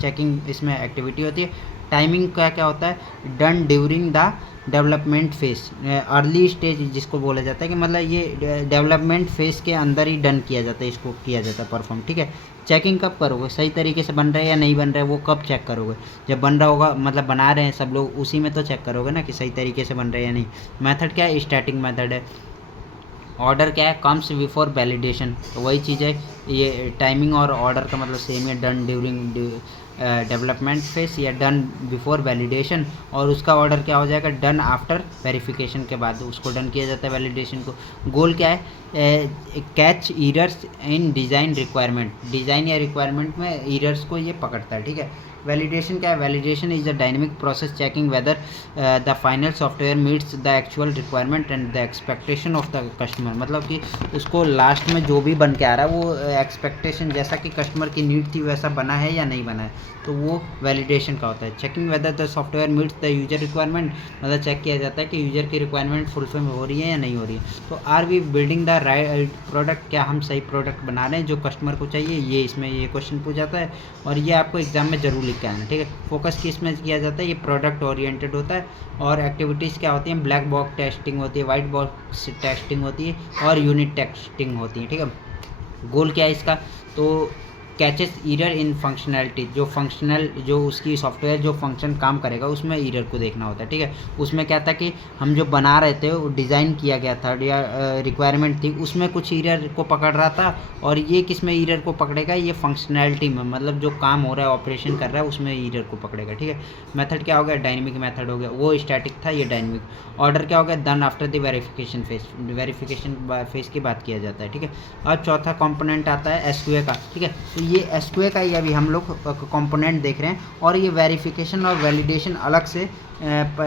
चेकिंग इसमें एक्टिविटी होती है। टाइमिंग क्या क्या होता है, done during the development phase, early stage जिसको बोला जाता है कि मतलब ये डेवलपमेंट फेज के अंदर ही डन किया जाता है, इसको किया जाता है परफॉर्म, ठीक है। चेकिंग कब करोगे, सही तरीके से बन रहा है या नहीं बन रहा है वो कब चेक करोगे, जब बन रहा होगा, मतलब बना रहे हैं सब लोग उसी में तो चेक करोगे ना कि सही तरीके से बन रहा है या नहीं। मेथड क्या है, स्टैटिक मेथड है। ऑर्डर क्या है, कम्स बिफोर वैलिडेशन, तो वही चीज़ है, ये टाइमिंग और ऑर्डर का मतलब सेम है, डन ड्यूरिंग डेवलपमेंट फेस या डन बिफोर वैलिडेशन, और उसका ऑर्डर क्या हो जाएगा, डन आफ्टर वेरिफिकेशन के बाद उसको डन किया जाता है वैलिडेशन को। गोल क्या है, कैच ईरर्स इन डिज़ाइन रिक्वायरमेंट, डिज़ाइन या रिक्वायरमेंट में ईरर्स को ये पकड़ता है, ठीक है। वैलिडेशन क्या है, validation is a dynamic process checking whether the final software meets the actual requirement and the expectation of the customer, मतलब कि उसको लास्ट में जो भी बन के आ रहा है वो एक्सपेक्टेशन जैसा कि कस्टमर की नीड थी वैसा बना है या नहीं बना है, तो वो वैलिडेशन का होता है। Checking whether the software meets the user requirement, मतलब चेक किया जाता है कि यूजर की रिक्वायरमेंट फुलफिल हो रही है या नहीं हो रही है। तो are we building the right product, क्या हम सही प्रोडक्ट बना रहे हैं जो कस्टमर को चाहिए, ये इसमें ये क्वेश्चन पूछा जाता है और ये आपको एग्जाम में जरूर लिख के आना, ठीक है। फोकस किस में किया जाता है, ये प्रोडक्ट ओरिएंटेड होता है। और एक्टिविटीज़ क्या होती हैं, ब्लैक बॉक्स टेस्टिंग होती है, वाइट बॉक्स टेस्टिंग होती है और यूनिट टेस्टिंग होती है, ठीक है। गोल क्या है इसका, तो कैचेस ईरर इन फंक्शनैलिटी, जो फंक्शनल जो उसकी सॉफ्टवेयर जो फंक्शन काम करेगा उसमें ईरर को देखना होता है, ठीक है। उसमें क्या था कि हम जो बना रहे थे वो डिज़ाइन किया गया था या रिक्वायरमेंट थी उसमें कुछ ईरर को पकड़ रहा था, और ये किस में ईरर को पकड़ेगा, ये फंक्शनैलिटी में, मतलब जो काम हो रहा है ऑपरेशन कर रहा है उसमें ईरर को पकड़ेगा, ठीक है। मेथड क्या हो गया, डायनेमिक मेथड हो गया, वो स्टैटिक था, ये डायनेमिक। ऑर्डर क्या हो गया, done after the verification phase, verification phase की बात किया जाता है, ठीक है। अब चौथा कंपोनेंट आता है एसक्यूए का, ठीक है। तो ये एसक्यूए का ही अभी हम लोग कंपोनेंट देख रहे हैं, और ये वेरिफिकेशन और वैलिडेशन अलग से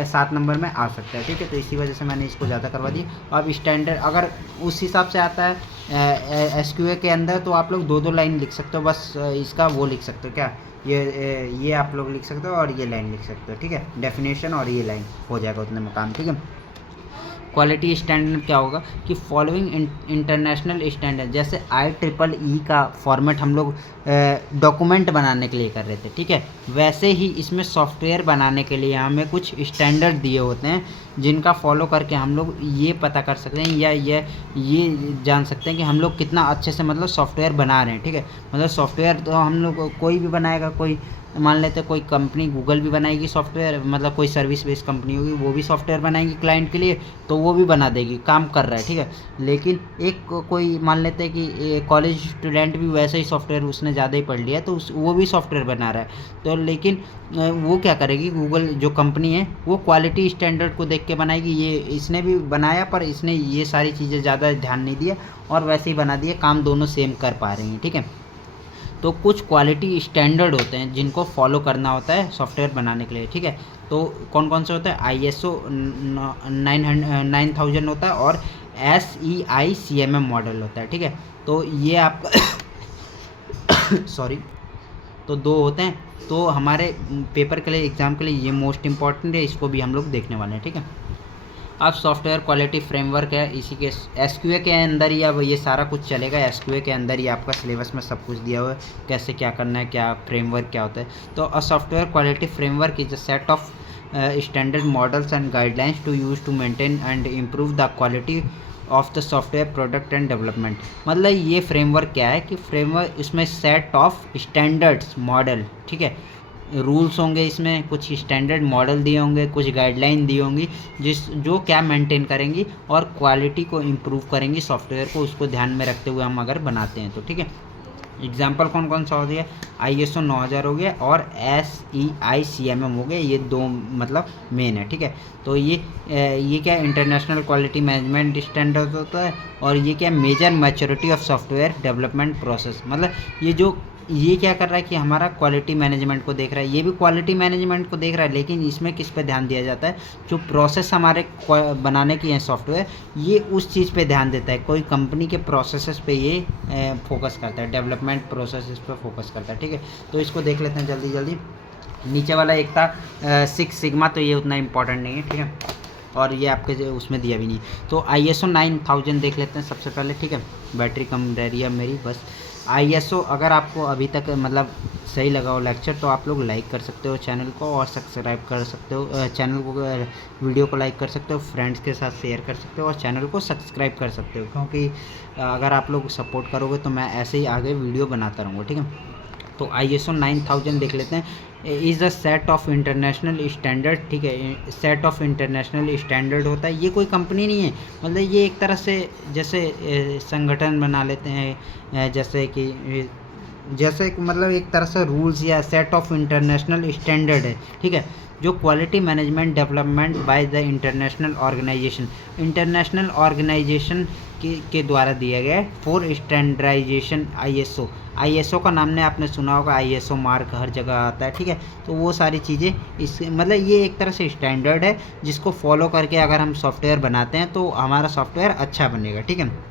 7 नंबर में आ सकता है, ठीक है। तो इसी वजह से मैंने इसको ज़्यादा करवा दिया। अब स्टैंडर्ड अगर उस हिसाब से आता है एसक्यूए के अंदर तो आप लोग 2-2 लाइन लिख सकते हो, बस इसका वो लिख सकते हो क्या, ये आप लोग लिख सकते हो और ये लाइन लिख सकते हो, ठीक है। डेफिनेशन और ये लाइन हो जाएगा उतने में काम, ठीक है। क्वालिटी स्टैंडर्ड क्या होगा कि फॉलोइंग इंटरनेशनल स्टैंडर्ड, जैसे IEEE का फॉर्मेट हम लोग डॉक्यूमेंट बनाने के लिए कर रहे थे, ठीक है, वैसे ही इसमें सॉफ्टवेयर बनाने के लिए हमें कुछ स्टैंडर्ड दिए होते हैं जिनका फॉलो करके हम लोग ये पता कर सकते हैं या ये जान सकते हैं कि हम लोग कितना अच्छे से मतलब सॉफ्टवेयर बना रहे हैं, ठीक है। मतलब सॉफ्टवेयर तो हम लोग कोई भी बनाएगा, कोई मान लेते हैं कोई कंपनी गूगल भी बनाएगी सॉफ्टवेयर, मतलब कोई सर्विस बेस्ड कंपनी होगी वो भी सॉफ्टवेयर बनाएगी क्लाइंट के लिए, तो वो भी बना देगी, काम कर रहा है, ठीक है। लेकिन एक कोई मान लेते हैं कि कॉलेज स्टूडेंट भी वैसे ही सॉफ्टवेयर उसने ज़्यादा ही पढ़ लिया तो वो भी सॉफ्टवेयर बना रहा है, तो लेकिन वो क्या करेगी, गूगल जो कंपनी है वो क्वालिटी स्टैंडर्ड को देख के बनाएगी, ये इसने भी बनाया पर इसने ये सारी चीज़ें ज़्यादा ध्यान नहीं दिया और वैसे ही बना दिया, काम दोनों सेम कर पा रही हैं, ठीक है। तो कुछ क्वालिटी स्टैंडर्ड होते हैं जिनको फॉलो करना होता है सॉफ्टवेयर बनाने के लिए, ठीक है। तो कौन कौन से होते हैं, ISO 9000 होता है और SEI CMM मॉडल होता है, ठीक है। तो ये आपका सॉरी, तो 2 होते हैं, तो हमारे पेपर के लिए एग्ज़ाम के लिए ये मोस्ट इम्पॉर्टेंट है, इसको भी हम लोग देखने वाले हैं, ठीक है। अब सॉफ्टवेयर क्वालिटी फ्रेमवर्क है, इसी के एसक्यूए के अंदर ही अब ये सारा कुछ चलेगा, एसक्यूए के अंदर ही आपका सिलेबस में सब कुछ दिया हुआ है कैसे क्या करना है, क्या फ्रेमवर्क क्या होता है। तो a software quality framework is a set of standard models and guidelines to use to maintain and improve the quality of the software product and development. मतलब ये फ्रेमवर्क क्या है कि फ्रेमवर्क इसमें सेट ऑफ स्टैंडर्ड्स मॉडल, ठीक है, रूल्स होंगे, इसमें कुछ स्टैंडर्ड मॉडल दिए होंगे, कुछ गाइडलाइन दी होंगी जो क्या मेंटेन करेंगी और क्वालिटी को इम्प्रूव करेंगी सॉफ्टवेयर को, उसको ध्यान में रखते हुए हम अगर बनाते हैं तो, ठीक है। एग्जाम्पल कौन कौन सा हो गया, ISO 9000 हो गया और SEI CMM हो गया, ये 2 मतलब मेन है, ठीक है। तो ये क्या इंटरनेशनल क्वालिटी मैनेजमेंट स्टैंडर्ड होता है, और ये क्या measure maturity of software development process, मतलब ये क्या कर रहा है कि हमारा क्वालिटी मैनेजमेंट को देख रहा है, ये भी क्वालिटी मैनेजमेंट को देख रहा है, लेकिन इसमें किस पे ध्यान दिया जाता है, जो प्रोसेस हमारे बनाने की है सॉफ्टवेयर, ये उस चीज़ पे ध्यान देता है, कोई कंपनी के प्रोसेसेस पे ये फोकस करता है, डेवलपमेंट प्रोसेसेस पे फोकस करता है, ठीक है। तो इसको देख लेते हैं जल्दी जल्दी। नीचे वाला एक था 6 सिग्मा, तो ये उतना इंपॉर्टेंट नहीं है, ठीक है, और ये आपके उसमें दिया भी नहीं। तो ISO 9000 देख लेते हैं सबसे पहले, ठीक है। बैटरी कम रह रही है मेरी, बस ISO अगर आपको अभी तक मतलब सही लगा हो लेक्चर तो आप लोग लाइक कर सकते हो चैनल को और सब्सक्राइब कर सकते हो चैनल को, वीडियो को लाइक कर सकते हो, फ्रेंड्स के साथ शेयर कर सकते हो और चैनल को सब्सक्राइब कर सकते हो, क्योंकि अगर आप लोग सपोर्ट करोगे तो मैं ऐसे ही आगे वीडियो बनाता रहूँगा, ठीक है। तो ISO 9000 देख लेते हैं। Is a set of international standard, ठीक है, सेट ऑफ इंटरनेशनल स्टैंडर्ड होता है। ये कोई कंपनी नहीं है, मतलब ये एक तरह से जैसे संगठन बना लेते हैं, जैसे कि मतलब एक तरह से रूल्स या सेट ऑफ इंटरनेशनल स्टैंडर्ड है, ठीक है, जो quality management development by the international organization के द्वारा दिया गया है फॉर स्टैंडर्डाइजेशन। ISO का नाम ने आपने सुना होगा, ISO मार्क हर जगह आता है, ठीक है। तो वो सारी चीज़ें इस मतलब ये एक तरह से स्टैंडर्ड है जिसको फॉलो करके अगर हम सॉफ्टवेयर बनाते हैं तो हमारा सॉफ्टवेयर अच्छा बनेगा, ठीक है।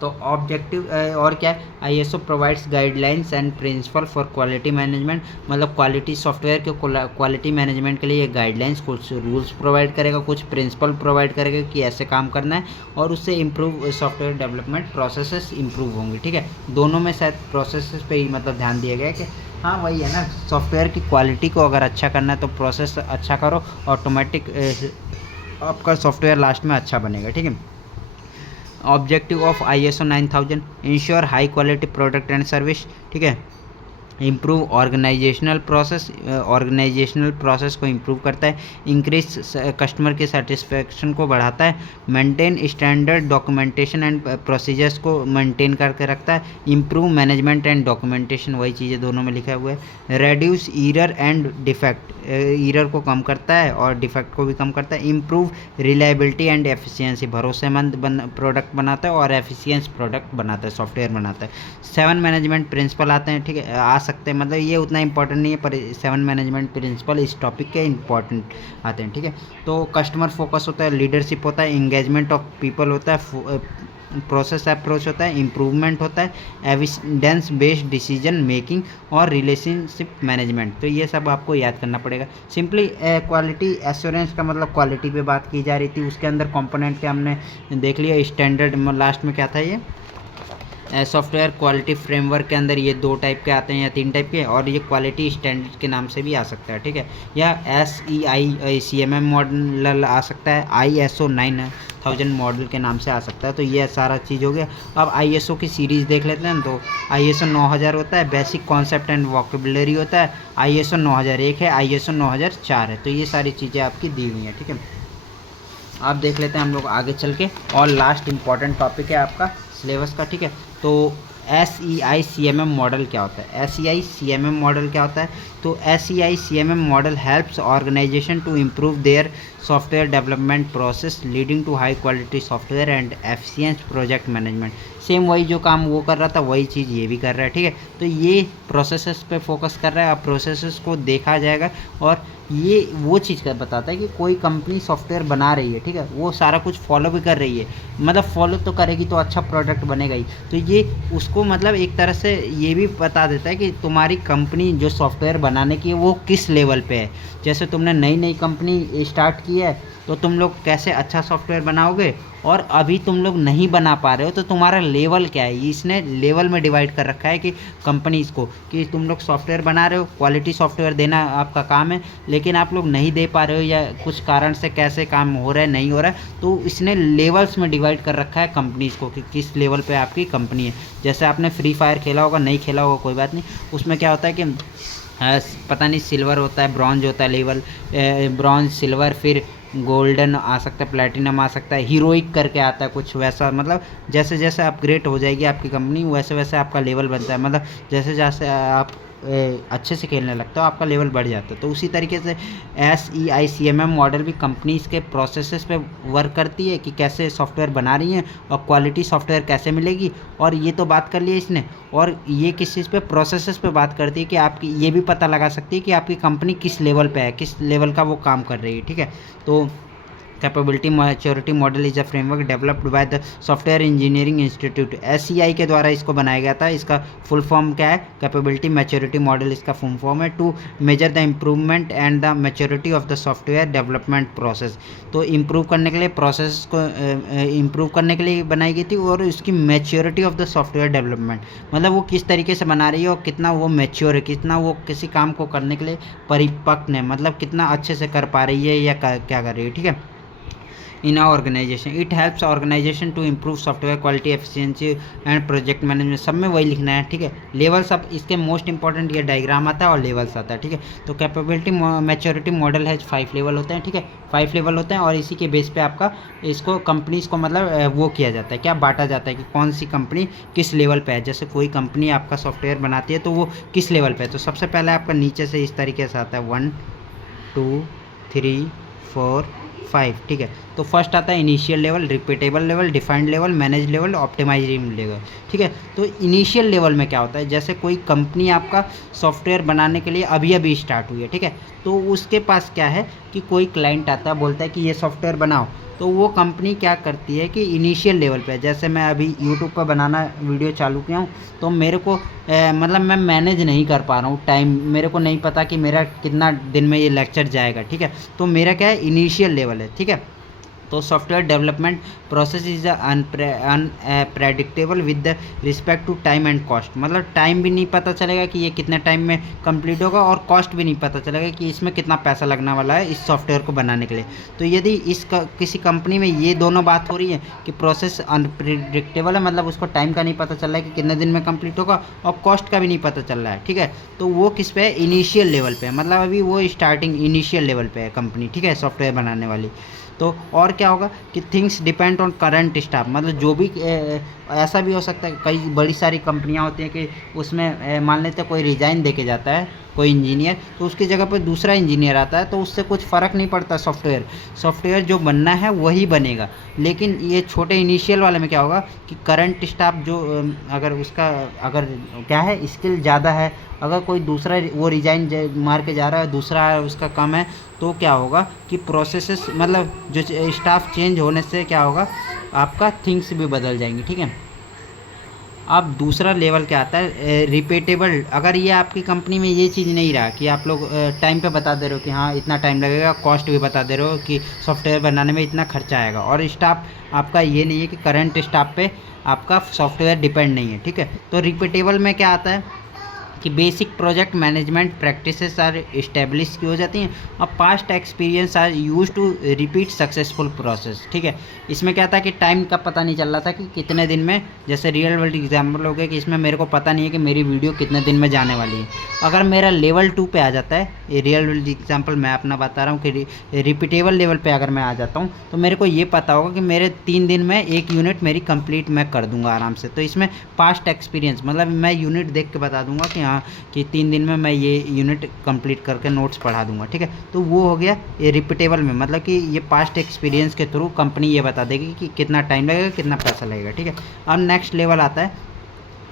तो ऑब्जेक्टिव और क्या है, ISO provides guidelines and principle for quality management, मतलब क्वालिटी सॉफ्टवेयर के क्वालिटी मैनेजमेंट के लिए गाइडलाइंस, कुछ रूल्स प्रोवाइड करेगा, कुछ प्रिंसिपल प्रोवाइड करेगा कि ऐसे काम करना है, और उससे improve software development processes improve होंगे, ठीक है। दोनों में शायद प्रोसेसेस पे ही मतलब ध्यान दिया गया है कि हाँ वही है ना, सॉफ्टवेयर की क्वालिटी को अगर अच्छा करना है तो प्रोसेस अच्छा करो, ऑटोमेटिक आपका सॉफ्टवेयर लास्ट में अच्छा बनेगा, ठीक है। Objective of ISO 9000 ensure high quality product and service, ठीक है। इम्प्रूव ऑर्गेनाइजेशनल प्रोसेस को इम्प्रूव करता है, इंक्रीज कस्टमर के सेटिस्फेक्शन को बढ़ाता है, maintain standard documentation and procedures को मेंटेन करके रखता है, इम्प्रूव मैनेजमेंट एंड डॉक्यूमेंटेशन, वही चीज़ें दोनों में लिखा हुआ है, reduce error and defect, error को कम करता है और डिफेक्ट को भी कम करता है, इम्प्रूव रिलायबिलिटी एंड एफिशिएंसी, भरोसेमंद प्रोडक्ट बनाता है और एफिशिएंट प्रोडक्ट बनाता है, सॉफ्टवेयर बनाता है। 7 मैनेजमेंट प्रिंसिपल आते हैं, ठीक है, आ सकते हैं, मतलब ये उतना इंपॉर्टेंट नहीं है पर 7 मैनेजमेंट प्रिंसिपल इस टॉपिक के इंपॉर्टेंट आते हैं, ठीक है। तो कस्टमर फोकस होता है, लीडरशिप होता है, इंगेजमेंट ऑफ पीपल होता है, प्रोसेस अप्रोच होता है, इम्प्रूवमेंट होता है, एविडेंस बेस्ड डिसीजन मेकिंग और रिलेशनशिप मैनेजमेंट। तो ये सब आपको याद करना पड़ेगा। सिंपली क्वालिटी एश्योरेंस का मतलब क्वालिटी पे बात की जा रही थी, उसके अंदर कंपोनेंट के हमने देख लिया, स्टैंडर्ड लास्ट में क्या था, ये सॉफ्टवेयर क्वालिटी फ्रेमवर्क के अंदर ये 2 टाइप के आते हैं या 3 टाइप के, और ये क्वालिटी स्टैंडर्ड के नाम से भी आ सकता है, ठीक है, या SEI CMM मॉडल आ सकता है, ISO 9000 मॉडल के नाम से आ सकता है। तो ये सारा चीज़ हो गया। अब ISO की सीरीज़ देख लेते हैं। तो ISO 9000 होता है, बेसिक कॉन्सेप्ट एंड वोकेबुलरी होता है, ISO 9001 है, ISO 9004 है। तो ये सारी चीज़ें आपकी दी हुई हैं, ठीक है। आप देख लेते हैं हम लोग आगे चल के, और लास्ट इंपॉर्टेंट टॉपिक है आपका सिलेबस का, ठीक है। तो SEI CMM मॉडल क्या होता है, SEI CMM मॉडल क्या होता है, तो SEI CMM model helps organization to improve their software development process leading to high quality software and efficient project management. Same वही जो काम वो कर रहा था वही चीज़ ये भी कर रहा है, ठीक है। तो ये प्रोसेसेस पे फोकस कर रहा है, अब प्रोसेसेस को देखा जाएगा, और ये वो चीज़ का बताता है कि कोई कंपनी सॉफ्टवेयर बना रही है, ठीक है, वो सारा कुछ फॉलो भी कर रही है, मतलब फॉलो तो करेगी तो अच्छा प्रोडक्ट बनेगा ही। तो ये उसको मतलब एक तरह से ये भी बता देता है कि तुम्हारी कंपनी जो सॉफ्टवेयर बनाने की है वो किस लेवल पे है। जैसे तुमने नई कंपनी स्टार्ट की है तो तुम लोग कैसे अच्छा सॉफ्टवेयर बनाओगे, और अभी तुम लोग नहीं बना पा रहे हो तो तुम्हारा लेवल क्या है। इसने लेवल में डिवाइड कर रखा है कि कंपनीज़ को, कि तुम लोग सॉफ्टवेयर बना रहे हो, क्वालिटी सॉफ्टवेयर देना आपका काम है, लेकिन आप लोग नहीं दे पा रहे हो या कुछ कारण से कैसे काम हो रहा है नहीं हो रहा है, तो इसने लेवल्स में डिवाइड कर रखा है कंपनीज़ को कि किस लेवल पे आपकी कंपनी है। जैसे आपने फ्री फायर खेला होगा, नहीं खेला होगा कोई बात नहीं, उसमें क्या होता है कि पता नहीं सिल्वर होता है, ब्रॉन्ज होता है लेवल, ब्रॉन्ज, सिल्वर, फिर गोल्डन आ सकता है, प्लेटिनम आ सकता है, हीरोइक करके आता है कुछ वैसा। मतलब जैसे जैसे अपग्रेड हो जाएगी आपकी कंपनी वैसे वैसे आपका लेवल बनता है, मतलब जैसे जैसे आप अच्छे से खेलने लगते हो आपका लेवल बढ़ जाता है। तो उसी तरीके से SEI CMM मॉडल भी कंपनीज़ के प्रोसेसेस पे वर्क करती है कि कैसे सॉफ्टवेयर बना रही हैं और क्वालिटी सॉफ्टवेयर कैसे मिलेगी। और ये तो बात कर लिया इसने, और ये किस चीज़ पे, प्रोसेसेस पे बात करती है कि आपकी ये भी पता लगा सकती है कि आपकी कंपनी किस लेवल पे है, किस लेवल का वो काम कर रही है, ठीक है। तो capability maturity model is a framework developed by the software engineering institute, SCI के द्वारा इसको बनाया गया था। इसका फुल फॉर्म क्या है? कैपेबिलिटी मैच्योरिटी मॉडल इसका फुल फॉर्म है, to measure the improvement and the maturity of the software development process. तो इम्प्रूव करने के लिए, प्रोसेस को इम्प्रूव करने के लिए बनाई गई थी, और इसकी maturity of the software development मतलब वो किस तरीके से बना रही है और कितना वो मैच्योर है, कितना वो किसी काम को करने के लिए परिपक्व है, मतलब कितना अच्छे से कर पा रही है या क्या कर रही है, ठीक है। In our organization it helps organization to improve software quality, efficiency and project management. सब में वही लिखना है, ठीक है। लेवल्स, अब इसके मोस्ट इंपॉर्टेंट ये डायग्राम आता है और लेवल्स आता है, ठीक है। तो कैपेबिलिटी मैच्योरिटी मॉडल है 5 लेवल होते हैं, ठीक है। 5 लेवल होते हैं और इसी के बेस पे आपका इसको कंपनीज को मतलब वो किया जाता है, क्या बांटा जाता है कि कौन सी कंपनी किस लेवल पे है। जैसे कोई कंपनी आपका सॉफ्टवेयर बनाती है तो वो किस लेवल पे है। तो सबसे पहले आपका नीचे से इस तरीके से आता है 1 2 3 4 5, ठीक है। तो फर्स्ट आता है initial level, repeatable level, defined level, manage level, optimizing level, ठीक है। तो इनिशियल लेवल में क्या होता है, जैसे कोई कंपनी आपका सॉफ्टवेयर बनाने के लिए अभी अभी स्टार्ट हुई है, ठीक है। तो उसके पास क्या है कि कोई क्लाइंट आता है, बोलता है कि ये सॉफ्टवेयर बनाओ, तो वो कंपनी क्या करती है कि इनिशियल लेवल पे, जैसे मैं अभी यूट्यूब पर बनाना वीडियो चालू किया हूँ, तो मेरे को मतलब मैं मैनेज नहीं कर पा रहा हूँ टाइम, मेरे को नहीं पता कि मेरा कितना दिन में ये लेक्चर जाएगा, ठीक है। तो मेरा क्या है, इनिशियल लेवल है, ठीक है। तो software development process is unpredictable with the respect to time and cost, मतलब टाइम भी नहीं पता चलेगा कि ये कितने टाइम में कंप्लीट होगा, और कॉस्ट भी नहीं पता चलेगा कि इसमें कितना पैसा लगने वाला है इस सॉफ्टवेयर को बनाने के लिए। तो यदि किसी कंपनी में ये दोनों बात हो रही है कि प्रोसेस अनप्रेडिक्टेबल है, मतलब उसको टाइम का नहीं पता चल रहा है कि कितने दिन में कंप्लीट होगा, और कॉस्ट का भी नहीं पता चल रहा है, ठीक है। तो वो किस पे है, इनिशियल लेवल पे है, मतलब अभी वो स्टार्टिंग इनिशियल लेवल पे है कंपनी, ठीक है, सॉफ्टवेयर बनाने वाली। तो और क्या होगा कि things depend on current staff, मतलब जो भी ऐसा भी हो सकता है, कई बड़ी सारी कंपनियां होती हैं कि उसमें मान लेते हैं कोई रिजाइन दे के जाता है कोई इंजीनियर, तो उसकी जगह पर दूसरा इंजीनियर आता है, तो उससे कुछ फ़र्क नहीं पड़ता, सॉफ्टवेयर जो बनना है वही बनेगा। लेकिन ये छोटे इनिशियल वाले में क्या होगा कि करंट स्टाफ जो अगर उसका अगर क्या है स्किल ज़्यादा है, अगर कोई दूसरा वो रिजाइन मार के जा रहा है, दूसरा उसका कम है, तो क्या होगा कि प्रोसेसेस मतलब जो स्टाफ चेंज होने से क्या होगा, आपका थिंग्स भी बदल जाएंगी, ठीक है। अब दूसरा लेवल क्या आता है, रिपीटेबल। अगर ये आपकी कंपनी में ये चीज़ नहीं रहा कि आप लोग टाइम पे बता दे रहे हो कि हाँ इतना टाइम लगेगा, कॉस्ट भी बता दे रहे हो कि सॉफ्टवेयर बनाने में इतना खर्चा आएगा, और स्टाफ आपका ये नहीं है कि करंट स्टाफ पे आपका सॉफ्टवेयर डिपेंड नहीं है, ठीक है। तो रिपीटेबल में क्या आता है कि basic project management practices are establish की हो जाती हैं, और past experience are use to repeat successful process, ठीक है। इसमें क्या था कि टाइम का पता नहीं चल रहा था कि कितने दिन में, जैसे रियल वर्ल्ड एग्जाम्पल हो गया कि इसमें मेरे को पता नहीं है कि मेरी वीडियो कितने दिन में जाने वाली है। अगर मेरा लेवल 2 पे आ जाता है, ये रियल वर्ल्ड एग्जाम्पल मैं अपना बता रहा हूँ कि रिपीटेबल लेवल पे अगर मैं आ जाता हूँ, तो मेरे को ये पता होगा कि मेरे 3 दिन में 1 यूनिट मेरी कंप्लीट मैं कर दूंगा आराम से। तो इसमें पास्ट एक्सपीरियंस मतलब मैं यूनिट देख के बता दूंगा कि हाँ कि 3 दिन में मैं ये यूनिट कंप्लीट करके नोट्स पढ़ा दूंगा, ठीक है। तो वो हो गया ये रिपीटेबल में, मतलब कि ये पास्ट एक्सपीरियंस के थ्रू कंपनी ये बता देगी कि कितना टाइम लगेगा, कितना पैसा लगेगा, ठीक है। अब नेक्स्ट लेवल आता है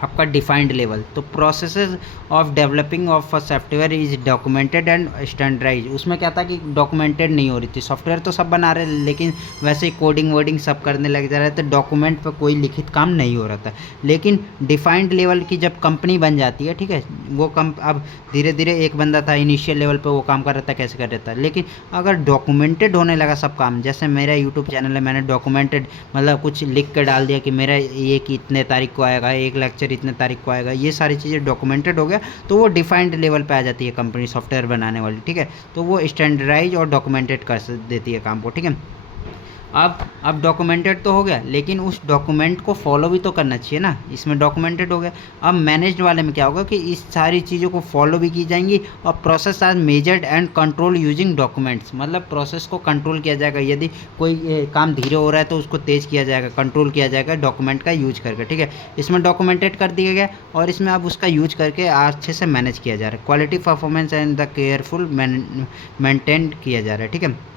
आपका डिफाइंड लेवल। तो processes of developing of a software is documented and standardize. उसमें क्या था कि डॉक्यूमेंटेड नहीं हो रही थी, सॉफ्टवेयर तो सब बना रहे लेकिन वैसे ही कोडिंग वोडिंग सब करने लग जा रहे थे, डॉक्यूमेंट पर कोई लिखित काम नहीं हो रहा था। लेकिन डिफाइंड लेवल की जब कंपनी बन जाती है, ठीक है, वो अब धीरे धीरे एक बंदा था इनिशियल लेवल पर वो काम कर रहा था, कैसे कर रहा था, लेकिन अगर डॉक्यूमेंटेड होने लगा सब काम, जैसे मेरा यूट्यूब चैनल है, मैंने डॉक्यूमेंटेड मतलब कुछ लिख के डाल दिया कि मेरा ये कि इतने तारीख को आएगा, एक लेक्चर इतने तारीख को आएगा, ये सारी चीज़ें डॉक्यूमेंटेड हो गया, तो वो डिफाइंड लेवल पे आ जाती है कंपनी सॉफ्टवेयर बनाने वाली, ठीक है। तो वो स्टैंडर्डाइज और डॉक्यूमेंटेड कर देती है काम को, ठीक है। अब डॉक्यूमेंटेड तो हो गया, लेकिन उस डॉक्यूमेंट को फॉलो भी तो करना चाहिए ना, इसमें डॉक्यूमेंटेड हो गया। अब मैनेज्ड वाले में क्या होगा कि इस सारी चीज़ों को फॉलो भी की जाएंगी, और process are measured and control using documents, मतलब प्रोसेस को कंट्रोल किया जाएगा, यदि कोई काम धीरे हो रहा है तो उसको तेज़ किया जाएगा, कंट्रोल किया जाएगा डॉक्यूमेंट का यूज करके, ठीक है। इसमें डॉक्यूमेंटेड कर दिया गया, और इसमें अब उसका यूज करके अच्छे से मैनेज किया जा रहा है, quality performance and the careful maintain किया जा रहा है, ठीक है।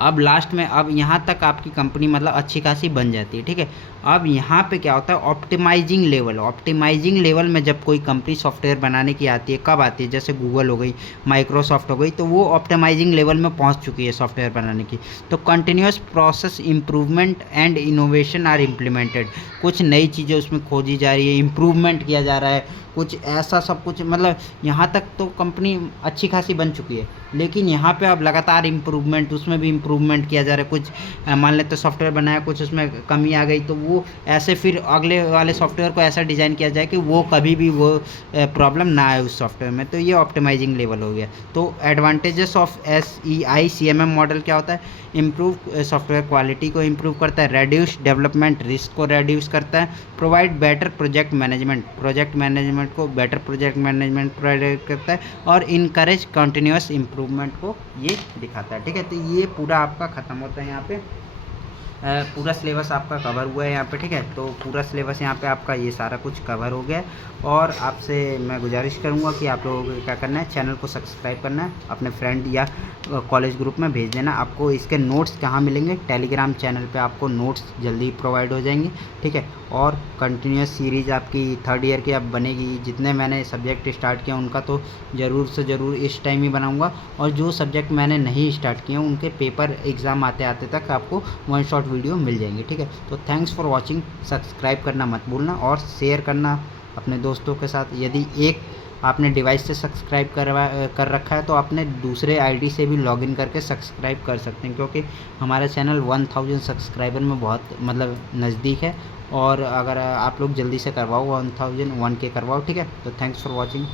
अब लास्ट में अब यहाँ तक आपकी कंपनी मतलब अच्छी खासी बन जाती है, ठीक है। अब यहाँ पे क्या होता है, ऑप्टिमाइजिंग लेवल में जब कोई कंपनी सॉफ्टवेयर बनाने की आती है, कब आती है, जैसे गूगल हो गई, माइक्रोसॉफ्ट हो गई, तो वो ऑप्टिमाइजिंग लेवल में पहुँच चुकी है सॉफ्टवेयर बनाने की। तो continuous process improvement and innovation are implemented, कुछ नई चीज़ें उसमें खोजी जा रही है, इम्प्रूवमेंट किया जा रहा है, कुछ ऐसा सब कुछ, मतलब यहाँ तक तो कंपनी अच्छी खासी बन चुकी है, लेकिन यहाँ पे अब लगातार इम्प्रूवमेंट, उसमें भी इम्प्रूवमेंट किया जा रहा है। कुछ मान लेते सॉफ्टवेयर बनाया, कुछ उसमें कमी आ गई, तो वो ऐसे फिर अगले वाले सॉफ्टवेयर को ऐसा डिज़ाइन किया जाए कि वो कभी भी वो प्रॉब्लम ना आए उस सॉफ्टवेयर में। तो ये ऑप्टिमाइजिंग लेवल हो गया। तो advantages of SEI CMM model क्या होता है, इम्प्रूव सॉफ्टवेयर क्वालिटी को इम्प्रूव करता है, रेड्यूस डेवलपमेंट रिस्क को रेड्यूस करता है, प्रोवाइड बेटर प्रोजेक्ट मैनेजमेंट को बेटर प्रोजेक्ट मैनेजमेंट प्रोवाइड करता है, और इनकरेज कंटिन्यूस इम्प्रूवमेंट को ये दिखाता है, ठीक है। तो ये पूरा आपका ख़त्म होता है यहाँ पे, पूरा सिलेबस आपका कवर हुआ है यहाँ पे, ठीक है। तो पूरा सिलेबस यहाँ पे आपका ये सारा कुछ कवर हो गया है। और आपसे मैं गुजारिश करूँगा कि आप लोगों को क्या करना है, चैनल को सब्सक्राइब करना है, अपने फ्रेंड या कॉलेज ग्रुप में भेज देना। आपको इसके नोट्स कहाँ मिलेंगे, टेलीग्राम चैनल पे आपको नोट्स जल्दी प्रोवाइड हो जाएंगे, ठीक है। और कंटिन्यूस सीरीज़ आपकी 3rd ईयर की अब बनेगी। जितने मैंने सब्जेक्ट स्टार्ट किया उनका तो ज़रूर से ज़रूर इस टाइम ही बनाऊँगा, और जो सब्जेक्ट मैंने नहीं स्टार्ट किए उनके पेपर एग्ज़ाम आते आते तक आपको 1 शॉट वीडियो मिल जाएंगे, ठीक है। तो थैंक्स फॉर वॉचिंग, सब्सक्राइब करना मत भूलना और शेयर करना अपने दोस्तों के साथ। यदि एक आपने डिवाइस से सब्सक्राइब कर रखा है तो अपने दूसरे आईडी से भी लॉगिन करके सब्सक्राइब कर सकते हैं, क्योंकि हमारा चैनल 1000 सब्सक्राइबर में बहुत मतलब नज़दीक है। और अगर आप लोग जल्दी से करवाओ 1001 के करवाओ, ठीक है। तो थैंक्स फॉर वॉचिंग।